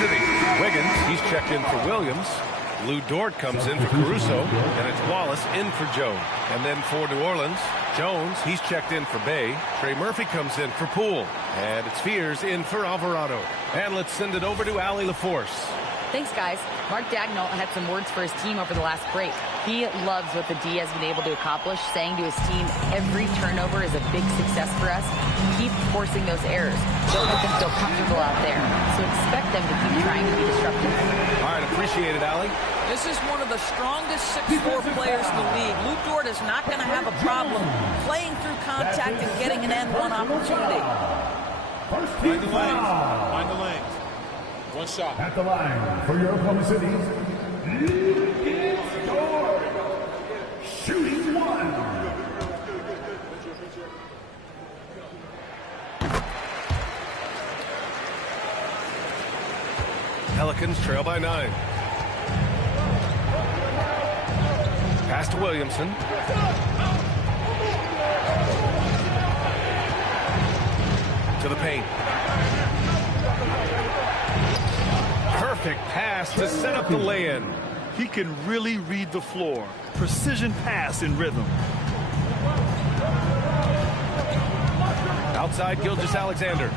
City. Wiggins, he's checked in for Williams. Lou Dort comes in for Caruso, and it's Wallace in for Jones. And then for New Orleans, Jones, he's checked in for Bay. Trey Murphy comes in for Poole. And it's Fears in for Alvarado. And let's send it over to Allie LaForce. Thanks, guys. Mark Dagnall had some words for his team over the last break. He loves what the D has been able to accomplish, saying to his team, every turnover is a big success for us. Keep forcing those errors. Don't let them feel comfortable out there. So expect them to keep trying to be disruptive. All right, appreciate it, Allie. This is one of the strongest 6'4" players in the league. Lou Dort is not going to have a problem playing through contact and getting an N1 opportunity. Find the lanes. Find the lanes. One shot. At the line for your Oklahoma City's Dort. Shooting one. Pelicans trail by 9. Pass to Williamson. To the paint. Perfect pass to set up the lay-in. He can really read the floor. Precision pass in rhythm. Outside, Gilgeous-Alexander.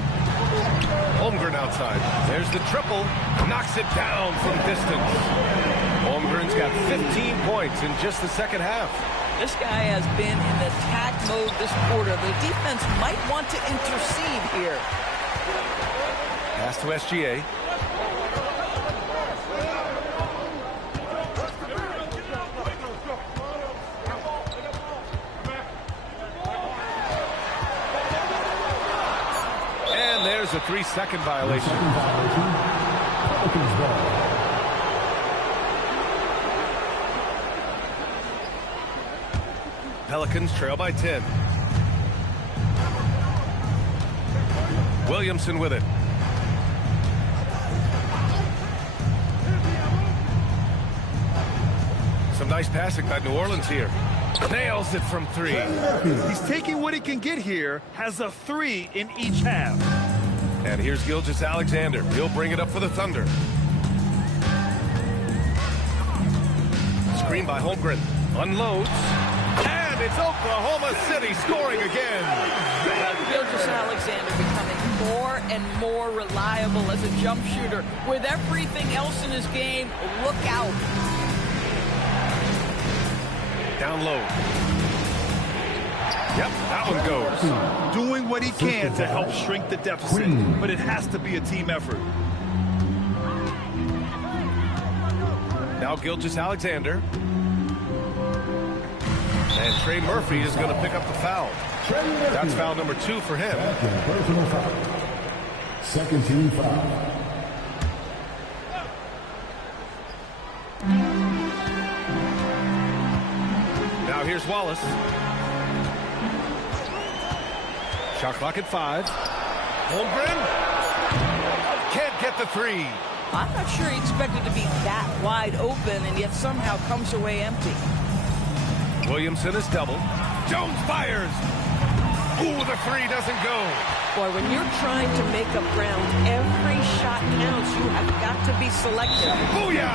Holmgren outside. There's the triple. Knocks it down from distance. Holmgren's got 15 points in just the second half. This guy has been in attack mode this quarter. The defense might want to intercede here. Pass to SGA. And there's a 3-second violation. Pelicans trail by 10. Williamson with it. Some nice passing by New Orleans here. Nails it from 3. He's taking what he can get here. Has a 3 in each half. And here's Gilgeous-Alexander. He'll bring it up for the Thunder. Screen by Holmgren. Unloads. And it's Oklahoma City scoring again. Gilgeous-Alexander becoming more and more reliable as a jump shooter. With everything else in his game, look out. Down low. Yep, that one goes. Doing what he can to help shrink the deficit, but it has to be a team effort. Now Gilgeous-Alexander. And Trey Murphy is going to pick up the foul. That's foul number 2 for him. Personal foul. Second team foul. Now here's Wallace. Shot clock at 5. Holmgren can't get the 3. I'm not sure he expected to be that wide open and yet somehow comes away empty. Williamson is double. Jones fires. Ooh, the 3 doesn't go. Boy, when you're trying to make up ground, every shot counts. You have got to be selective. Booyah!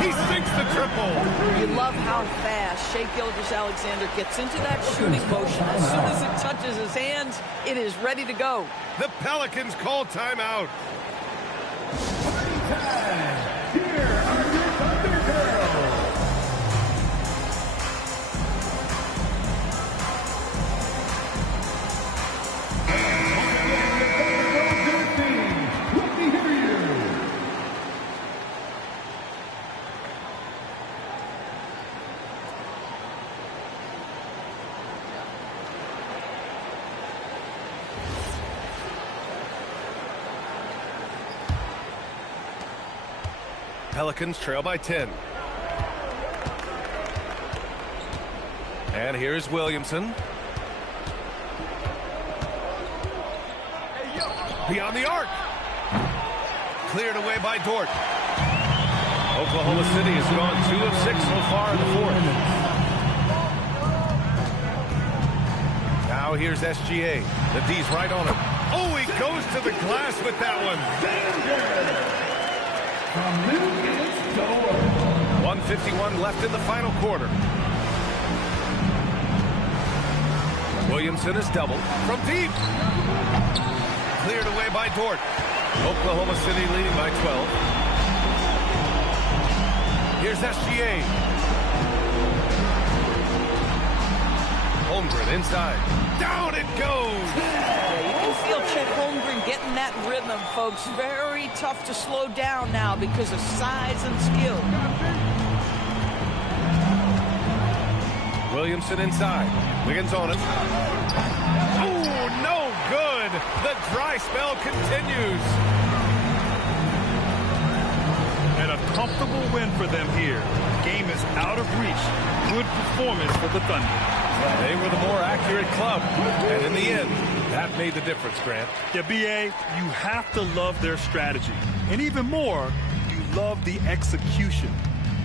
He sinks the triple. You love how fast Shai Gilgeous-Alexander gets into that shooting motion. As soon as it touches his hands, it is ready to go. The Pelicans call timeout. Here are your Thunder Girls. Let me hear you. Pelicans trail by 10. And here's Williamson. Beyond the arc. Cleared away by Dort. Oklahoma City has gone 2 of 6 so far in the 4th. Now here's SGA. The D's right on him. Oh, he goes to the glass with that one. 1:51 left in the final quarter. Williamson is doubled from deep. Cleared away by Dort. Oklahoma City leading by 12. Here's SGA. Holmgren inside. Down it goes. You can feel Chet Holmgren getting that rhythm, folks. Very tough to slow down now because of size and skill. Williamson inside. Wiggins on him. Oh, no good. The dry spell continues. And a comfortable win for them here. Game is out of reach. Good performance for the Thunder. They were the more accurate club. And in the end, that made the difference, Grant. Yeah, B.A., you have to love their strategy. And even more, you love the execution.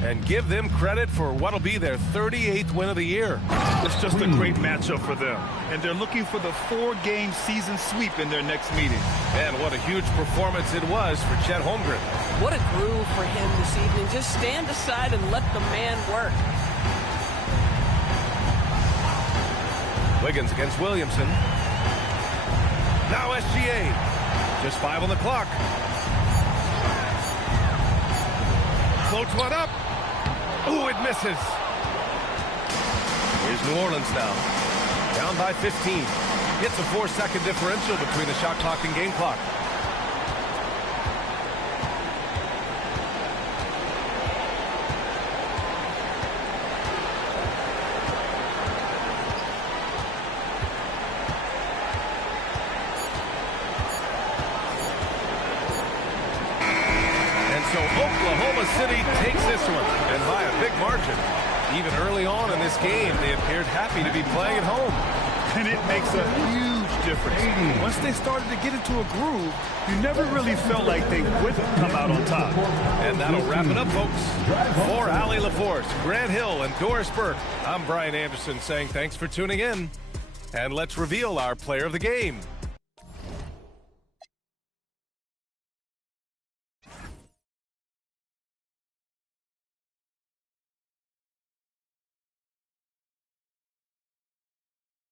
And give them credit for what'll be their 38th win of the year. It's just a great matchup for them. And they're looking for the 4-game season sweep in their next meeting. And what a huge performance it was for Chet Holmgren. What a groove for him this evening. Just stand aside and let the man work. Wiggins against Williamson. Now SGA. Just 5 on the clock. Floats one up. Ooh, it misses. Here's New Orleans now. Down by 15. Gets a 4-second differential between the shot clock and game clock. So Oklahoma City takes this one, and by a big margin. Even early on in this game, they appeared happy to be playing at home. And it makes a huge difference. Once they started to get into a groove, you never really felt like they wouldn't come out on top. And that'll wrap it up, folks. For Allie LaForce, Grant Hill, and Doris Burke, I'm Brian Anderson saying thanks for tuning in. And let's reveal our player of the game.